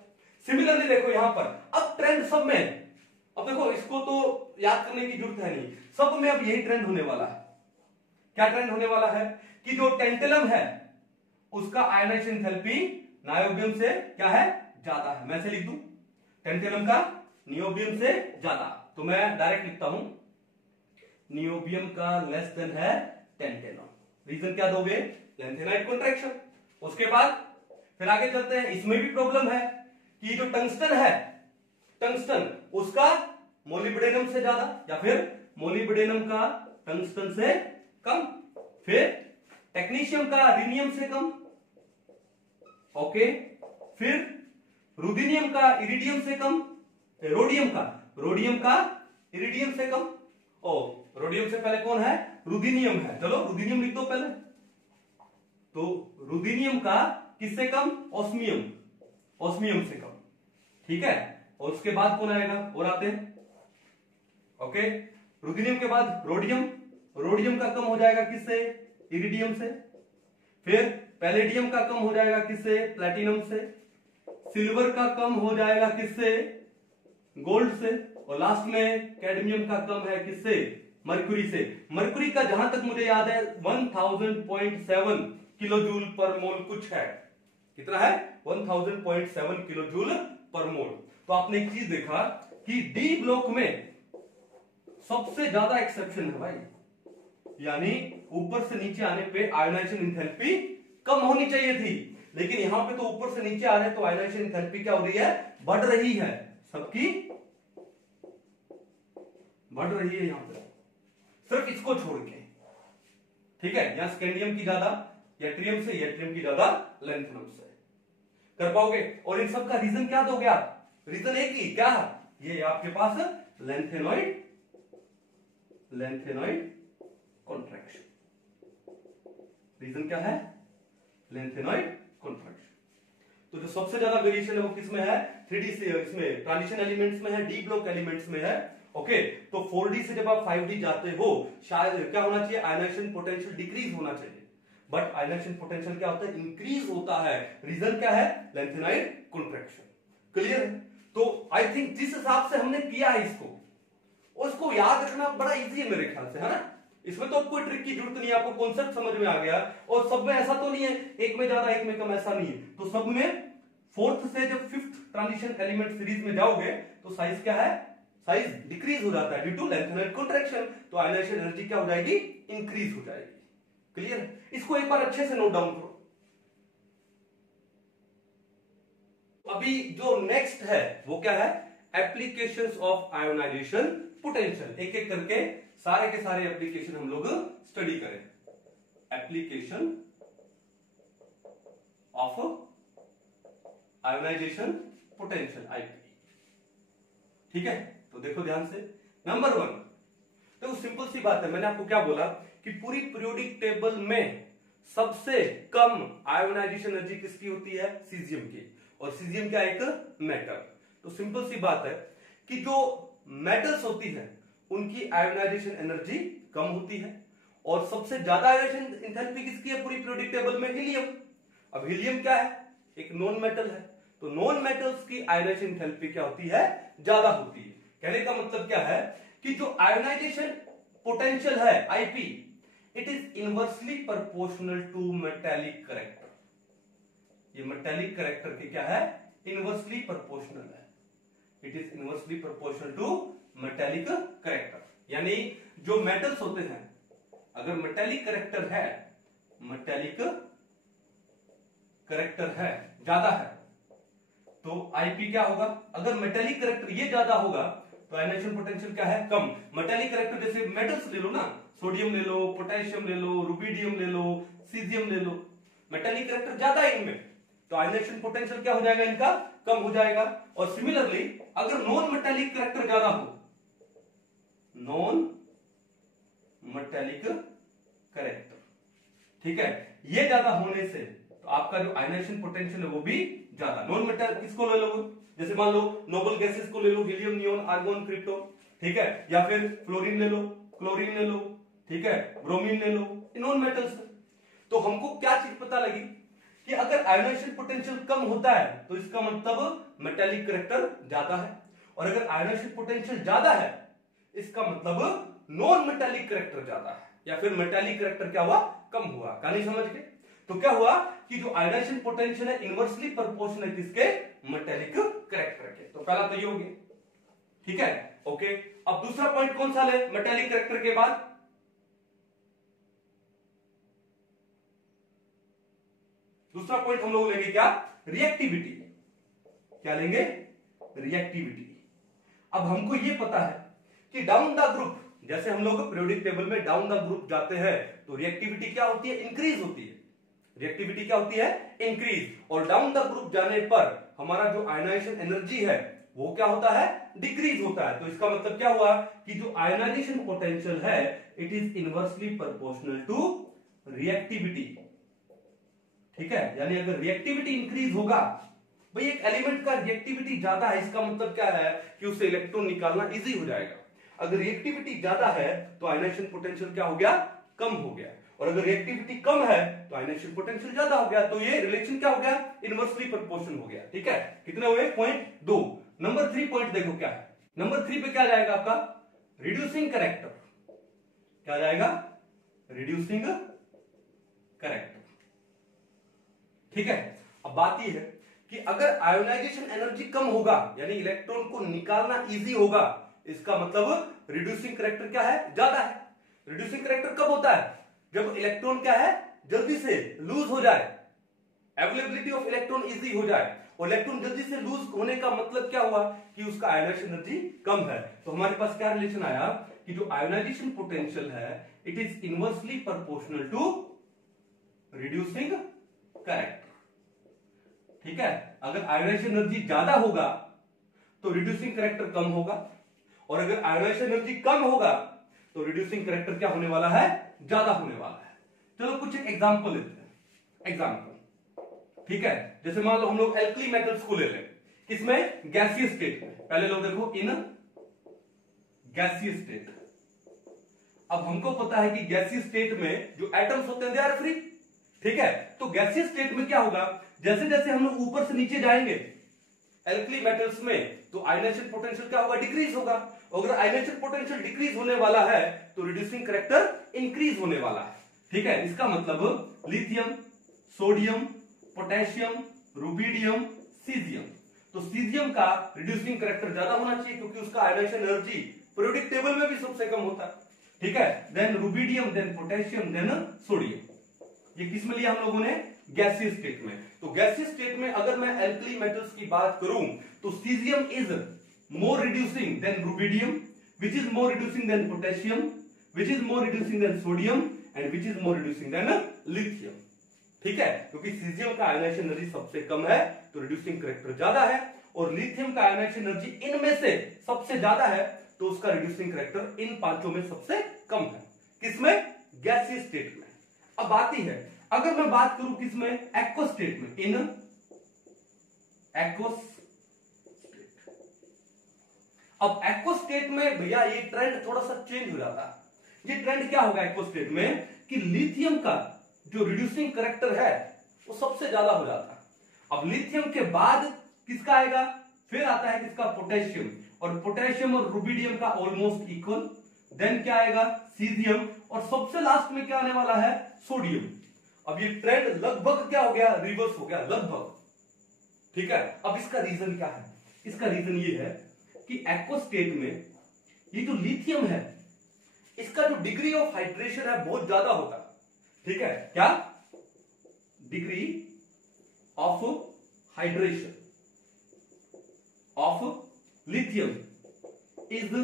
सिमिलरली देखो यहां पर, अब ट्रेंड सब में, अब देखो इसको तो याद करने की जरूरत है नहीं, सब में अब यही ट्रेंड होने वाला है। क्या ट्रेंड होने वाला है कि जो टेंटेलम है उसका आयनाइजेशन एंथैल्पी नायोबियम से क्या है, ज्यादा है। मैं ऐसे लिख दूं, टेंटेनम का नियोबियम से ज्यादा, तो मैं डायरेक्ट लिखता हूं नियोबियम का लेस देन है टेंटेनम। रीजन क्या दोगे, लैंथेनाइड कॉन्ट्रैक्शन। उसके बाद फिर आगे चलते हैं, इसमें भी प्रॉब्लम है कि जो टंगस्टन है, टंगस्टन उसका मोलिब्डेनम से ज्यादा, या फिर मोलिब्डेनम का टंगस्टन से कम, फिर टेक्नीशियम का रिनियम से कम, ओके, फिर रुदिनियम का इरिडियम से कम, रोडियम का इरिडियम से कम। ओ रोडियम से पहले कौन है, रुदिनियम है, चलो रुदिनियम लिख दो पहले। तो रुदिनियम का किससे कम, ऑस्मियम से कम, ठीक है। और उसके बाद कौन आएगा, और आते हैं, ओके, रुदिनियम के बाद रोडियम का कम हो जाएगा किससे, इरिडियम से। फिर पैलेडियम का कम हो जाएगा किससे, प्लैटिनम से। सिल्वर का कम हो जाएगा किससे, गोल्ड से। और लास्ट में कैडमियम का कम है किससे, मरकुरी से। मरकुरी का जहां तक मुझे याद है 1000.7 किलो जूल पर मोल कुछ है, कितना है, 1000.7 किलो जूल पर मोल। तो आपने एक चीज देखा कि डी ब्लॉक में सबसे ज्यादा एक्सेप्शन है भाई, यानी ऊपर से नीचे आने पे आयोनाइजेशन एंथैल्पी कम होनी चाहिए थी, लेकिन यहां पे तो ऊपर से नीचे आ रहे हैं तो आयोनाइजेशन एंथैल्पी क्या हो रही है, बढ़ रही है, सबकी बढ़ रही है यहां पे, सिर्फ इसको छोड़ के, ठीक है। यहां स्कैंडियम की ज्यादा, यट्रियम से, यट्रियम की ज्यादा लैंथेनम से। कर पाओगे? और इन सब का रीजन क्या दोगे आप, रीजन एक ही, क्या, ये आपके पास लैंथेनॉइड कॉन्ट्रैक्शन। रीजन क्या है, लैंथेनॉइड कॉन्ट्रैक्शन। तो जो सबसे ज्यादा वेरिएशन है वो किसमें है, 3D से, इसमें ट्रांजिशन एलिमेंट्स में है, डी ब्लॉक एलिमेंट्स में है, ओके। तो 4D से जब आप 5D जाते हो, शायद क्या होना चाहिए, आयनाइजेशन पोटेंशियल डिक्रीज होना चाहिए, बट आयनाइजेशन पोटेंशियल क्या होता है, इंक्रीज होता है। रीजन क्या है, लैंथेनाइड कॉन्ट्रैक्शन। क्लियर है? तो आई थिंक जिस हिसाब से हमने किया है इसको, उसको याद रखना बड़ा इजी है मेरे ख्याल से, है ना। इसमें तो कोई ट्रिक की जरूरत नहीं है, आपको कॉन्सेप्ट समझ में आ गया। और सब में ऐसा तो नहीं है एक में ज्यादा एक में कम, ऐसा नहीं है। तो सब में फोर्थ से जब फिफ्थ ट्रांजिशन एलिमेंट सीरीज में जाओगे तो साइज क्या है, साइज डिक्रीज हो जाता है ड्यू टू लैंथेनाइड कॉन्ट्रैक्शन। तो आयनाइजेशन एनर्जी क्या हो जाएगी, इंक्रीज हो जाएगी। क्लियर? इसको एक बार अच्छे से नोट डाउन करो। अभी जो नेक्स्ट है वो क्या है, एप्लीकेशंस ऑफ आयोनाइजेशन पोटेंशियल। एक एक करके सारे के सारे एप्लीकेशन हम लोग स्टडी करें। Application of ionization potential, IP, ठीक है। तो देखो ध्यान से, नंबर 1, देखो सिंपल सी बात है, मैंने आपको क्या बोला कि पूरी पीरियोडिक टेबल में सबसे कम आयोनाइजेशन एनर्जी किसकी होती है, सीजियम की। और सीजियम क्या, एक मेटल। तो सिंपल सी बात है कि जो मेटल्स होती है उनकी आयोनाइजेशन एनर्जी कम होती है, और सबसे ज्यादा आयोनाइजेशन एंथैल्पी किसकी है पूरी पीरियोडिक टेबल में, हीलियम। अब हीलियम क्या है, एक नॉन मेटल है, तो नॉन मेटल्स की आयोनाइजेशन एंथैल्पी क्या होती है, ज्यादा होती है। कहने का मतलब क्या है कि जो आयोनाइजेशन पोटेंशियल है, IP, it is inversely proportional to metallic character. ये मेटेलिक कैरेक्टर के क्या है, इनवर्सली प्रोपोर्शनल है। It is inversely proportional to metallic character. यानी जो मेटल्स होते हैं, अगर मेटेलिक कैरेक्टर है, मेटेलिक कैरेक्टर है, ज्यादा है, तो आईपी क्या होगा, अगर मेटेलिक कैरेक्टर ये ज्यादा होगा तो आयनाइजेशन पोटेंशियल क्या है, कम। मेटेलिक कैरेक्टर जैसे मेटल्स ले लो ना, सोडियम ले लो, पोटेशियम ले लो, रुबिडियम ले लो, सीजियम ले लो, मेटेलिक कैरेक्टर ज्यादा है इनमें, तो आयनाइजेशन पोटेंशियल क्या हो जाएगा, इनका कम हो जाएगा। और सिमिलरली अगर नॉन मेटेलिक कैरेक्टर ज्यादा हो, नॉन मेटेलिक कैरेक्टर, ठीक है, ये ज्यादा होने से तो आपका जो आयनाइजेशन पोटेंशियल है वो भी ज्यादा। नॉन मेटल किसको ले लो, जैसे मान लो नोबल गैसेस को ले लो, हीलियम, नियोन, आर्गोन, क्रिप्टोन, ठीक है, या फिर फ्लोरीन ले लो, क्लोरीन ले लो, ठीक है, ब्रोमीन ले लो, नॉन मेटल्स। तो हमको क्या चीज पता लगी कि अगर आयनाइजेशन पोटेंशियल कम होता है तो इसका मतलब मेटेलिक कैरेक्टर ज्यादा है, और अगर आयनाइजेशन पोटेंशियल ज्यादा है इसका मतलब नॉन मेटेलिक कैरेक्टर ज्यादा है, या फिर मेटेलिक कैरेक्टर क्या हुआ, कम हुआ। कहानी समझ गए? तो क्या हुआ कि जो आयोनाइजेशन पोटेंशियल है इनवर्सली प्रोपोर्शनल है किसके, मेटेलिक कैरेक्टर के। तो पहला तो ये हो गया, ठीक है, ओके। अब दूसरा पॉइंट कौन सा ले मेटेलिक कैरेक्टर के बाद, दूसरा पॉइंट हम लोग लेंगे क्या, रिएक्टिविटी। क्या लेंगे, रिएक्टिविटी। अब हमको ये पता है कि डाउन द ग्रुप, जैसे हम लोग पीरियोडिक टेबल में डाउन द ग्रुप जाते हैं तो रिएक्टिविटी क्या होती है, इंक्रीज होती है। रिएक्टिविटी क्या होती है, इंक्रीज। और डाउन द ग्रुप जाने पर हमारा जो आयनाइजेशन एनर्जी है वो क्या होता है, डिक्रीज होता है। तो इसका मतलब क्या हुआ कि जो आयनाइजेशन पोटेंशियल है it is inversely proportional to reactivity, ठीक है। यानी अगर रिएक्टिविटी इंक्रीज होगा, भाई एक एलिमेंट का रिएक्टिविटी ज्यादा है, इसका मतलब क्या है कि उससे इलेक्ट्रॉन निकालना इजी हो जाएगा। अगर रिएक्टिविटी ज्यादा है तो आयनाइजेशन पोटेंशियल क्या हो गया, कम हो गया। और अगर रिएक्टिविटी कम है तो आयनाइजेशन पोटेंशियल ज्यादा हो गया। तो ये रिलेशन क्या हो गया, इनवर्सली प्रोपोर्शनल हो गया, ठीक है। कितने हुए, पॉइंट 2। नंबर 3 पॉइंट देखो क्या है, नंबर 3 पे क्या जाएगा आपका, रिड्यूसिंग कैरेक्टर। क्या जाएगा, रिड्यूसिंग कैरेक्टर, ठीक है। अब बात यह है कि अगर आयोनाइजेशन एनर्जी कम होगा यानी इलेक्ट्रॉन को निकालना इजी होगा, इसका मतलब रिड्यूसिंग कैरेक्टर क्या है, ज्यादा है। रिड्यूसिंग कैरेक्टर कब होता है, जब इलेक्ट्रॉन क्या है, जल्दी से लूज हो जाए, अवेलेबिलिटी ऑफ इलेक्ट्रॉन इजी हो जाए। और इलेक्ट्रॉन जल्दी से लूज होने का मतलब क्या हुआ कि उसका आयोनाइजेशन एनर्जी कम है। तो हमारे पास क्या रिलेशन आया कि जो आयोनाइजेशन पोटेंशियल है it is inversely proportional to reducing character, ठीक है। अगर आयोनाइजेशन एनर्जी ज्यादा होगा तो रिड्यूसिंग कैरेक्टर कम होगा, और अगर आयोनाइजेशन एनर्जी कम होगा तो रिड्यूसिंग कैरेक्टर क्या होने वाला है, ज्यादा होने वाला है। चलो कुछ एक एग्जांपल लेते हैं, एग्जांपल, ठीक है। जैसे मान लो हम लोग एल्कली मेटल्स को ले लें, किसमें, गैसियस स्टेट में। पहले लोग देखो इन गैसियस स्टेट। अब हमको पता है कि गैसियस स्टेट में जो एटम्स होते हैं दे आर फ्री, ठीक है। तो गैसियस स्टेट में क्या होगा, जैसे जैसे हम लोग ऊपर से नीचे जाएंगे एल्कली मेटल्स में तो आयनाइजेशन पोटेंशियल क्या होगा, डिक्रीज होगा। अगर आयनाइजेशन पोटेंशियल डिक्रीज होने वाला है तो रिड्यूसिंग कैरेक्टर इंक्रीज होने वाला है, ठीक है। इसका मतलब lithium, sodium, potassium, rubidium, caesium. तो सीजियम का रिड्यूसिंग कैरेक्टर ज्यादा होना चाहिए क्योंकि उसका आयनाइजेशन एनर्जी पीरियोडिक टेबल में भी सबसे कम होता है, ठीक है। Then rubidium, then potassium, then sodium. ये किस में लिया हम लोगों ने, गैसियस स्टेट में। तो गैसियस स्टेट में अगर मैं एल्कली मेटल्स की बात करूं तो caesium is more reducing than rubidium, which is more reducing than potassium, which is more reducing than sodium, and which is more reducing than lithium, ठीक है। क्योंकि सीजियम का आयनाइजेशन एनर्जी सबसे कम है तो रिड्यूसिंग कैरेक्टर ज्यादा है, और लिथियम का आयनाइजेशन एनर्जी इनमें से सबसे ज्यादा है तो उसका रिड्यूसिंग कैरेक्टर इन पांचों में सबसे कम है। किसमें, गैसियस स्टेट में। अब आती है, अगर मैं बात करूं किसमें, एक्वस स्टेट में, इन एक्वस स्टेट। अब एक्वस स्टेट में भैया ये ट्रेंड थोड़ा सा चेंज हो जाता है। ये ट्रेंड क्या होगा एक्वस स्टेट में कि लिथियम का जो रिड्यूसिंग कैरेक्टर है वो सबसे ज्यादा हो जाता है। अब लिथियम के बाद किसका आएगा, फिर आता है किसका, पोटेशियम, और पोटेशियम और रुबिडियम का ऑलमोस्ट इक्वल। देन क्या आएगा, सीजियम, और सबसे लास्ट में क्या आने वाला है, सोडियम। अब ये ट्रेंड लगभग क्या हो गया, रिवर्स हो गया लगभग, ठीक है। अब इसका रीजन क्या है, इसका रीजन ये है कि एक्वस स्टेट में ये जो लिथियम है इसका जो डिग्री ऑफ हाइड्रेशन है बहुत ज्यादा होता है, ठीक है। क्या, degree of hydration of lithium is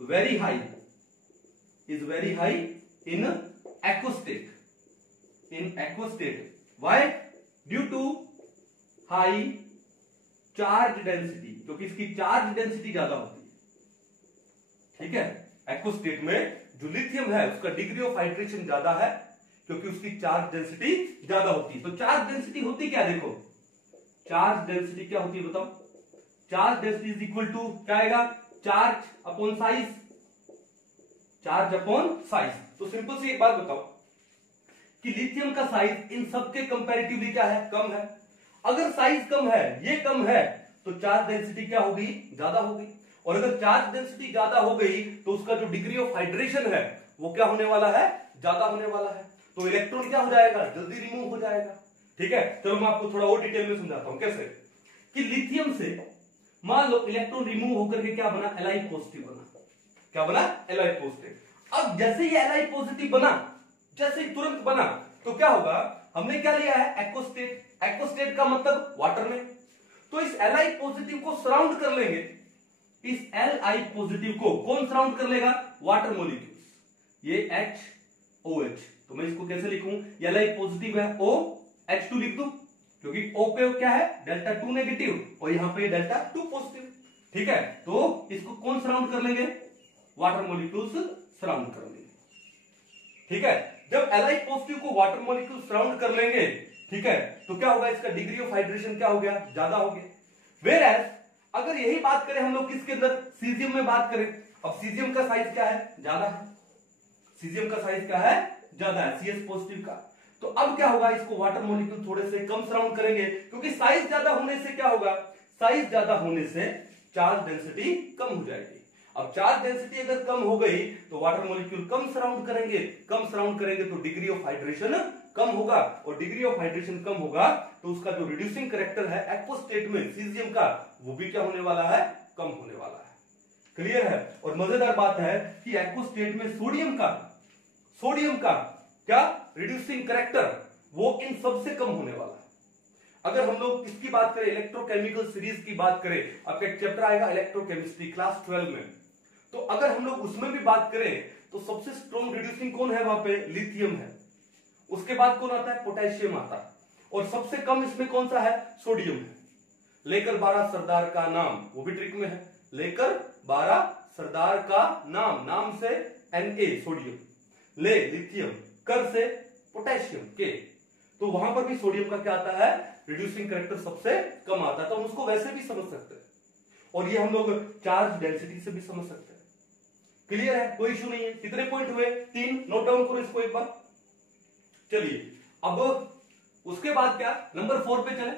very high, is very high in aqueous state, in aqueous state. Why? Due to high charge density, क्योंकि इसकी चार्ज डेंसिटी ज्यादा होती है, ठीक है। aqueous state में जो लिथियम है उसका डिग्री ऑफ हाइड्रेशन ज्यादा है क्योंकि उसकी चार्ज डेंसिटी ज्यादा होती है। तो चार्ज डेंसिटी होती क्या, देखो चार्ज डेंसिटी क्या होती है बताओ, charge density is equal to क्या आएगा, charge upon size, charge upon size. तो सिंपल सी एक बात बताओ कि लिथियम का साइज इन सबके कंपैरेटिवली क्या है, कम है। अगर साइज कम है, ये कम है, तो चार्ज डेंसिटी क्या होगी, ज्यादा होगी। और अगर चार्ज डेंसिटी ज्यादा हो गई तो उसका जो डिग्री ऑफ हाइड्रेशन है वो क्या होने वाला है, ज्यादा होने वाला है। तो इलेक्ट्रॉन क्या हो जाएगा, जल्दी रिमूव हो जाएगा। ठीक है, चलो मैं आपको थोड़ा और डिटेल में समझाता हूं कैसे। कि लिथियम से मान लो इलेक्ट्रॉन रिमूव होकर के क्या बना, Li पॉजिटिव बना। क्या बना, Li पॉजिटिव। अब जैसे ही Li पॉजिटिव बना, जैसे ही तुरंत बना, तो क्या होगा, हमने क्या लिया है, एक्वस्टेट। एक्वस्टेट का मतलब वाटर में। तो इस Li पॉजिटिव को सराउंड कर लेंगे, इस Li पॉजिटिव को कौन सराउंड कर लेगा, वाटर मॉलिक्यूल्स। ये HOH, तो मैं इसको कैसे लिखूं, Li पॉजिटिव है, OH2 लिख दूं, क्योंकि O पे क्या है, Δ2 नेगेटिव और यहां पे Δ2 पॉजिटिव। ठीक है, तो इसको कौन सराउंड कर लेंगे, वाटर मॉलिक्यूल्स सराउंड कर लेंगे। ठीक है, जब Li पॉजिटिव को वाटर मॉलिक्यूल सराउंड कर लेंगे, ठीक है, तो क्या होगा, इसका डिग्री ऑफ हाइड्रेशन क्या हो गया, ज्यादा हो गया। वेयर अगर यही बात करें हम लोग किसके अंदर, सीजियम में बात करें, अब सीजियम का साइज क्या है, ज्यादा है। सीजियम का साइज क्या है, ज्यादा है, CS पॉजिटिव का। तो अब क्या होगा, इसको वाटर मॉलिक्यूल थोड़े से कम सराउंड करेंगे, क्योंकि साइज ज्यादा होने से क्या होगा, साइज ज्यादा होने से चार्ज डेंसिटी कम हो जाएगी। अब चार्ज डेंसिटी अगर कम हो गई तो वाटर मॉलिक्यूल कम सराउंड करेंगे, कम सराउंड करेंगे तो डिग्री ऑफ हाइड्रेशन कम होगा, और डिग्री ऑफ हाइड्रेशन कम होगा तो उसका जो रिड्यूसिंग कैरेक्टर है एक्वस स्टेट में सीजियम का, वो भी क्या होने वाला है, कम होने वाला है। क्लियर है। और मजेदार बात है कि एक्वस स्टेट में सोडियम का क्या रिड्यूसिंग कैरेक्टर, वो इन सबसे कम होने वाला है। अगर हम लोग इसकी बात करें, इलेक्ट्रोकेमिकल सीरीज की बात करें, आपका एक चैप्टर आएगा इलेक्ट्रोकेमिस्ट्री क्लास 12 में, तो अगर हम लोग उसमें भी बात करें तो सबसे स्ट्रॉन्ग रिड्यूसिंग कौन है, वहां पे लिथियम है, उसके बाद कौन आता है, पोटेशियम आता है, और सबसे कम इसमें कौन सा है, सोडियम है। लेकर 12 सरदार का नाम, वो भी ट्रिक में है, लेकर 12 सरदार का नाम, नाम से Na सोडियम, ले लिथियम, कर से पोटेशियम के, तो वहां पर भी सोडियम का क्या आता है, रिड्यूसिंग कैरेक्टर सबसे कम आता है। तो हम उसको वैसे भी समझ सकते हैं, और ये हम लोग चार्ज डेंसिटी से भी समझ सकते हैं। क्लियर है, कोई इशू नहीं है। कितने पॉइंट हुए, 3, नोट डाउन करो इसको एक बार। चलिए अब उसके बाद क्या, नंबर 4 पे चले।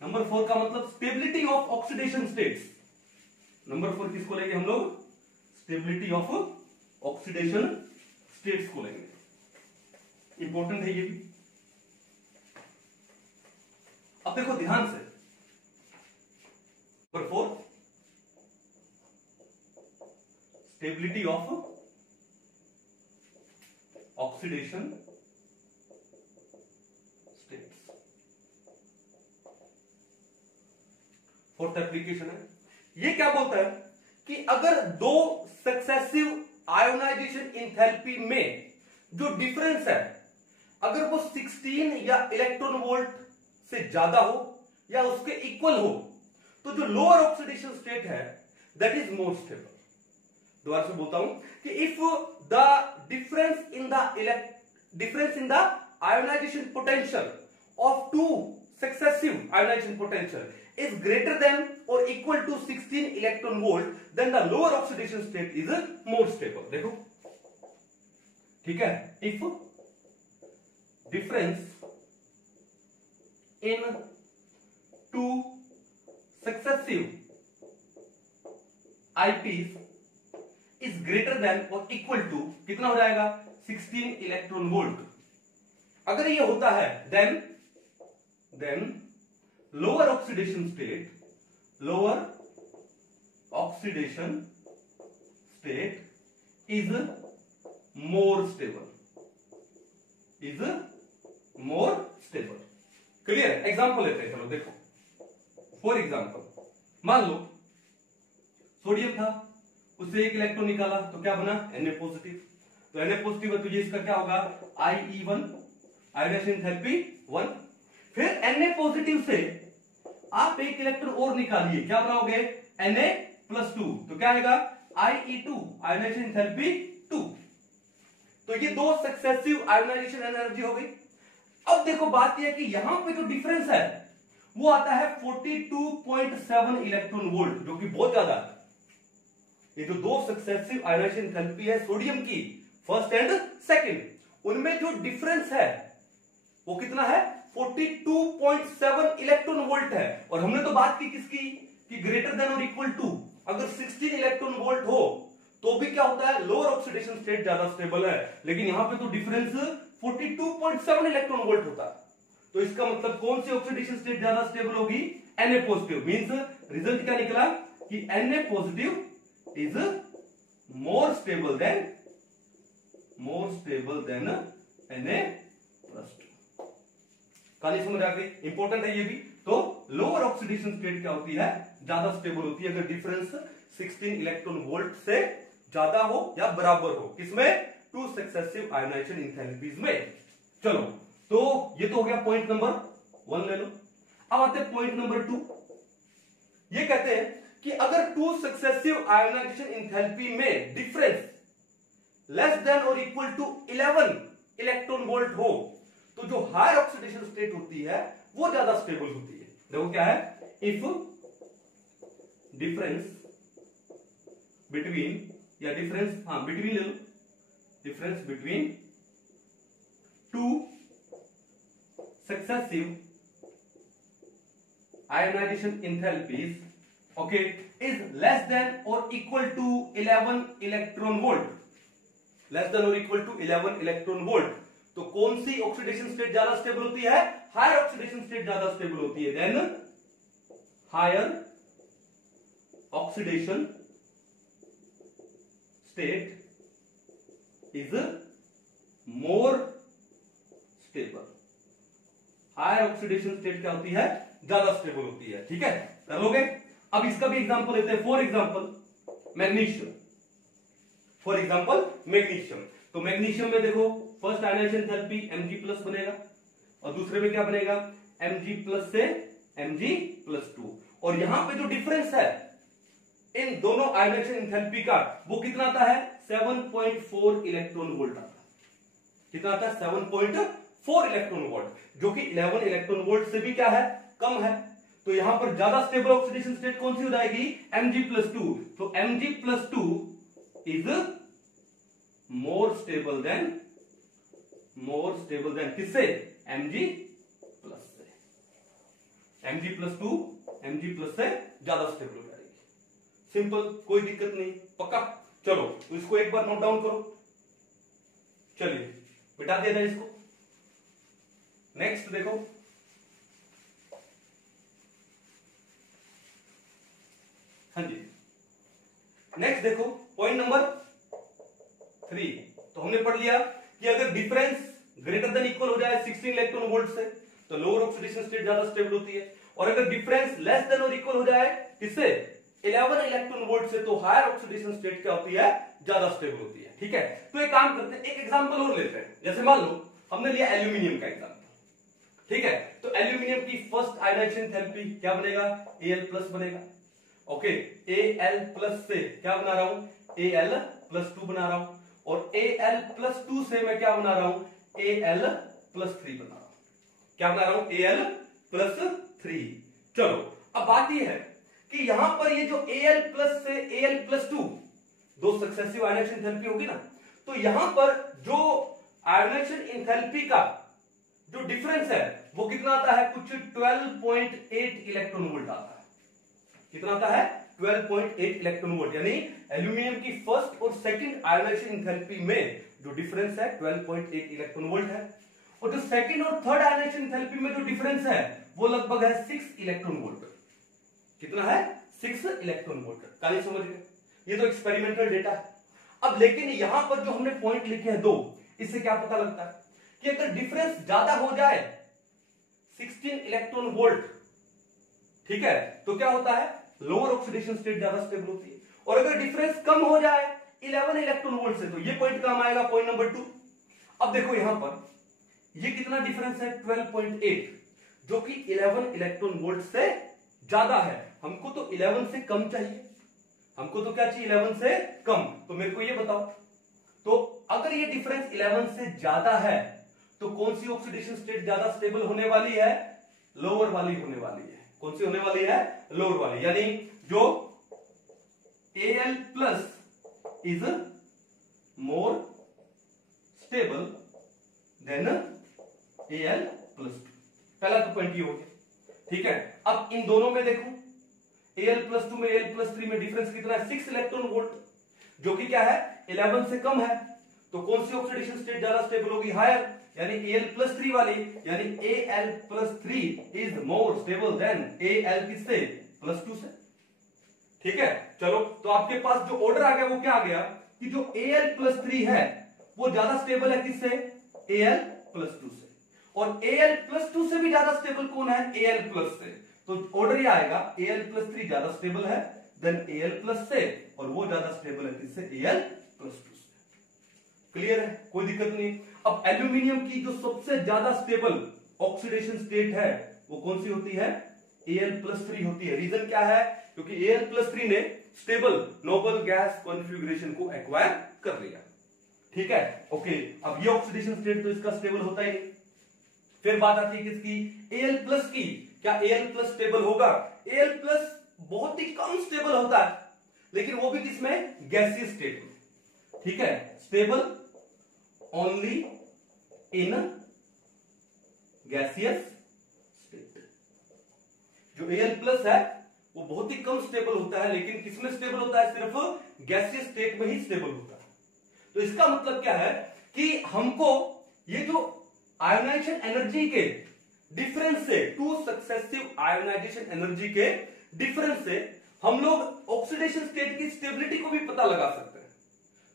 नंबर 4 का मतलब stability of oxidation states. Number 4 किसको लेंगे हम लोग, स्टेबिलिटी ऑफ ऑक्सीडेशन स्टेट्स को लेंगे, इंपॉर्टेंट है ये भी। अब देखो ध्यान से, number 4 stability of oxidation states, fourth application है। ये क्या बोलता है कि अगर दो सक्सेसिव आयोनाइजेशन एंथैल्पी में जो डिफरेंस है, अगर वो 16 या इलेक्ट्रॉन वोल्ट से ज्यादा हो या उसके इक्वल हो, तो जो लोअर ऑक्सीडेशन स्टेट है दैट इज मोर स्टेबल। दोबारा से बोलता हूं कि if the difference in the ionisation potential of to successive ionization potential is greater than or equal to 16 electron volt, then the lower oxidation state is more stable। देखो ठीक है, if difference in two successive IPs is greater than or equal to कितना हो जाएगा, 16 electron volt, अगर ये होता है then lower oxidation state is more stable, clear है। एग्जांपल लेते हैं, चलो देखो, फॉर एग्जांपल मान लो सोडियम था, उससे एक इलेक्ट्रॉन निकाला तो क्या बना, Na पॉजिटिव, तो Na पॉजिटिव है तो ये इसका क्या होगा, IE1 आयोनाइजेशन एंथैल्पी 1। फिर Na पॉजिटिव से आप एक इलेक्ट्रॉन और निकालिए, क्या बनाओगे, Na+2, तो क्या आएगा, IE2 आयोनाइजेशन एंथैल्पी 2। तो ये दो सक्सेसिव आयोनाइजेशन एनर्जी हो गई। अब देखो बात यह है कि यहां पे जो डिफरेंस है वो आता है 42.7 इलेक्ट्रॉन वोल्ट, जो कि बहुत ज्यादा है। ये जो दो सक्सेसिव आयोनाइजेशन एंथैल्पी है सोडियम की, फर्स्ट एंड सेकंड, उनमें जो डिफरेंस है वो कितना है, 42.7 इलेक्ट्रॉन वोल्ट है। और हमने तो बात की किसकी, कि ग्रेटर देन और इक्वल टू, अगर 16 इलेक्ट्रॉन वोल्ट हो तो भी क्या होता है, लोअर ऑक्सीडेशन स्टेट ज्यादा स्टेबल है। लेकिन यहां पे तो डिफरेंस 42.7 इलेक्ट्रॉन वोल्ट होता है। तो इसका मतलब कौन सी ऑक्सीडेशन स्टेट ज्यादा स्टेबल होगी, Na पॉजिटिव। मींस रिजल्ट क्या निकला कि Na positive is more stable then Na plus 2। कहानी समझ आ गई, इंपॉर्टेंट है ये भी। तो लोअर ऑक्सीडेशन स्टेट क्या होती है, ज्यादा स्टेबल होती है अगर डिफरेंस 16 इलेक्ट्रॉन वोल्ट से ज्यादा हो या बराबर हो। किसमें, टू सक्सेसिव आयोनाइजेशन एंथैल्पीज में। चलो, तो ये तो हो गया पॉइंट नंबर 1 ले लो। अब आते हैं पॉइंट नंबर 2। ये कहते हैं कि अगर टू सक्सेसिव आयोनाइजेशन एंथैल्पी में डिफरेंस लेस देन और इक्वल टू 11 इलेक्ट्रॉन वोल्ट हो, तो जो हायर ऑक्सीडेशन स्टेट होती है वो ज्यादा स्टेबल होती है। देखो क्या है, इफ डिफरेंस बिटवीन, या डिफरेंस बिटवीन ले लो, difference between two successive ionisation enthalpies, okay, is less than और equal to 11 electron volt, less than और इक्वल टू 11 इलेक्ट्रॉन वोल्ट। तो कौन सी ऑक्सीडेशन स्टेट ज्यादा स्टेबल होती है, हायर ऑक्सीडेशन स्टेट ज्यादा स्टेबल होती है। Then higher oxidation state is more stable. Higher oxidation state क्या होती है, ज्यादा स्टेबल होती है। ठीक है, कर लोगे। अब इसका भी एग्जांपल लेते हैं। For example magnesium, for example magnesium. तो मैग्नीशियम में देखो फर्स्ट आयोनाइजेशन एंथैल्पी Mg+ बनेगा और दूसरे में क्या बनेगा, Mg+ से Mg+2। और यहां पे जो डिफरेंस है इन दोनों आयोनाइजेशन एंथैल्पी का, वो कितना आता है, 7.4 इलेक्ट्रॉन वोल्ट आता है। कितना आता है, 7.4 इलेक्ट्रॉन वोल्ट, जो कि 11 इलेक्ट्रॉन वोल्ट से भी क्या है, कम है। तो यहां पर ज्यादा स्टेबल ऑक्सीडेशन स्टेट कौन सी हो जाएगी, Mg+2। तो Mg+2 is more stable then किससे, Mg+ से। Mg+2 Mg+ से ज्यादा स्टेबल हो जाएगी। सिंपल, कोई दिक्कत नहीं, पक्का। चलो, तो इसको एक बार नोट डाउन करो। चलिए मिटा दिया जाए इसको। नेक्स्ट देखो, हाँ जी, नेक्स्ट देखो पॉइंट नंबर 3। तो हमने पढ़ लिया कि अगर डिफरेंस ग्रेटर देन इक्वल हो जाए 16 इलेक्ट्रॉन वोल्ट से, तो लोअर ऑक्सीडेशन स्टेट ज्यादा स्टेबल होती है। और अगर डिफरेंस लेस देन और इक्वल हो जाए किससे, 11 इलेक्ट्रॉन वोल्ट से, तो हायर ऑक्सीडेशन स्टेट क्या होती है, ज्यादा स्टेबल होती है। ठीक है, तो एक काम करते हैं, एक एग्जांपल और लेते हैं। जैसे मान लो हमने लिया एल्यूमिनियम का एग्जांपल। ठीक है, तो एल्यूमिनियम की फर्स्ट आयोनाइजेशन एंथैल्पी क्या बनेगा, Al+ बनेगा। ओके, Al+ से क्या बना रहा हूं, Al+2 बना रहा हूं। और Al+2 से मैं क्या बना रहा हूं, Al+3 बना रहा हूं। क्या बना रहा हूं, Al+3। चलो, अब बात यह है कि यहां पर ये जो Al+ से Al+2 दो सक्सेसिव आयोनाइजेशन एंथैल्पी होगी ना, तो यहां पर जो आयोनाइजेशन एंथैल्पी का जो डिफरेंस है वो कितना आता है, कुछ 12.8 इलेक्ट्रॉन वोल्ट आता है। कितना आता है, 12.8 इलेक्ट्रॉन वोल्ट। यानी एल्यूमिनियम की फर्स्ट और सेकंड आयोनाइजेशन एंथैल्पी में जो डिफरेंस है 12.8 इलेक्ट्रॉन वोल्ट है। और जो सेकंड और थर्ड आयोनाइजेशन एंथैल्पी में जो डिफरेंस है वो लगभग है 6 इलेक्ट्रॉन वोल्ट। कितना है, 6 इलेक्ट्रॉन वोल्ट। कहानी समझ गए, ये तो एक्सपेरिमेंटल डेटा है। अब लेकिन यहां पर जो हमने पॉइंट लिखे हैं 2, इससे क्या पता लगता है कि अगर डिफरेंस ज्यादा हो जाए 16 इलेक्ट्रॉन वोल्ट, ठीक है, तो क्या होता है, लोअर ऑक्सीडेशन स्टेट ज्यादा स्टेबल होती है। और अगर डिफरेंस कम हो जाए 11 इलेक्ट्रॉन वोल्ट से, तो ये पॉइंट काम आएगा, पॉइंट नंबर 2। अब देखो यहां पर ये कितना डिफरेंस है, 12.8, जो कि 11 इलेक्ट्रॉन वोल्ट से ज्यादा है। हमको तो 11 से कम चाहिए, हमको तो क्या चाहिए, 11 से कम। तो मेरे को ये बताओ, तो अगर ये डिफरेंस 11 से ज्यादा है तो कौन सी ऑक्सीडेशन स्टेट ज्यादा स्टेबल होने वाली है, लोअर वाली होने वाली है। कौन सी होने वाली है, लोअर वाली। यानी जो Al+ is more stable then Al+2। पहला तो पॉइंट ये हो गया। ठीक है, अब इन दोनों में देखो, Al+2 में Al+3 में डिफरेंस कितना है, 6 इलेक्ट्रॉन वोल्ट। जो कि क्या है 11 से कम है। तो कौन सी ऑक्सीडेशन स्टेट ज्यादा स्टेबल होगी, हायर, यानी Al+3 वाली, यानी Al+3 is more stable then Al किससे +2 से। ठीक है, चलो तो आपके पास जो ऑर्डर आ गया वो क्या आ गया कि जो Al+3 है वो ज्यादा स्टेबल है किससे, Al+2 से, और Al+2 से भी ज्यादा स्टेबल कौन है, Al+ से। तो ऑर्डर ये आएगा Al+3 ज्यादा स्टेबल है देन Al+ से, और वो ज्यादा स्टेबल है किससे, Al+2 से। क्लियर है, कोई दिक्कत नहीं। अब एल्यूमिनियम की जो सबसे ज्यादा स्टेबल ऑक्सीडेशन स्टेट है वो कौन सी होती है, Al+3 होती है। रीजन क्या है, क्योंकि Al+3 ने स्टेबल नोबल गैस कॉन्फ़िगरेशन को एक्वायर कर लिया। ठीक है, ओके। अब ये ऑक्सीडेशन स्टेट तो इसका स्टेबल होता ही नहीं। फिर बात आती है किसकी, Al+ की। क्या Al+ स्टेबल होगा, Al+ बहुत ही कम स्टेबल होता है, लेकिन वो भी किसमें, गैसियस स्टेट में। ठीक है, stable only in gaseous state. जो Al+ है वो बहुत ही कम स्टेबल होता है, लेकिन किसमें स्टेबल होता है, सिर्फ गैसियस स्टेट में ही स्टेबल होता है। तो इसका मतलब क्या है कि हमको ये जो आयोनाइजेशन एनर्जी के डिफरेंस से, टू सक्सेसिव आयोनाइजेशन एनर्जी के डिफरेंस से हम लोग ऑक्सीडेशन स्टेट की स्टेबिलिटी को भी पता लगा सकते हैं।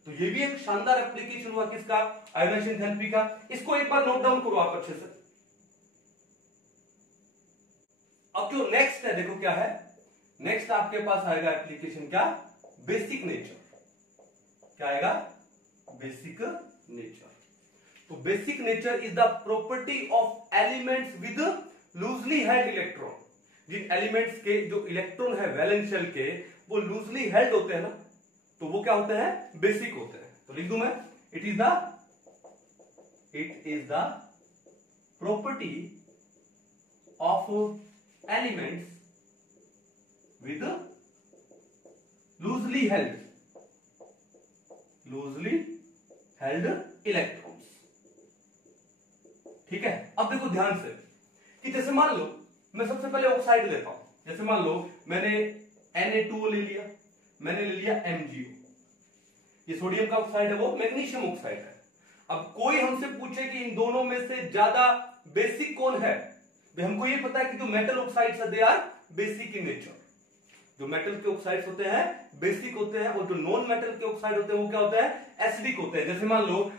तो ये भी एक शानदार एप्लीकेशन हुआ किसका, आयोनाइजेशन थेरेपी का। इसको एक बार नोट डाउन करो आप अच्छे से। अब जो नेक्स्ट है देखो क्या है, नेक्स्ट आपके पास आएगा एप्लीकेशन क्या, बेसिक नेचर। क्या आएगा, बेसिक नेचर। तो basic nature is the property of elements with loosely held electron. जिन एलिमेंट्स के जो इलेक्ट्रॉन है वैलेंस शेल के वो लूजली हेल्ड होते हैं ना, तो वो क्या होते हैं, बेसिक होते हैं। तो लिख दूं मैं, it is the property of elements with loosely held electrons. ठीक है, अब देखो ध्यान से कि जैसे मान लो मैं सबसे पहले ऑक्साइड लेता हूं। जैसे मान लो मैंने Na2O ले लिया, मैंने ले लिया MgO। ये सोडियम का ऑक्साइड है, वो मैग्नीशियम ऑक्साइड है। अब कोई हमसे पूछे कि इन दोनों में से ज्यादा बेसिक कौन है, तो हमको ये पता है कि जो मेटल ऑक्साइड्स है they are basic in nature. जो मेटल के ऑक्साइड्स होते हैं बेसिक होते हैं, और जो नॉन मेटल के ऑक्साइड होते हैं वो क्या होता है, एसिडिक होते हैं। जैसे मान लो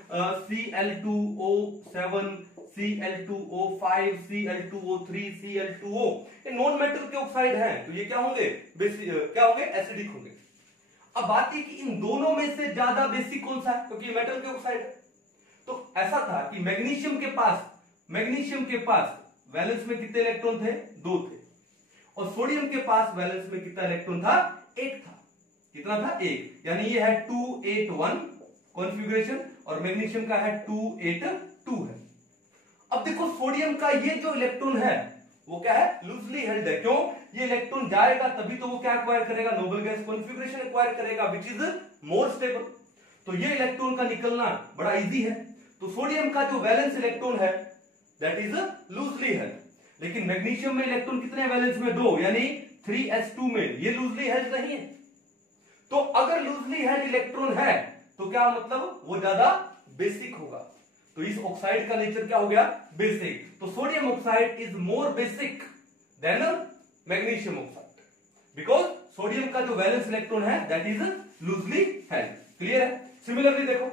Cl2O7, Cl2O5, Cl2O3, Cl2O, ये नॉन मेटल के ऑक्साइड हैं, तो ये क्या होंगे, क्या होंगे, एसिडिक होंगे। अब बात है कि इन दोनों में से ज्यादा बेसिक कौन सा है, क्योंकि मेटल के ऑक्साइड है। तो ऐसा था कि मैग्नीशियम के पास वैलेंस में कितने इलेक्ट्रॉन थे, 2 थे, और सोडियम के पास वैलेंस में कितना इलेक्ट्रॉन था, 1 था। कितना था, 1। यानी ये है 281 कॉन्फ़िगरेशन, और मैग्नीशियम का है 282 है। अब देखो सोडियम का ये जो इलेक्ट्रॉन है वो क्या है, लूजली हेल्ड है। क्यों, ये इलेक्ट्रॉन जाएगा तभी तो वो क्या एक्वायर करेगा, नोबल गैस कॉन्फ़िगरेशन एक्वायर करेगा, विच इज मोर स्टेबल। तो ये इलेक्ट्रॉन का निकलना बड़ा इजी है। तो सोडियम का जो वैलेंस इलेक्ट्रॉन है दैट इज लूजली हेल्ड, लेकिन मैग्नीशियम में इलेक्ट्रॉन कितने वैलेंस में, 2, यानी 3s2 में ये लूजली हेल्ड नहीं है। तो अगर लूजली हेल्ड इलेक्ट्रॉन है तो क्या मतलब, वो ज्यादा बेसिक होगा। तो इस ऑक्साइड का नेचर क्या हो गया, बेसिक। तो sodium oxide is more basic than magnesium oxide, because sodium का जो वैलेंस इलेक्ट्रॉन है that is loosely held. Clear है। सिमिलरली देखो,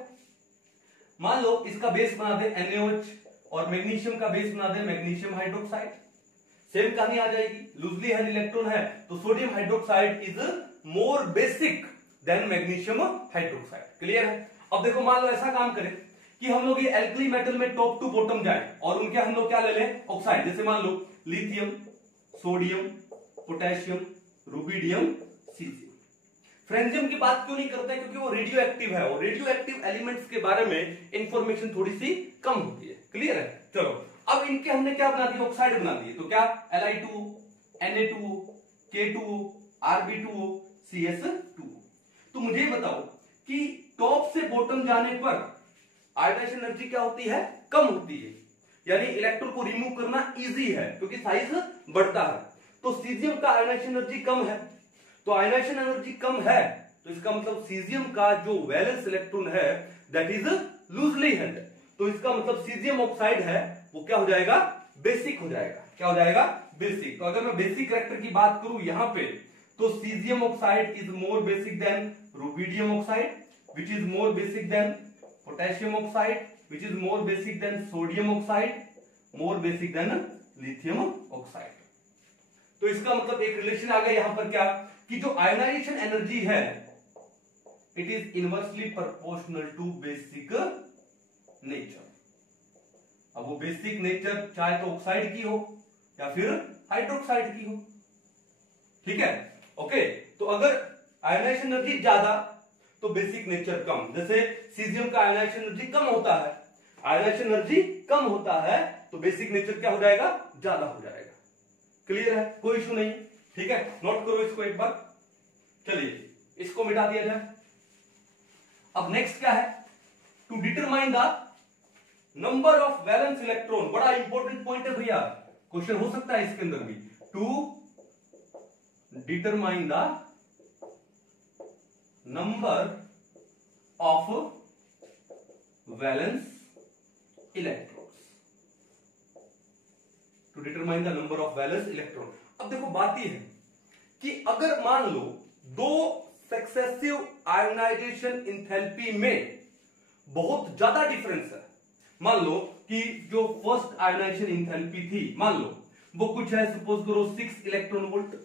मान लो इसका बेस बना दे NaOH और मैग्नीशियम का बेस बना दे मैग्नीशियम हाइड्रोक्साइड, सेम कहानी आ जाएगी। लूजली हेल्ड इलेक्ट्रॉन है तो sodium hydroxide is more basic than magnesium hydroxide. Clear है। अब देखो मान लो ऐसा काम करें कि हम लोग ये एल्कली मेटल में टॉप टू बॉटम जाए और उनके हम लोग क्या ले लें, ऑक्साइड। जैसे मान लो lithium, sodium, potassium, rubidium, caesium. Francium की बात क्यों नहीं करते, क्योंकि वो रेडियो एक्टिव है, और रेडियो एक्टिव एलिमेंट्स के बारे में इंफॉर्मेशन थोड़ी सी कम होती है। क्लियर है। चलो अब इनके हमने क्या बना दिया, ऑक्साइड बना दिए। तो क्या, Li2O, Na2O, K2O, Rb2O, CS2O। तो मुझे बताओ कि टॉप से बॉटम जाने पर आयोनाइजेशन एनर्जी क्या होती है, कम होती है, यानी इलेक्ट्रॉन को रिमूव करना इजी है क्योंकि साइज बढ़ता है। तो सीजियम का आयोनाइजेशन एनर्जी कम है, तो आयोनाइजेशन एनर्जी कम है तो इसका मतलब सीजियम का जो वैलेंस इलेक्ट्रॉन है दैट इज लूजली हेल्ड। तो इसका मतलब सीजियम ऑक्साइड है वो क्या हो जाएगा, बेसिक हो जाएगा। क्या हो जाएगा, बेसिक। तो अगर मैं बेसिक कैरेक्टर की बात करूं यहां पे, तो caesium oxide is more basic than rubidium oxide, which is more basic than potassium oxide, which is more basic than sodium oxide, more basic than lithium oxide. तो इसका मतलब एक रिलेशन आ गया यहां पर, क्या कि जो आयनाइजेशन एनर्जी है it is inversely proportional to basic nature. अब वो बेसिक नेचर चाहे तो ऑक्साइड की हो या फिर हाइड्रोक्साइड की हो, ठीक है। ओके, तो अगर आयनाइजेशन एनर्जी ज्यादा तो बेसिक नेचर कम। जैसे सीजियम का आयनाइजेशन एनर्जी कम होता है, आयनाइजेशन एनर्जी कम होता है तो बेसिक नेचर क्या हो जाएगा, ज्यादा हो जाएगा। क्लियर है, कोई इशू नहीं, ठीक है। नोट करो इसको एक बार। चलिए इसको मिटा दिया जाए। अब नेक्स्ट क्या है, to determine the number of valence electron. बड़ा इंपॉर्टेंट पॉइंट है भैया, क्वेश्चन हो सकता है इसके अंदर भी। To determine the number of valence electrons, to determine the number of valence electron. अब देखो बात यह है कि अगर मान लो दो सक्सेसिव आयोनाइजेशन इंथैल्पी में बहुत ज्यादा डिफरेंस है, मान लो कि जो फर्स्ट आयोनाइजेशन इंथैल्पी थी, मान लो वो कुछ है, सपोज करो 6 इलेक्ट्रॉन वोल्ट,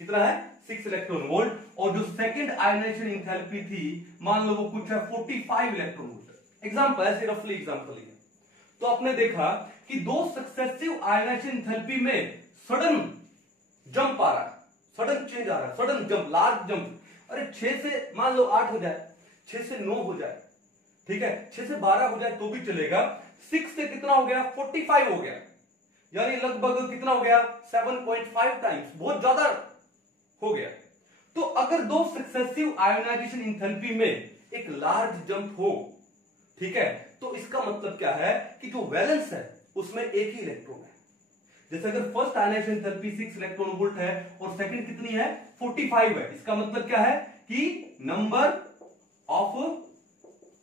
कितना है 6 इलेक्ट्रॉन वोल्ट, और जो सेकंड आयोनाइजेशन इंथैल्पी थी मान लो वो कुछ है 45 इलेक्ट्रॉन वोल्ट। एग्जांपल, ऐसे रफली एग्जांपल लिया। तो आपने देखा कि दो सक्सेसिव आयोनाइजेशन इंथैल्पी में सडन जंप आ रहा है, सडन चेंज आ रहा है, सडन जंप, लार्ज जंप। अरे 6 से मान लो 8 हो जाए, 6 से 9 हो जाए, ठीक है, 6 से 12 हो जाए तो भी चलेगा। 6 से कितना हो गया, 45 हो गया, यानी लगभग कितना हो गया, 7.5 टाइम्स, बहुत ज्यादा हो गया। तो अगर दो सक्सेसिव आयोनाइजेशन इंथैल्पी में एक लार्ज जंप हो, ठीक है, तो इसका मतलब क्या है कि जो वैलेंस है उसमें एक ही इलेक्ट्रॉन है। जैसे अगर first ionisation enthalpy 6 electron volt है और सेकंड कितनी है, 45 है, इसका मतलब क्या है कि नंबर ऑफ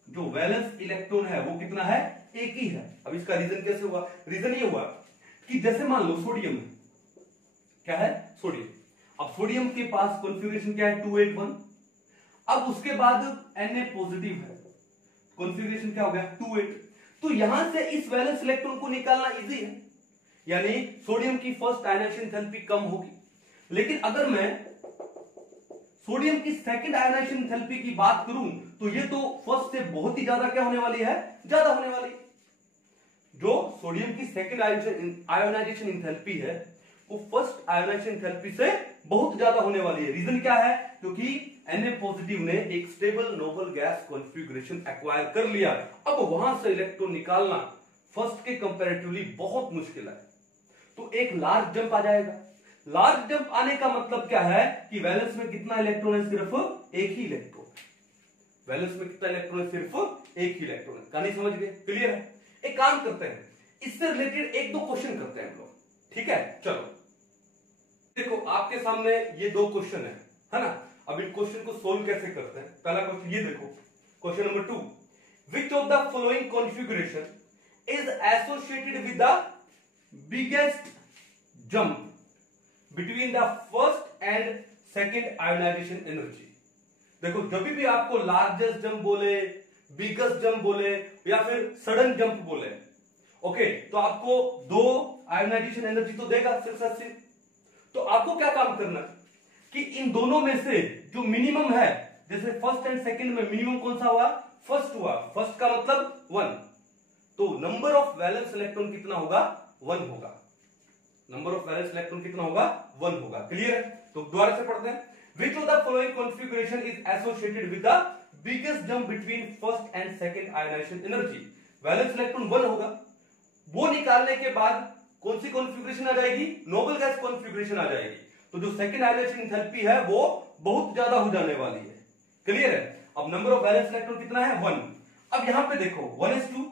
जो वैलेंस इलेक्ट्रॉन है वो कितना है, एक ही है। अब इसका रीजन कैसे हुआ, रीजन ये हुआ कि जैसे मान लो सोडियम है, क्या है, सोडियम। अब सोडियम के पास कॉन्फ़िगरेशन क्या है, 281। अब उसके बाद Na पॉजिटिव है, कॉन्फ़िगरेशन क्या हो गया, 28। तो यहां से इस वैलेंस इलेक्ट्रॉन को निकालना इजी है, यानी सोडियम की फर्स्ट आयोनाइजेशन एंथैल्पी कम होगी। लेकिन अगर मैं सोडियम की सेकंड आयोनाइजेशन एंथैल्पी की बात करूं तो ये तो फर्स्ट से बहुत ही ज्यादा क्या होने वाली है, ज्यादा होने वाली है। जो सोडियम की सेकंड आयोनाइजेशन एंथैल्पी है वो फर्स्ट आयोनाइजेशन एंथैल्पी से बहुत ज्यादा होने वाली है। रीजन क्या है, क्योंकि Na पॉजिटिव ने एक stable noble gas configuration acquire कर लिया। अब वहां से इलेक्ट्रॉन निकालना फर्स्ट के कंपैरेटिवली बहुत मुश्किल है, तो एक लार्ज जंप आ जाएगा। लार्ज जंप आने का मतलब क्या है कि वैलेंस में कितना इलेक्ट्रॉन है, सिर्फ एक ही इलेक्ट्रॉन। वैलेंस में कितना इलेक्ट्रॉन है, सिर्फ एक ही इलेक्ट्रॉन है। कहानी समझ गए, क्लियर है। एक काम करते हैं, इससे रिलेटेड एक दो क्वेश्चन करते हैं हम लोग, ठीक है। चलो देखो आपके सामने ये दो क्वेश्चन है ना। अब इन क्वेश्चन को सोल्व कैसे करते हैं, पहला क्वेश्चन ये देखो, question number 2, which of the following configuration is associated with the biggest jump between the first and second ionisation energy. देखो जब भी आपको लार्जेस्ट जंप बोले, बिगेस्ट जंप बोले या फिर सडन जंप बोले, ओके, तो आपको दो आयोनाइजेशन एनर्जी तो देगा सक्सेसिव। तो आपको क्या काम करना है कि इन दोनों में से जो मिनिमम है, जैसे फर्स्ट एंड सेकंड में मिनिमम कौन सा हुआ, फर्स्ट हुआ, फर्स्ट का मतलब 1, तो नंबर ऑफ वैलेंस इलेक्ट्रॉन कितना होगा, 1 होगा। नंबर ऑफ वैलेंस इलेक्ट्रॉन कितना होगा, 1 होगा। क्लियर है। तो दोबारा से पढ़ते हैं, which of the following configuration is associated with the biggest jump between first and second ionisation energy. Valence electron 1 होगा, वो निकालने के बाद कौन सी कॉन्फ़िगरेशन आ जाएगी, नोबल गैस कॉन्फ़िगरेशन आ जाएगी। तो जो सेकंड आयोनाइजेशन एंथैल्पी है वो बहुत ज्यादा हो जाने वाली है। क्लियर है। अब नंबर ऑफ वैलेंस इलेक्ट्रॉन कितना है, 1। अब यहां पे देखो 1s2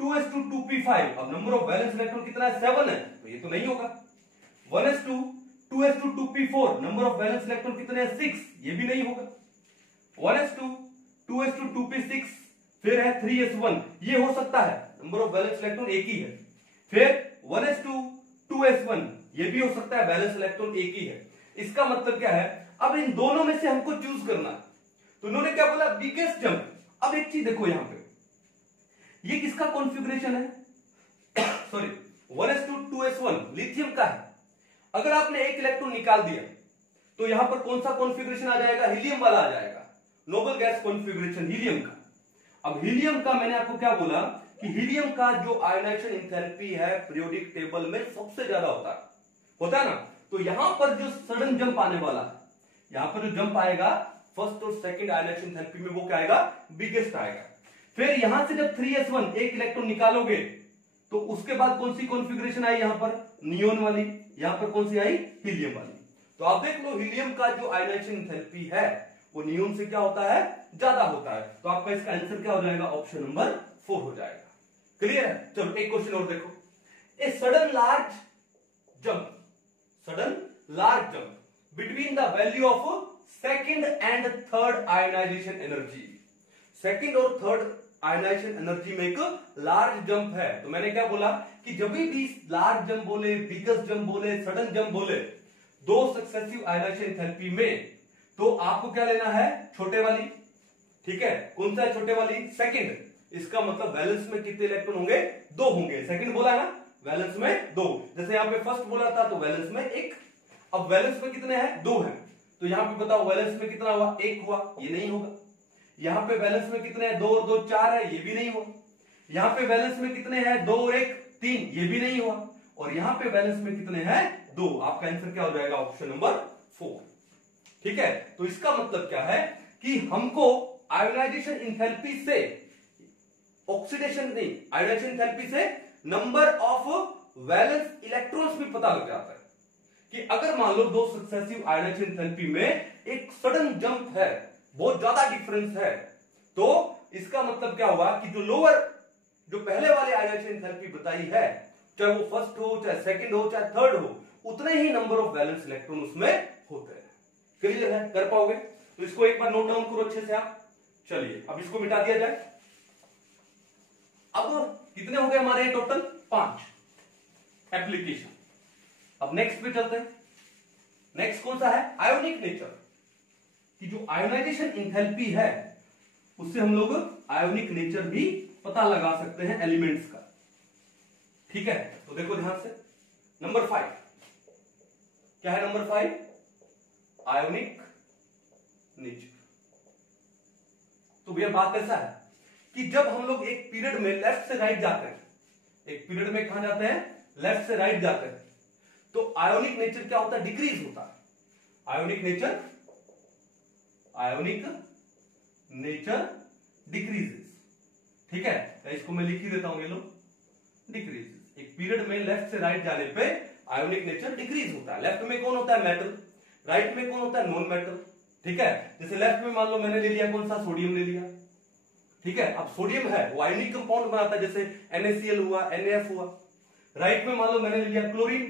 2s2 2p5, अब नंबर ऑफ वैलेंस इलेक्ट्रॉन कितना है, 7 है, तो ये तो नहीं होगा। 1s2 2s2 2p4, number of valence electron कितने हैं, 6, ये भी नहीं होगा। 1s2, 2s2, 2p6, फिर है 3s1, ये हो सकता है, नंबर ऑफ वैलेंस इलेक्ट्रॉन एक ही है। फिर 1s2, 2s1, ये भी हो सकता है, वैलेंस इलेक्ट्रॉन एक ही है। इसका मतलब क्या है, अब इन दोनों में से हमको चूज करना है। तो उन्होंने क्या बोला, बिगेस्ट जंप। अब एक चीज देखो यहां पे, ये किसका कॉन्फ़िगरेशन है सॉरी 1s2, 2s1 लिथियम का है। अगर आपने एक इलेक्ट्रॉन निकाल दिया तो यहां पर कौन सा कॉन्फ़िगरेशन आ जाएगा, हीलियम वाला आ जाएगा, नोबल गैस कॉन्फ़िगरेशन हीलियम का। अब हीलियम का मैंने आपको क्या बोला कि हीलियम का जो आयोनाइजेशन एंथैल्पी है पीरियोडिक टेबल में सबसे ज्यादा होता है ना। तो यहां पर जो सडन जंप आने वाला है, यहां पर जो जंप आएगा फर्स्ट और सेकंड आयोनाइजेशन एंथैल्पी में, वो क्या आएगा, बिगेस्ट आएगा। फिर यहां से जब 3s1 एक इलेक्ट्रॉन निकालोगे तो उसके बाद कौन सी कॉन्फ़िगरेशन आई, यहां पर नियोन वाली, यहां पर कौन सी आई, हीलियम वाली। तो आप देख लो हीलियम का जो आयोनाइजेशन एंथैल्पी है वो नियोन से क्या होता है, ज्यादा होता है। तो आपका इसका आंसर क्या हो जाएगा, ऑप्शन नंबर 4 हो जाएगा। क्लियर है। चलो एक क्वेश्चन और देखो, a sudden large jump between the value of second and third ionisation energy. Second और थर्ड आयोनाइजेशन एनर्जी में एक लार्ज जंप है। तो मैंने क्या बोला कि जब भी लार्ज जंप बोले, बिगेस्ट जंप बोले, सडन जंप बोले, दो सक्सेसिव आयोनाइजेशन एंथैल्पी में, तो आपको क्या लेना है, छोटे वाली। ठीक है, कौन सा है छोटे वाली, सेकंड। इसका मतलब वैलेंस में कितने इलेक्ट्रॉन होंगे, 2 होंगे। सेकंड बोला ना, वैलेंस में 2। जैसे यहां पे फर्स्ट बोला था तो वैलेंस में 1। अब वैलेंस में कितने हैं, 2 हैं। तो यहां पे बताओ वैलेंस में कितना हुआ, 1 हुआ, ये नहीं होगा। यहां पे वैलेंस में कितने हैं, 2 और 2 4 है, ये भी नहीं हुआ। यहां पे वैलेंस में कितने हैं, 2 और 1 3, ये भी नहीं हुआ। और यहां पे वैलेंस में कितने हैं, 2। आपका आंसर क्या हो जाएगा, ऑप्शन नंबर 4। ठीक है। तो इसका मतलब क्या है कि हमको आयोनाइजेशन एंथैल्पी से, ऑक्सीडेशन नहीं, आयोनाइजेशन एंथैल्पी से नंबर ऑफ वैलेंस इलेक्ट्रॉन्स भी पता लग जाता है कि अगर मान लो दो सक्सेसिव आयोनाइजेशन एंथैल्पी में एक सडन जंप है, बहुत ज्यादा डिफरेंस है, तो इसका मतलब क्या हुआ कि जो पहले वाले आयोनाइजेशन एंथैल्पी बताई है, चाहे वो फर्स्ट हो, चाहे सेकंड हो, चाहे थर्ड हो, उतने ही नंबर ऑफ वैलेंस इलेक्ट्रॉन उसमें होते हैं। क्लियर है, कर पाओगे? तो इसको एक बार नोट डाउन करो अच्छे से आप। चलिए अब इसको मिटा दिया जाए। अब कितने हो गए हमारे टोटल, 5 एप्लीकेशन। अब नेक्स्ट पे चलते हैं। नेक्स्ट कौन सा है, आयोनिक नेचर की जो आयोनाइजेशन एंथैल्पी है, उससे हम लोग आयोनिक नेचर भी पता लगा सकते हैं एलिमेंट्स का। ठीक है, तो देखो ध्यान से, नंबर 5 क्या है, नंबर 5 आयोनिक नेचर। तो भैया बात ऐसा है कि जब हम लोग एक पीरियड में लेफ्ट से राइट जाते हैं, एक पीरियड में कहां जाते हैं, लेफ्ट से राइट जाते हैं, तो आयोनिक नेचर क्या होता है, डिक्रीज होता है। Ionic nature decreases. ठीक है, तो इसको मैं लिख ही देता हूं, ये लो, डिक्रीजेस। एक पीरियड में लेफ्ट से राइट जाने पे आयोनिक नेचर डिक्रीज होता है। लेफ्ट में कौन होता है, मेटल, राइट में कौन होता है, नॉन मेटल। ठीक है, जैसे लेफ्ट में मान लो मैंने ले लिया कौन सा, सोडियम ले लिया। ठीक है, अब सोडियम है वो आयोनिक कंपाउंड बनाता है, जैसे NaCl हुआ, NaF हुआ। राइट में मान लो मैंने ले लिया क्लोरीन।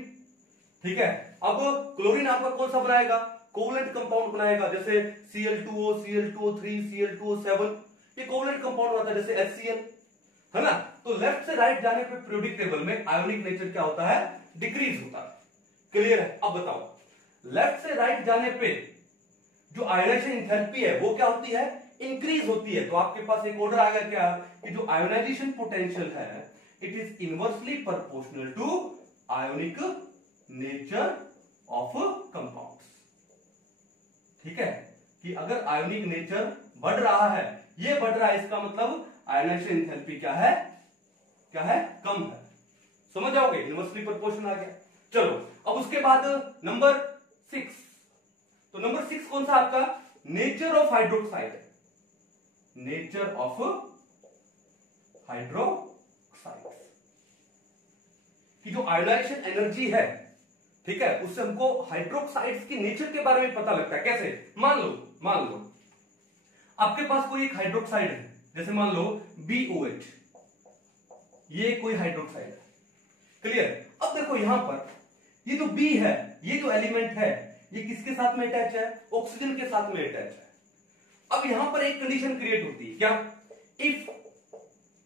ठीक है, अब क्लोरीन आपका कौन सा बनाएगा, कोवलेंट कंपाउंड बनाएगा, जैसे Cl2O, Cl2O3, Cl2O7, ये कोवलेंट कंपाउंड बनाता है, जैसे HCl, है ना। तो लेफ्ट से राइट जाने पे पीरियोडिक टेबल में आयोनिक नेचर क्या होता है, डिक्रीज होता है। क्लियर है। अब बताओ, लेफ्ट से राइट जाने पे जो आयोनाइजेशन एंथैल्पी है वो क्या होती है, इंक्रीज होती है। तो आपके पास एक ऑर्डर आ गया क्या, कि जो आयोनाइजेशन पोटेंशियल है it is inversely proportional to ionic nature of compounds. ठीक है, कि अगर आयोनिक नेचर बढ़ रहा है, ये बढ़ रहा है, इसका मतलब आयोनाइजेशन एंथैल्पी क्या है, कम है। समझ जाओगे, इनवर्सली प्रोपोर्शनल आ गया। चलो अब उसके बाद नंबर 6। तो नंबर 6 कौन सा आपका, नेचर ऑफ हाइड्रोक्साइड है, नेचर ऑफ हाइड्रोक्साइड की जो आयोनाइजेशन एनर्जी है, ठीक है, उससे हमको हाइड्रोक्साइड्स की नेचर के बारे में पता लगता है। कैसे, मान लो आपके पास कोई एक हाइड्रोक्साइड है, जैसे मान लो BOH, ये कोई हाइड्रोक्साइड है। क्लियर। अब देखो यहां पर ये जो B है, ये जो एलिमेंट है, ये किसके साथ में अटैच है, ऑक्सीजन के साथ में अटैच है। अब यहां पर एक कंडीशन क्रिएट होती है, क्या?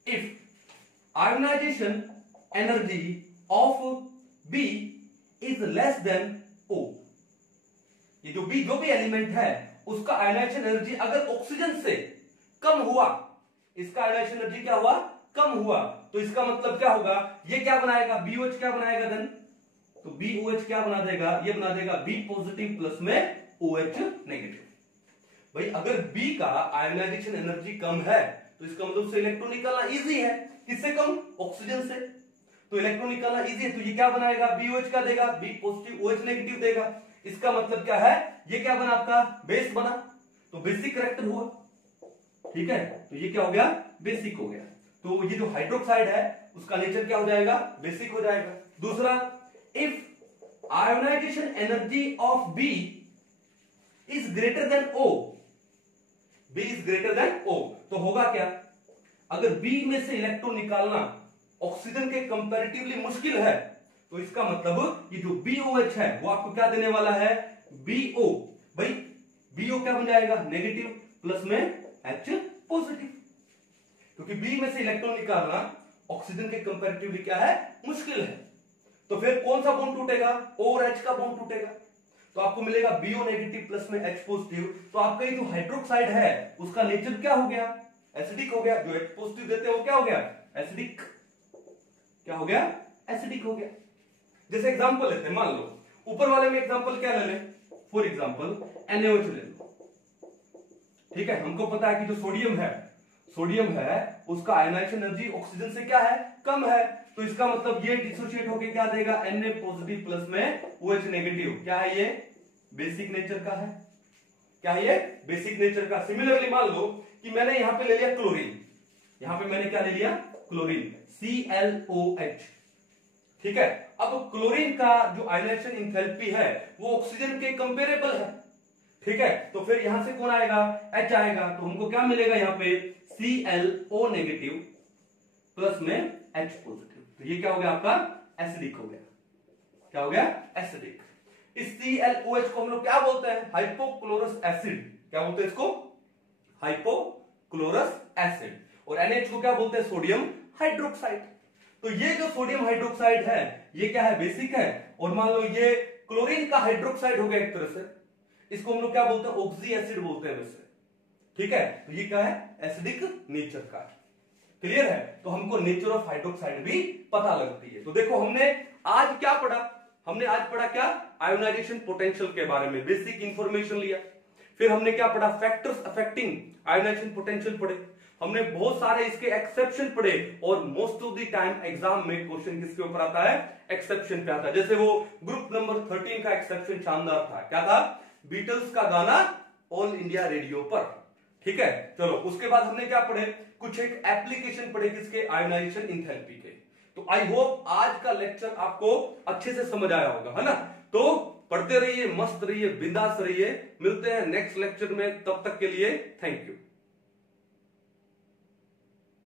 If ionisation energy of B is less than O, ये जो बी जो भी एलिमेंट है उसका आयोनाइजेशन एनर्जी अगर ऑक्सीजन से कम हुआ, इसका आयोनाइजेशन एनर्जी क्या हुआ? कम हुआ, तो इसका मतलब क्या होगा? ये क्या बनाएगा? BOH क्या बनाएगा देन? तो BOH क्या बना देगा? ये बना देगा B पॉजिटिव प्लस में OH नेगेटिव। भाई अगर B का आयोनाइजेशन एनर्जी कम है तो इसका मतलब से इलेक्ट्रॉन निकालना इजी है। किससे कम? ऑक्सीजन से। तो इलेक्ट्रॉन निकालना इजी है, तो ये क्या बनाएगा? BOH क्या देगा? B पॉजिटिव OH नेगेटिव देगा। इसका मतलब क्या है? ये क्या बना? आपका बेस बना, तो बेसिक कैरेक्टर हुआ। ठीक है, तो ये क्या हो गया? बेसिक हो गया। तो ये जो हाइड्रोक्साइड है उसका नेचर क्या हो जाएगा? बेसिक हो जाएगा। दूसरा, if ionisation energy of B is greater than O, B is greater than O, तो होगा क्या? अगर बी में से इलेक्ट्रॉन निकालना ऑक्सीजन के कंपैरेटिवली मुश्किल है, तो इसका मतलब ये जो BOH है वो आपको क्या देने वाला है? BO। भाई BO क्या बन जाएगा? नेगेटिव प्लस में H पॉजिटिव, क्योंकि बी में से इलेक्ट्रॉन निकालना ऑक्सीजन के कंपैरेटिवली क्या है? मुश्किल है। तो फिर कौन सा बॉन्ड टूटेगा? O और H का बॉन्ड टूटेगा, तो आपको मिलेगा BO नेगेटिव प्लस में H पॉजिटिव। तो आपका ये जो हाइड्रोक्साइड है उसका नेचर क्या हो गया? एसिडिक हो गया। जो H पॉजिटिव देते हैं वो क्या हो गया? एसिडिक। क्या हो गया? एसिडिक हो गया। जैसे एग्जांपल लेते हैं, मान लो ऊपर वाले में एग्जांपल क्या ले लें? फॉर एग्जांपल NaOH ले लो। ठीक है, हमको पता है कि जो सोडियम है उसका आयोनाइजेशन एनर्जी ऑक्सीजन से क्या है? कम है, तो इसका मतलब ये डिसोसिएट होके क्या देगा? Na पॉजिटिव प्लस में OH नेगेटिव। क्या है ये? बेसिक नेचर का है। क्या है ये? बेसिक नेचर का। सिमिलरली मान लो कि मैंने यहां पे ले लिया क्लोरीन, यहां पे मैंने क्या ले लिया? Chlorine, ClOH। ठीक है, अब क्लोरीन का जो आयोनाइजेशन इंथैल्पी है वो ऑक्सीजन के कंपेरेबल है। ठीक है, तो फिर यहां से कौन आएगा? H आएगा, तो हमको क्या मिलेगा यहाँ पे? ClO नेगेटिव प्लस में H पॉजिटिव। तो ये क्या हो गया? आपका एसिडिक हो गया। क्या हो गया? एसिडिक। इस ClOH को हम लोग क्या बोलते हैं? Hypochlorous acid. क्या बोलते हैं इसको? Hypochlorous acid. और NH को क्या बोलते हैं? Sodium hydroxide. तो ये जो सोडियम हाइड्रोक्साइड है ये क्या है? बेसिक है। और मान लो ये क्लोरीन का हाइड्रोक्साइड हो गया एक तरह से, इसको हम लोग क्या बोलते हैं? ऑक्सी एसिड बोलते हैं वैसे। ठीक है, तो ये क्या है? एसिडिक नेचर का। क्लियर है? तो हमको नेचर ऑफ हाइड्रोक्साइड भी पता लगती है। तो देखो हमने आज क्या पढ़ा? हमने आज पढ़ा क्या? आयोनाइजेशन पोटेंशियल के बारे में बेसिक इंफॉर्मेशन लिया। फिर हमने क्या पढ़ा? फैक्टर्स अफेक्टिंग आयोनाइजेशन पोटेंशियल पढ़े। हमने बहुत सारे इसके एक्सेप्शन पढ़े, और most of the time exam में क्वेश्चन किसके ऊपर आता है? एक्सेप्शन पे आता है। जैसे वो ग्रुप नंबर 13 का एक्सेप्शन शानदार था। क्या था? बीटल्स का गाना ऑल इंडिया रेडियो पर। ठीक है, चलो उसके बाद हमने क्या पढ़े? कुछ एक एप्लीकेशन पढ़े किसके? आयोनाइजेशन इंथैल्पी के। तो आई होप आज का लेक्चर आपको अच्छे से समझ आया होगा, है ना? तो पढ़ते रहिए, मस्त रहिए, बिंदास रहिए। मिलते हैं नेक्स्ट लेक्चर में, तब तक के लिए थैंक यू।